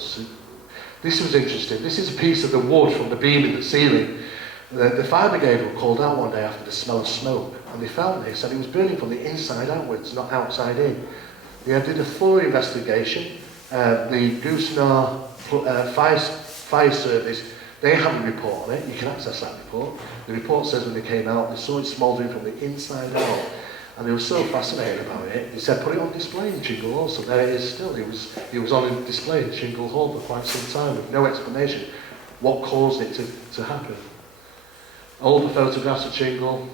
This was interesting. This is a piece of the wood from the beam in the ceiling. The fire brigade were called out one day after the smell of smoke, and they found this, and it was burning from the inside outwards, not outside in. They did a full investigation. The Goosenar fire service, they have a report on it. You can access that report. The report says when they came out, they saw it smouldering from the inside out, and they were so fascinated about it. They said, put it on display in Chingle Hall. So there it is still. It was on display in Chingle Hall for quite some time with no explanation what caused it to happen. All the photographs of Chingle.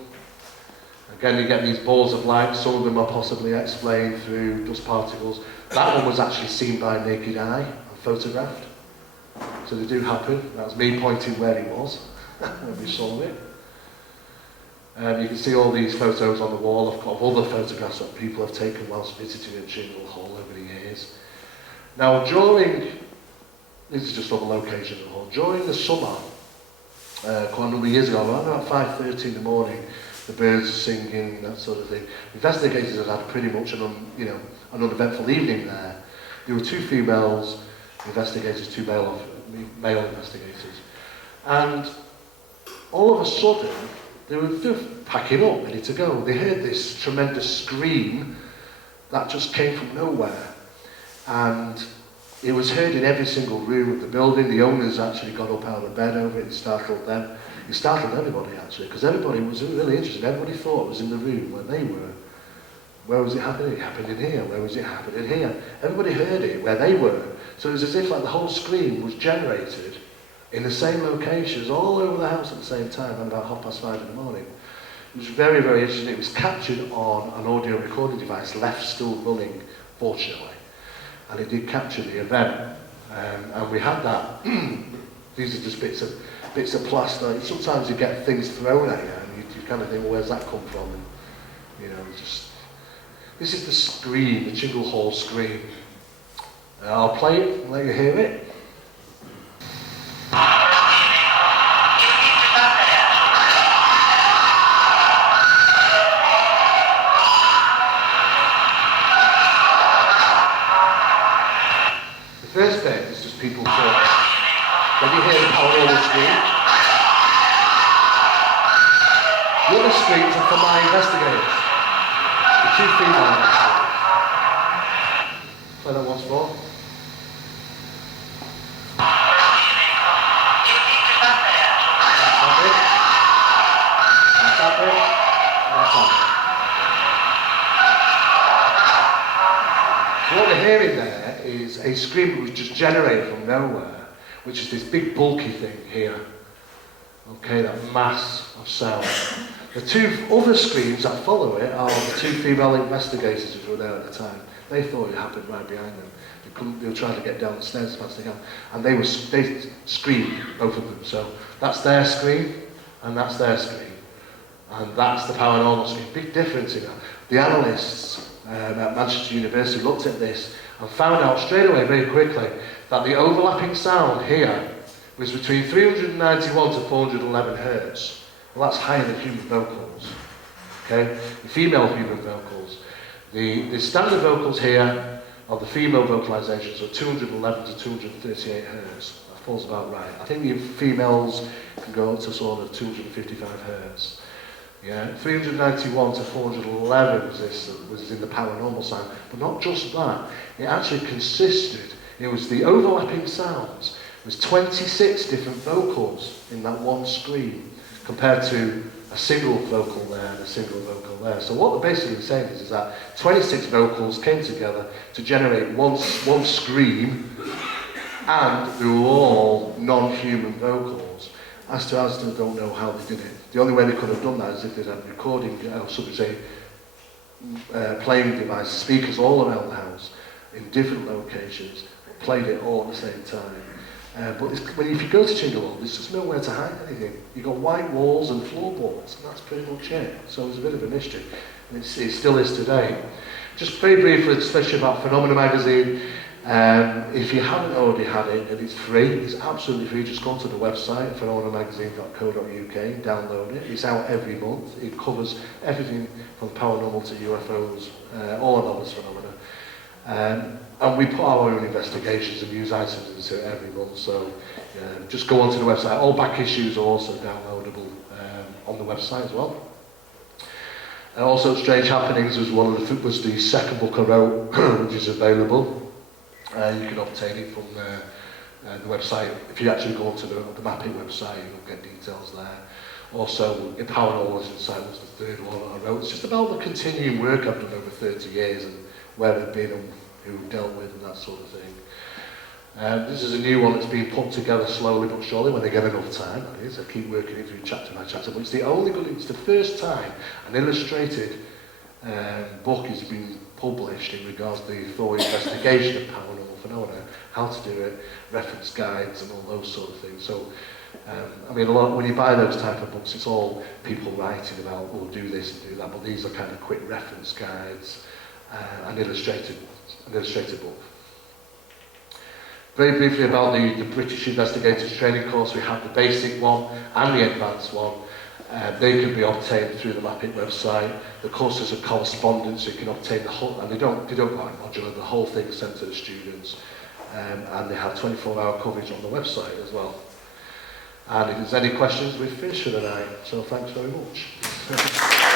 Again, you get these balls of light, some of them are possibly explained through dust particles. That one was actually seen by naked eye and photographed. So they do happen. That was me pointing where it was when we saw it. You can see all these photos on the wall of other photographs that people have taken whilst visiting at Shingle Hall over the years. Now, this is just other locations of the hall. During the summer, quite a number of years ago, around about 5:30 in the morning, the birds singing, that sort of thing. Investigators had had pretty much an uneventful evening there. There were 2 females investigators, 2 male investigators. And all of a sudden, they were packing up, ready to go. They heard this tremendous scream that just came from nowhere. And it was heard in every single room of the building. The owners actually got up out of bed over it. It startled them. It startled everybody, actually, because everybody was really interested. Everybody thought it was in the room where they were. Where was it happening? It happened in here. Where was it happening here? Everybody heard it where they were. So it was as if like the whole scream was generated in the same locations, all over the house at the same time, at about 5:30 in the morning. It was very, very interesting. It was captured on an audio recording device, left still running, fortunately. And it did capture the event. And we had that. These are just bits of plaster. Sometimes you get things thrown at you, and you kind of think, well, where's that come from? And, this is the scream, the Shingle Hall scream. I'll play it and let you hear it. The first bit is just people talking. Then you hear the paranormal scream. The other screams are from my investigators. The 2 female investigators. Play that once more. So what we're hearing there is a scream that was just generated from nowhere, which is this big bulky thing here. Okay, that mass of sound. The 2 other screams that follow it are the 2 female investigators who were there at the time. They thought it happened right behind them. They were trying to get down the stairs as fast as they can. And they screamed, both of them. So that's their scream, and that's their scream. And that's the paranormal scream. Big difference in that. The analysts at Manchester University looked at this and found out straight away, very quickly, that the overlapping sound here was between 391 to 411 hertz. Well, that's higher than human vocals. Okay? The female human vocals. The standard vocals here of the female vocalizations are 211 to 238 hertz. That falls about right. I think the females can go up to sort of 255 hertz. Yeah, 391 to 411 was in the paranormal sound, but not just that. It actually consisted. It was the overlapping sounds. It was 26 different vocals in that one scream, compared to a single vocal there and a single vocal there. So what they're basically saying is that 26 vocals came together to generate one scream, and they were all non-human vocals. I still don't know how they did it. The only way they could have done that is if they had recording, playing devices, speakers all around the house, in different locations, played it all at the same time. But if you go to Shingle Hall, there's just nowhere to hide anything. You've got white walls and floorboards, and that's pretty much it. So it's a bit of a mystery, and it still is today. Just very briefly, especially about Phenomena magazine, if you haven't already had it, and it's free, it's absolutely free, just go onto the website, phenomenamagazine.co.uk, download it. It's out every month. It covers everything from paranormal to UFOs, all anomalous phenomena. And we put our own investigations and news items into it every month, so just go onto the website. All back issues are also downloadable on the website as well. Also, Strange Happenings was the second book I wrote, which is available. You can obtain it from the website. If you actually go onto the Mapping website, you'll get details there. Also, in Paranormal Insight was the third one that I wrote. It's just about the continuing work I've done over 30 years and where I've been and who I've dealt with and that sort of thing. This is a new one that's being put together slowly but surely when they get enough time. That is, I keep working it through chapter by chapter. But it's the first time an illustrated book has been published in regards to the thorough investigation of paranormal phenomena, how to do it, reference guides and all those sort of things. So, I mean, when you buy those type of books, it's all people writing about, oh, do this and do that, but these are kind of quick reference guides, an illustrated book. Very briefly about the British Investigators Training course, we have the basic one and the advanced one. They can be obtained through the MAPIT website. The courses are correspondence, so you can obtain the whole, and they don't go out modular, the whole thing sent to the students. And they have 24-hour coverage on the website as well. And if there's any questions, we've finished for the night. So thanks very much.